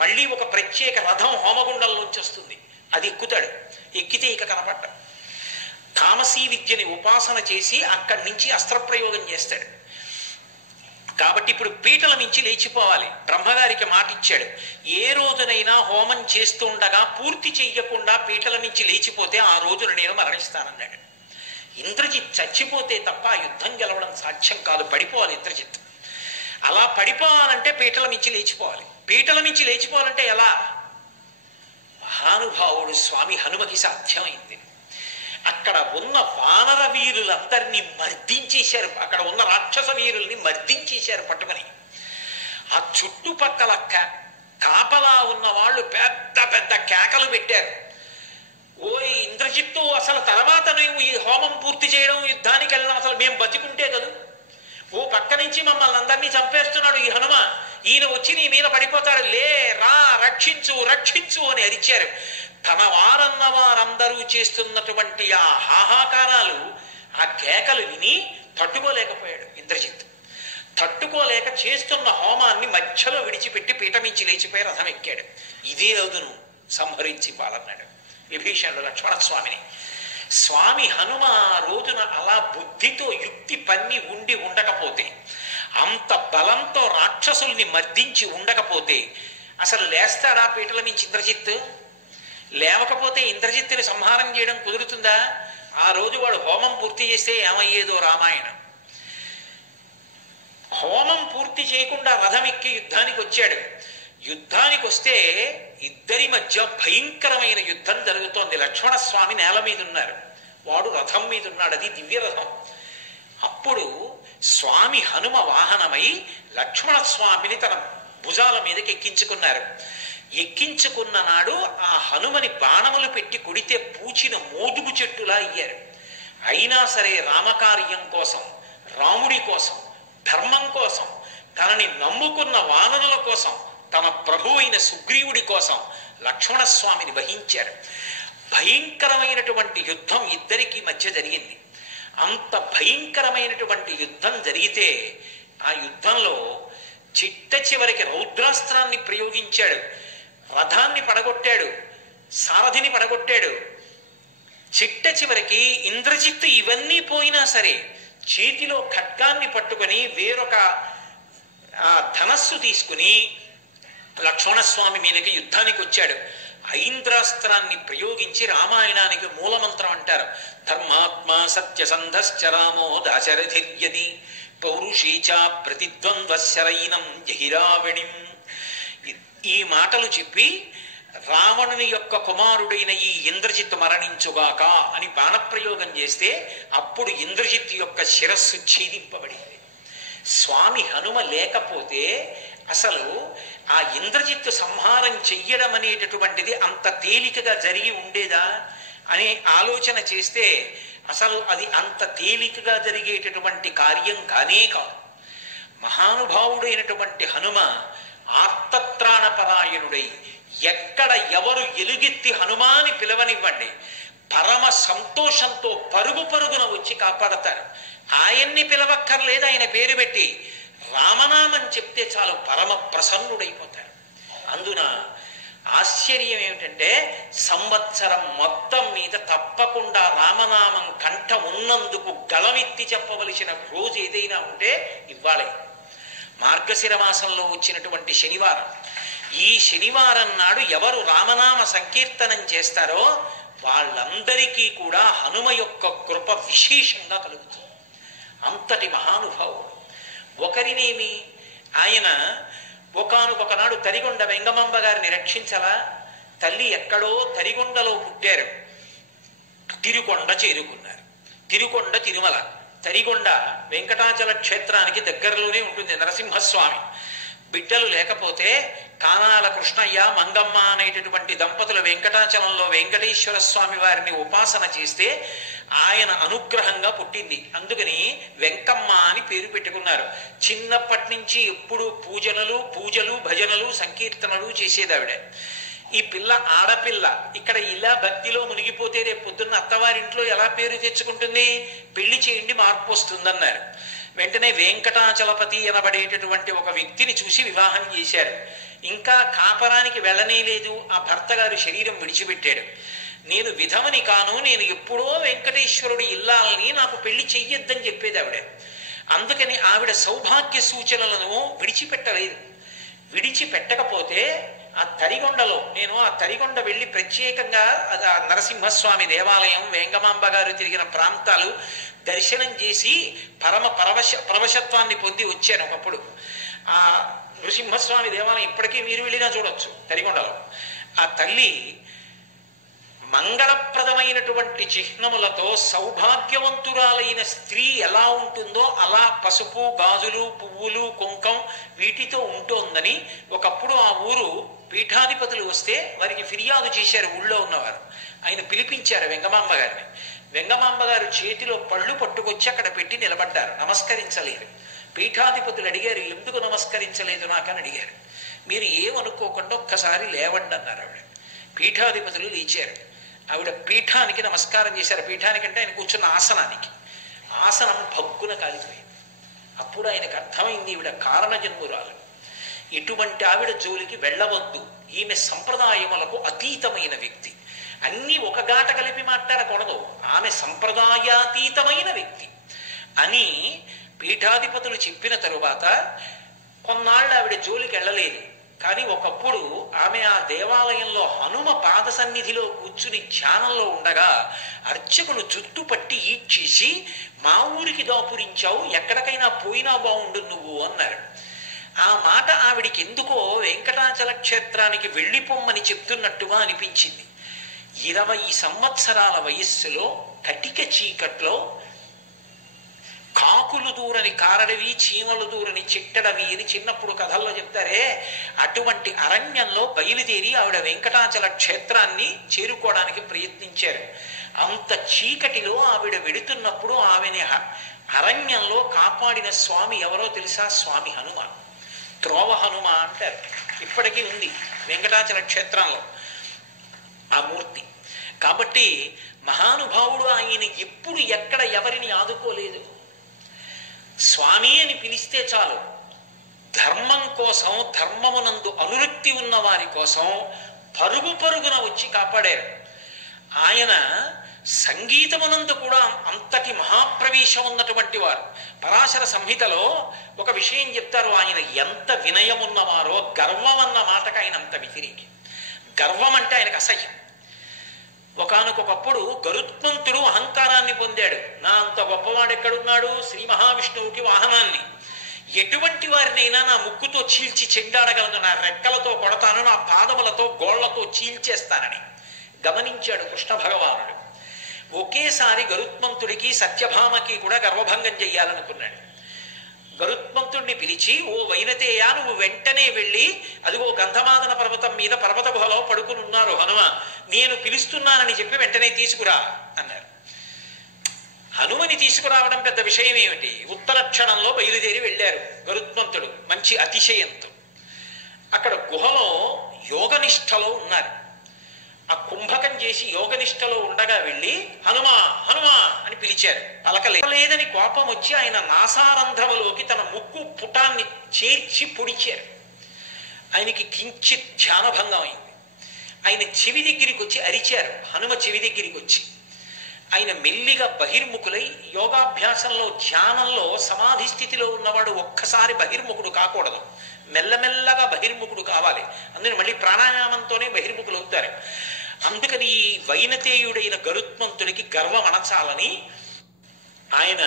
మళ్ళీ ఒక ప్రత్యేక రథం హోమగుండంలోంచి వస్తుంది. అది ఎక్కుతాడు. ఎక్కితే ఇక కనపడ్డ తామసీ విద్యని ఉపాసన చేసి అక్కడి నుంచి అస్త్రప్రయోగం చేస్తాడు. కాబట్టి ఇప్పుడు పీటల నుంచి లేచిపోవాలి. బ్రహ్మగారికి మాట ఇచ్చాడు, ఏ రోజునైనా హోమం చేస్తుండగా పూర్తి చెయ్యకుండా పీటల నుంచి లేచిపోతే ఆ రోజున నేను మరణిస్తానన్నాడు. ఇంద్రజిత్ చచ్చిపోతే తప్ప ఆ యుద్ధం గెలవడం సాధ్యం కాదు, పడిపోవాలి ఇంద్రజిత్. అలా పడిపోవాలంటే పీటల నుంచి లేచిపోవాలి. పీటల నుంచి లేచిపోవాలంటే ఎలా? మహానుభావుడు స్వామి హనుమకి సాధ్యమైంది. అక్కడ ఉన్న వానర వీరులందరినీ మర్దించేశారు. అక్కడ ఉన్న రాక్షస వీరుల్ని మర్దించేశారు పట్టుమని. ఆ చుట్టుపక్కల కాపలా ఉన్న వాళ్ళు పెద్ద పెద్ద కేకలు పెట్టారు. ఓయ్ ఇంద్రజిత్తు, అసలు తర్వాత నువ్వు ఈ హోమం పూర్తి చేయడం, యుద్ధానికి వెళ్ళడం, అసలు మేము బతికుంటే కదా, ఓ పక్క నుంచి మమ్మల్ని అందరినీ చంపేస్తున్నాడు ఈ హనుమ, ఈయన వచ్చి నీ మీద పడిపోతాడు, లే రా రక్షించు రక్షించు అని అరిచారు. తన వారన్న వారందరూ చేస్తున్నటువంటి ఆ హాహాకారాలు, ఆ కేకలు విని తట్టుకోలేకపోయాడు ఇంద్రజిత్. తట్టుకోలేక చేస్తున్న హోమాన్ని మధ్యలో విడిచిపెట్టి పీఠమించి లేచిపోయి రథం ఎక్కాడు. ఇదే రోజును సంహరించి పాలన్నాడు విభీషణుడు లక్ష్మణస్వామిని. స్వామి హనుమ రోజున అలా బుద్ధితో యుక్తి పన్ని ఉండి ఉండకపోతే, అంత బలంతో రాక్షసుల్ని మర్దించి ఉండకపోతే అసలు లేస్తాడా పీటల నుంచి ఇంద్రజిత్? లేవకపోతే ఇంద్రజిత్తుని సంహారం చేయడం కుదురుతుందా? ఆ రోజు వాడు హోమం పూర్తి చేస్తే ఏమయ్యేదో రామాయణం. హోమం పూర్తి చేయకుండా రథం ఎక్కి యుద్ధానికి వచ్చాడు. యుద్ధానికి వస్తే ఇద్దరి మధ్య భయంకరమైన యుద్ధం జరుగుతోంది. లక్ష్మణస్వామి నేల మీద ఉన్నారు, వాడు రథం మీద ఉన్నాడు, అది దివ్య రథం. అప్పుడు స్వామి హనుమ వాహనమై లక్ష్మణస్వామిని తన భుజాల మీదకి ఎక్కించుకున్నారు. ఎక్కించుకున్న నాడు ఆ హనుమని బాణములు పెట్టి కొడితే పూచిన మోదుగు చెట్టులా అయ్యారు. అయినా సరే రామకార్యం కోసం, రాముడి కోసం, ధర్మం కోసం, తనని నమ్ముకున్న వానరుల కోసం, తమ ప్రభు అయిన సుగ్రీవుడి కోసం లక్ష్మణస్వామిని వహించారు. భయంకరమైనటువంటి యుద్ధం ఇద్దరికి మధ్య జరిగింది. అంత భయంకరమైనటువంటి యుద్ధం జరిగితే ఆ యుద్ధంలో చిట్ట చివరికి రౌద్రాస్త్రాన్ని ప్రయోగించాడు. రథాన్ని పడగొట్టాడు, సారథిని పడగొట్టాడు. చిట్ట చివరికి ఇంద్రజిత్తు ఇవన్నీ పోయినా సరే చేతిలో ఖడ్గాన్ని పట్టుకొని వేరొక ధనస్సు తీసుకుని లక్ష్మణస్వామి మీదకి యుద్ధానికి వచ్చాడు. ఐంద్రాస్త్రాన్ని ప్రయోగించి రామాయణానికి మూలమంత్రం అంటారు. ధర్మాత్మ సత్యసంధశ్చ రామో దాశరథిర్యది పౌరుషీచా ప్రతిద్వంద్వశరైనం జహిరావణిం. ఈ మాటలు చెప్పి రావణుని యొక్క కుమారుడైన ఈ ఇంద్రజిత్తు మరణించుగాక అని బాణప్రయోగం చేస్తే అప్పుడు ఇంద్రజిత్తు యొక్క శిరస్సు ఛేదింపబడింది. స్వామి హనుమ లేకపోతే అసలు ఆ ఇంద్రజిత్తు సంహారం చెయ్యడం అనేటటువంటిది అంత తేలికగా జరిగి ఉండేదా అనే ఆలోచన చేస్తే అసలు అది అంత తేలికగా జరిగేటటువంటి కార్యం కానే కాదు. మహానుభావుడైనటువంటి హనుమ ఆర్తత్రాణపరాయణుడై ఎక్కడ ఎవరు ఎలుగెత్తి హనుమాని పిలవనివ్వండి, పరమ సంతోషంతో పరుగు పరుగున వచ్చి కాపాడతారు. ఆయన్ని పిలవక్కర్లేదు, ఆయన పేరు పెట్టి రామనామం చెప్తే చాలు పరమ ప్రసన్నుడైపోతారు. అందున ఆశ్చర్యం ఏమిటంటే సంవత్సరం మొత్తం మీద తప్పకుండా రామనామం కంఠ ఉన్నందుకు గళమెత్తి చెప్పవలసిన రోజు ఏదైనా ఉంటే ఇవ్వాలే. మార్గశిర మాసంలో వచ్చినటువంటి శనివారం. ఈ శనివారం నాడు ఎవరు రామనామ సంకీర్తనం చేస్తారో వాళ్ళందరికీ కూడా హనుమ యొక్క కృప విశేషంగా కలుగుతుంది. అంతటి మహానుభావుడు. ఒకరినేమి, ఆయన ఒకానొకనాడు తరిగొండ వెంగమాంబ గారిని రక్షించలా. తల్లి ఎక్కడో తరిగొండలో పుట్టారు, తిరుకొండ చేరుకున్నారు. తిరుకొండ తిరుమల, తరిగొండ వెంకటాచల క్షేత్రానికి దగ్గరలోనే ఉంటుంది. నరసింహస్వామి బిడ్డలు లేకపోతే కానాల కృష్ణయ్య మంగమ్మ అనేటటువంటి దంపతులు వెంకటాచలంలో వెంకటేశ్వర స్వామి వారిని ఉపాసన చేస్తే ఆయన అనుగ్రహంగా పుట్టింది. అందుకని వెంకమ్మ అని పేరు పెట్టుకున్నారు. చిన్నప్పటి నుంచి ఎప్పుడు పూజలు భజనలు సంకీర్తనలు చేసేది ఆవిడ. ఈ పిల్ల ఆడపిల్ల ఇక్కడ ఇలా భక్తిలో మునిగిపోతే రేపు పొద్దున్న అత్తవారింట్లో ఎలా పేరు తెచ్చుకుంటుంది? పెళ్లి చేయండి మార్పు వస్తుందన్నారు. వెంటనే వెంకటాచలపతి అనబడేటటువంటి ఒక వ్యక్తిని చూసి వివాహం చేశారు. ఇంకా కాపరానికి వెళ్ళనే లేదు. ఆ భర్త గారు శరీరం విడిచిపెట్టాడు. నేను విధవని కాను, నేను ఎప్పుడో వెంకటేశ్వరుడు ఇల్లాలని, నాకు పెళ్లి చెయ్యొద్దని చెప్పేది ఆవిడ. అందుకని ఆవిడ సౌభాగ్య సూచనలను విడిచిపెట్టలేదు. విడిచిపెట్టకపోతే ఆ తరిగొండలో నేను ఆ తరిగొండ వెళ్ళి ప్రత్యేకంగా నరసింహస్వామి దేవాలయం, వేంగమాంబ గారు తిరిగిన ప్రాంతాలు దర్శనం చేసి పరవశత్వాన్ని పొంది వచ్చాను. ఒకప్పుడు ఆ నృసింహస్వామి దేవాలయం ఇప్పటికీ మీరు వెళ్ళినా చూడొచ్చు తరిగొండలో. ఆ తల్లి మంగళప్రదమైనటువంటి చిహ్నములతో సౌభాగ్యవంతురాలైన స్త్రీ ఎలా ఉంటుందో అలా పసుపు, గాజులు, పువ్వులు, కుంకం వీటితో ఉంటోందని ఒకప్పుడు ఆ ఊరు పీఠాధిపతులు వస్తే వారికి ఫిర్యాదు చేశారు. ఊళ్ళో ఉన్నవారు ఆయన పిలిపించారు వెంగమాంబ గారిని. వెంగమాంబ గారు చేతిలో పళ్ళు పట్టుకొచ్చి అక్కడ పెట్టి నిలబడ్డారు. నమస్కరించలేదు. పీఠాధిపతులు అడిగారు, ఎందుకు నమస్కరించలేదు నాకని అడిగారు. మీరు ఏమనుకోకుండా ఒక్కసారి లేవండి అన్నారు ఆవిడ. పీఠాధిపతులు లేచారు. ఆవిడ పీఠానికి నమస్కారం చేశారు. పీఠానికంటే ఆయన కూర్చున్న ఆసనానికి. ఆసనం భగ్గున కాలిపోయింది. అప్పుడు ఆయనకు అర్థమైంది ఈవిడ కారణజన్మురాలు. ఇటువంటి ఆవిడ జోలికి వెళ్ళవద్దు, ఈమె సంప్రదాయములకు అతీతమైన వ్యక్తి. అన్నీ ఒక గాట కలిపి మాట్లాడకూడదు, ఆమె సంప్రదాయాతీతమైన వ్యక్తి అని పీఠాధిపతులు చెప్పిన తరువాత కొన్నాళ్ళు ఆవిడ జోలికి వెళ్ళలేదు. కానీ ఒకప్పుడు ఆమె ఆ దేవాలయంలో హనుమ పాద సన్నిధిలో కూర్చుని ధ్యానంలో ఉండగా అర్చకులు జుట్టు పట్టి ఈడ్చేసి, మా ఊరికి దాపురించావు, ఎక్కడికైనా పోయినా బాగుండు నువ్వు అన్నారు. ఆ మాట ఆవిడికి ఎందుకో వెంకటాచల క్షేత్రానికి వెళ్ళిపోమ్మని చెప్తున్నట్టుగా అనిపించింది. 20 సంవత్సరాల వయస్సులో కటిక చీకట్లో కాకులు దూరని కారడవి, చీమలు దూరని చిట్టడవి అని చిన్నప్పుడు కథల్లో చెప్తారే, అటువంటి అరణ్యంలో బయలుదేరి ఆవిడ వెంకటాచల క్షేత్రాన్ని చేరుకోవడానికి ప్రయత్నించారు. అంత చీకటిలో ఆవిడ వెడుతున్నప్పుడు ఆమెని అరణ్యంలో కాపాడిన స్వామి ఎవరో తెలుసా? స్వామి హనుమ. త్రోవ హనుమ అంటారు. ఇప్పటికీ ఉంది వెంకటాచల క్షేత్రంలో ఆ మూర్తి. కాబట్టి మహానుభావుడు ఆయన ఎప్పుడు ఎక్కడ ఎవరిని ఆదుకోలేదు. స్వామి అని పిలిస్తే చాలు ధర్మం కోసం, ధర్మమునందు అనురక్తి ఉన్న వారి కోసం పరుగు పరుగున వచ్చి కాపాడారు. ఆయన సంగీతమునందు కూడా అంతటి మహాప్రవేశం ఉన్నటువంటి వారు. పరాశర సంహితలో ఒక విషయం చెప్తారు, ఆయన ఎంత వినయమున్నవారో. గర్వం అన్న మాటకు ఆయన అంత వ్యతిరేకి. గర్వం అంటే ఆయనకు అసహ్యం. ఒకానొకప్పుడు గరుత్మంతుడు అహంకారాన్ని పొందాడు. నా అంత గొప్పవాడు ఎక్కడున్నాడు? శ్రీ మహావిష్ణువుకి వాహనాన్ని. ఎటువంటి వారినైనా నా ముక్కుతో చీల్చి చెండాడగలను, నా రెక్కలతో కొడతాను, నా పాదములతో గోళ్లతో చీల్చేస్తానని గమనించాడు కృష్ణ భగవానుడు. ఒకేసారి గరుత్మంతుడికి సత్యభామకి కూడా గర్వభంగం చెయ్యాలనుకున్నాడు. గరుత్మంతుడిని పిలిచి, ఓ వైనతేయ, నువ్వు వెంటనే వెళ్ళి అదిగో గంధమాదన పర్వతం మీద పర్వత గుహలో పడుకుని ఉన్నారు హనుమ, నేను పిలుస్తున్నానని చెప్పి వెంటనే తీసుకురా అన్నారు. హనుమని తీసుకురావడం పెద్ద విషయం ఏమిటి? ఉత్తర క్షణంలో బయలుదేరి వెళ్ళారు గరుత్మంతుడు మంచి అతిశయంతో. అక్కడ గుహలో యోగనిష్టలో ఉన్నారు. ఆ కుంభకం చేసి యోగనిష్టలో ఉండగా వెళ్ళి హనుమా హనుమా అని పిలిచారు. పలకలేదని కోపం వచ్చి ఆయన నాసారంధ్రములోకి తన ముక్కు పుటాన్ని చేర్చి పొడిచారు. ఆయనకి కించిత్ ధ్యానభంగం అయింది. ఆయన చెవి దగ్గరికి వచ్చి అరిచారు. హనుమ చెవి దగ్గరికి వచ్చి ఆయన మెల్లిగా బహిర్ముఖులై, యోగాభ్యాసంలో ధ్యానంలో సమాధి స్థితిలో ఉన్నవాడు ఒక్కసారి బహిర్ముఖుడు కాకూడదు, మెల్లమెల్లగా బహిర్ముఖుడు కావాలి. అందుకని మళ్ళీ ప్రాణాయామంతోనే బహిర్ముఖులు అవుతారు. అందుకని ఈ వైనతేయుడైన గరుత్మంతుడికి గర్వం అణచాలని ఆయన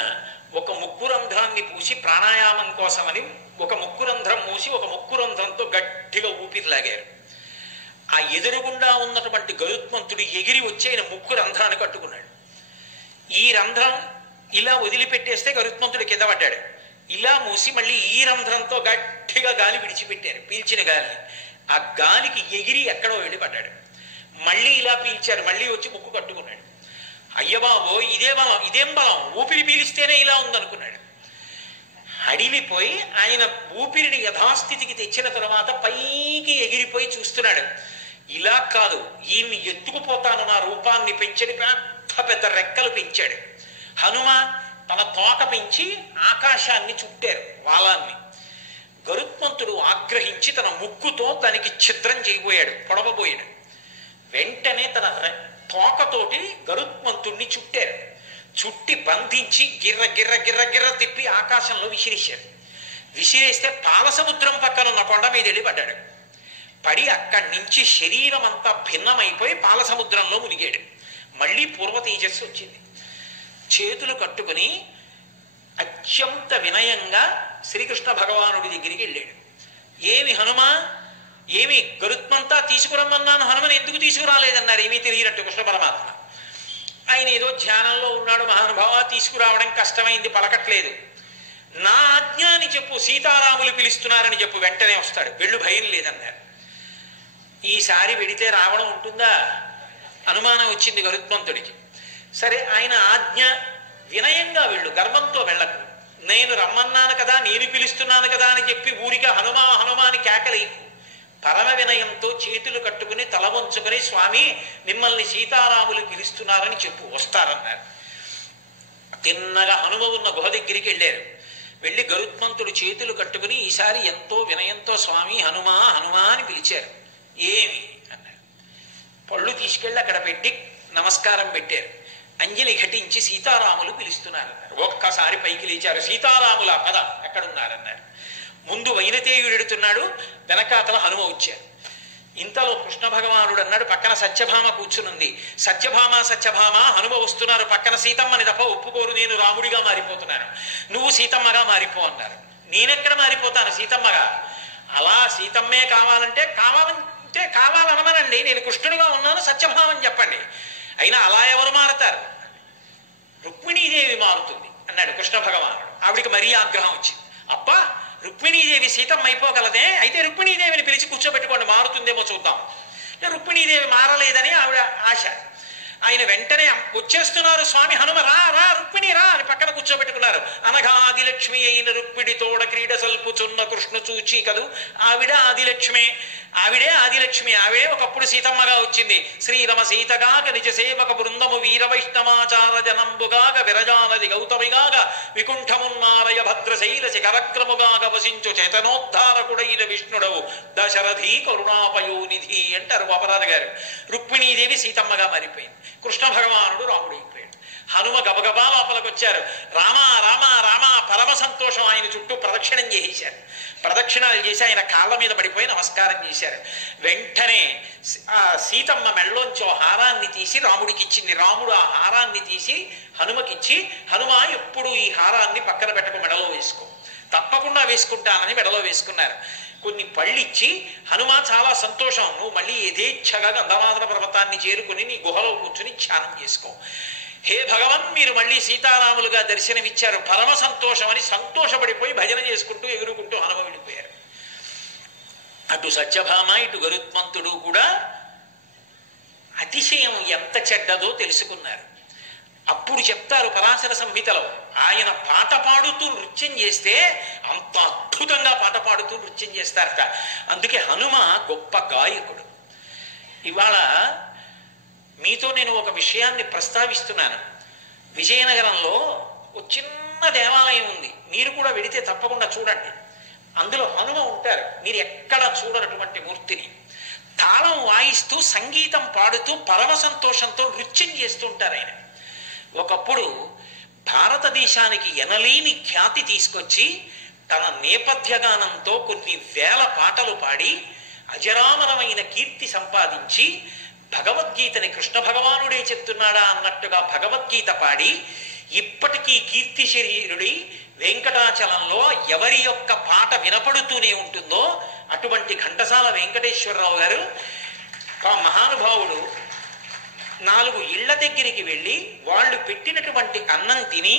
ఒక ముక్కురంధ్రాన్ని పూసి ప్రాణాయామం కోసమని ఒక ముక్కురంధ్రం మూసి ఒక ముక్కురంధ్రంతో గట్టిగా ఊపిరిలాగారు. ఆ ఎదురుగుండా ఉన్నటువంటి గరుత్మంతుడు ఎగిరి వచ్చి ఆయన ముక్కు రంధ్రాన్ని కట్టుకున్నాడు. ఈ రంధ్రం ఇలా వదిలిపెట్టేస్తే గరుత్మంతుడు కింద పడ్డాడు. ఇలా మూసి మళ్ళీ ఈ రంధ్రంతో గట్టిగా గాలి విడిచిపెట్టారు, పీల్చిన గాలిని. ఆ గాలికి ఎగిరి ఎక్కడో వెళ్ళి పడ్డాడు. మళ్ళీ ఇలా పీల్చారు, మళ్ళీ వచ్చి ముక్కు కట్టుకున్నాడు. అయ్యబాబో ఇదే బలం, ఇదేం బలం, ఊపిరి పీలిస్తేనే ఇలా ఉందనుకున్నాడు. అడిలిపోయి ఆయన ఊపిరిని యథాస్థితికి తెచ్చిన తర్వాత పైకి ఎగిరిపోయి చూస్తున్నాడు. ఇలా కాదు, ఈయన్ని ఎత్తుకుపోతాను, నా రూపాన్ని పెంచని పెద్ద పెద్ద రెక్కలు పెంచాడు. హనుమ తన తోక పెంచి ఆకాశాన్ని చుట్టారు, వాలాన్ని. గరుత్మంతుడు ఆగ్రహించి తన ముక్కుతో దానికి ఛిద్రం చేయబోయాడు, పొడవబోయాడు. వెంటనే తన తోకతోటి గరుత్మంతుణ్ణి చుట్టారు. చుట్టి బంధించి గిర్ర గిర్ర గిర్ర గిర్ర తిప్పి ఆకాశంలో విసిరేశారు. విసిరేస్తే పాలసముద్రం పక్కన ఉన్న కొండ మీద వెళ్ళి పడ్డాడు. పడి అక్కడి నుంచి శరీరం అంతా భిన్నమైపోయి పాలసముద్రంలో మునిగాడు. మళ్ళీ పూర్వ తేజస్సు వచ్చింది. చేతులు కట్టుకుని అత్యంత వినయంగా శ్రీకృష్ణ భగవానుడి దగ్గరికి వెళ్ళాడు. ఏమి హనుమ, ఏమి గరుత్మంతా తీసుకురమ్మన్నాను, హనుమని ఎందుకు తీసుకురాలేదన్నారు. ఏమీ తెలియనట్టు కృష్ణ పరమాత్మ. ఆయన ఏదో ధ్యానంలో ఉన్నాడు, మహానుభావ తీసుకురావడం కష్టమైంది, పలకట్లేదు. నా ఆజ్ఞ అని చెప్పు, సీతారాములు పిలుస్తున్నారని చెప్పు, వెంటనే వస్తాడు, వెళ్ళు, భయం లేదన్నారు. ఈసారి వెడితే రావడం ఉంటుందా, అనుమానం వచ్చింది గరుత్మంతుడికి. సరే ఆయన ఆజ్ఞ, వినయంగా వెళ్ళు, గర్వంతో వెళ్ళకు, నేను రమ్మన్నాను కదా, నేను పిలుస్తున్నాను కదా అని చెప్పి ఊరిగా హనుమా హనుమాని కేకలేకు. పరమ వినయంతో చేతులు కట్టుకుని తల వంచుకొని, స్వామి మిమ్మల్ని సీతారాములు పిలుస్తున్నారని చెప్పు, వస్తారన్నారు. తిన్నగా హనుమ ఉన్న గుహ దగ్గరికి వెళ్ళారు. వెళ్ళి గరుత్మంతుడు చేతులు కట్టుకుని ఈసారి ఎంతో వినయంతో స్వామి హనుమా హనుమా అని పిలిచారు. ఏమి అన్నారు. పళ్ళు తీసుకెళ్ళి అక్కడ పెట్టి నమస్కారం పెట్టారు. అంజలి ఘటించి సీతారాములు పిలుస్తున్నారన్నారు. ఒక్కసారి పైకి లేచారు. సీతారాముల పద ఎక్కడున్నారన్నారు. ముందు వైనతేయుడు ఎడుతున్నాడు, వెనకాతల హనుమ వచ్చారు. ఇంతలో కృష్ణ భగవానుడు అన్నాడు, పక్కన సత్యభామ కూర్చునుంది. సత్యభామ సత్యభామ, హనుమ వస్తున్నారు, పక్కన సీతమ్మని తప్ప ఒప్పుకోరు, నేను రాముడిగా మారిపోతున్నాను, నువ్వు సీతమ్మగా మారిపో అన్నారు. నేనెక్కడ మారిపోతాను సీతమ్మగా? అలా సీతమ్మే కావాలంటే కావాలనమనండి, నేను కృష్ణుడిగా ఉన్నాను, సత్యభామని చెప్పండి. అయినా అలా ఎవరు మారుతారు? రుక్మిణీదేవి మారుతుంది అన్నాడు కృష్ణ భగవానుడు. ఆవిడికి మరీ ఆగ్రహం వచ్చింది. అబ్బా, రుక్మిణీదేవి సీతమ్మ అయిపోగలదే, అయితే రుక్మిణీదేవిని పిలిచి కూర్చోబెట్టుకోండి, మారుతుందేమో చూద్దాం. రుక్మిణీదేవి మారలేదని ఆవిడ ఆశ. ఆయన వెంటనే వచ్చేస్తున్నారు, స్వామి హనుమ రా రా రుక్మిణి రా అని పక్కన కూర్చోబెట్టుకున్నారు. అనగా ఆదిలక్ష్మి అయిన రుక్మిణి తోడ క్రీడ సల్పుచున్న కృష్ణ చూచి కదూ, ఆవిడ ఆదిలక్ష్మి, ఆవిడే ఆదిలక్ష్మి, ఆవిడే ఒకప్పుడు సీతమ్మగా వచ్చింది. శ్రీరమ సీతగాక నిజ సేవక బృందము వీర వైష్ణవాచార జనంబుగాక విరజానది గౌతమిగాక వికుంఠమున్నారయ భద్రశైల శిఖరక్రముగాక వసించు చేతనోద్ధారకుడైన విష్ణుడవు దశరథి కరుణాపయోనిధి అంటారు అపరాధ గారు. రుక్మిణీదేవి సీతమ్మగా మారిపోయింది. కృష్ణ భగవానుడు రాముడైపోయాడు. హనుమ గబగబా లోపలికి వచ్చారు. రామా రామా రామా, పరమ సంతోషం. ఆయన చుట్టూ ప్రదక్షిణం చేసేశారు. ప్రదక్షిణాలు చేసి ఆయన కాళ్ళ మీద పడిపోయి నమస్కారం చేశారు. వెంటనే ఆ సీతమ్మ మెళ్ళలోంచి హారాన్ని తీసి రాముడికి ఇచ్చింది. రాముడు ఆ హారాన్ని తీసి హనుమకిచ్చి, హనుమ ఎప్పుడు ఈ హారాన్ని పక్కన పెట్టకు, మెడలో వేసుకో, తప్పకుండా వేసుకుంటానని మెడలో వేసుకున్నారు. కొన్ని పళ్ళిచ్చి, హనుమ చాలా సంతోషం, నువ్వు మళ్ళీ యథేచ్ఛగా గంధమాదన పర్వతాన్ని చేరుకుని నీ గుహలో కూర్చుని ధ్యానం చేసుకో. హే భగవన్, మీరు మళ్ళీ సీతారాములుగా దర్శనమిచ్చారు, పరమ సంతోషం అని సంతోషపడిపోయి భజన చేసుకుంటూ ఎగురుకుంటూ హనుమ వెళ్ళిపోయారు. అటు సత్యభామ ఇటు గరుత్మంతుడు కూడా అతిశయం ఎంత చెడ్డదో తెలుసుకున్నారు. అప్పుడు చెప్తారు పరాశర సంహితలో, ఆయన పాట పాడుతూ నృత్యం చేస్తే అంత అద్భుతంగా పాట పాడుతూ నృత్యం చేస్తారట. అందుకే హనుమ గొప్ప గాయకుడు. ఇవాళ మీతో నేను ఒక విషయాన్ని ప్రస్తావిస్తున్నాను. విజయనగరంలో ఒక చిన్న దేవాలయం ఉంది, మీరు కూడా వెడితే తప్పకుండా చూడండి. అందులో హనుమ ఉంటారు, మీరు ఎక్కడ చూడనటువంటి మూర్తిని. తాళం వాయిస్తూ సంగీతం పాడుతూ పరమ సంతోషంతో నృత్యం చేస్తూ ఉంటారు ఆయన. ఒకప్పుడు భారతదేశానికి ఎనలేని ఖ్యాతి తీసుకొచ్చి తన నేపథ్యగానంతో కొన్ని వేల పాటలు పాడి అజరామరమైన కీర్తి సంపాదించి భగవద్గీతని కృష్ణ భగవానుడే చెప్తున్నాడా అన్నట్టుగా భగవద్గీత పాడి ఇప్పటికీ కీర్తి శరీరుడి వెంకటాచలంలో ఎవరి యొక్క పాట వినపడుతూనే ఉంటుందో అటువంటి ఘంటసాల వెంకటేశ్వరరావు గారు ఆ మహానుభావుడు 4 ఇళ్ల దగ్గరికి వెళ్ళి వాళ్ళు పెట్టినటువంటి అన్నం తిని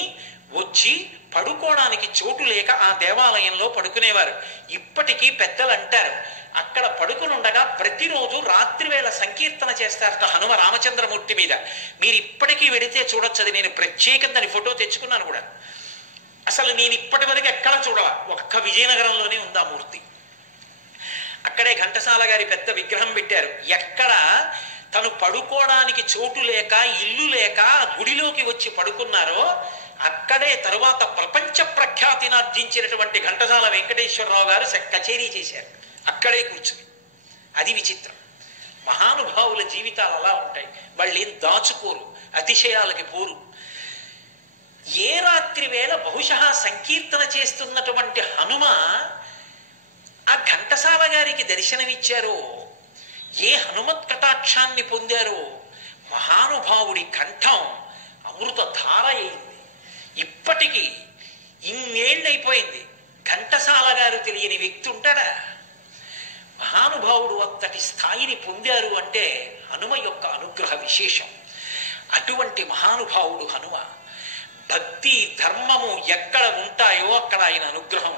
వచ్చి పడుకోవడానికి చోటు లేక ఆ దేవాలయంలో పడుకునేవారు. ఇప్పటికీ పెద్దలు అంటారు, అక్కడ పడుకునుండగా ప్రతిరోజు రాత్రివేళ సంకీర్తన చేస్తారట హనుమ రామచంద్రమూర్తి మీద. మీరు ఇప్పటికీ వెడితే చూడొచ్చు. అది నేను ప్రత్యేకంగా దాని ఫోటో తెచ్చుకున్నాను కూడా. అసలు నేను ఇప్పటి వరకు ఎక్కడ చూడవా, ఒక్క విజయనగరంలోనే ఉంది ఆ మూర్తి. అక్కడే ఘంటసాల గారి పెద్ద విగ్రహం పెట్టారు. ఎక్కడ తను పడుకోవడానికి చోటు లేక ఇల్లు లేక గుడిలోకి వచ్చి పడుకున్నారో అక్కడే తరువాత ప్రపంచ ప్రఖ్యాతిని ఆర్జించినటువంటి ఘంటసాల వెంకటేశ్వరరావు గారు కచేరీ చేశారు అక్కడే కూర్చుని. అది విచిత్రం. మహానుభావుల జీవితాలు అలా ఉంటాయి. వాళ్ళు ఏం దాచుకోరు, అతిశయాలకి పోరు. ఏ రాత్రి వేళ బహుశా సంకీర్తన చేస్తున్నటువంటి హనుమ ఆ ఘంటసాల గారికి దర్శనమిచ్చారో, ఏ హనుమత్ కటాక్షాన్ని పొందారో, మహానుభావుడి కంఠం అమృత ధార అయింది. ఇప్పటికీ ఇన్నేళ్ళైపోయింది, ఘంటసాల గారు తెలియని వ్యక్తి ఉంటాడా? మహానుభావుడు అంతటి స్థాయిని పొందారు అంటే హనుమ యొక్క అనుగ్రహ విశేషం. అటువంటి మహానుభావుడు హనుమ. భక్తి ధర్మము ఎక్కడ ఉంటాయో అక్కడ ఆయన అనుగ్రహం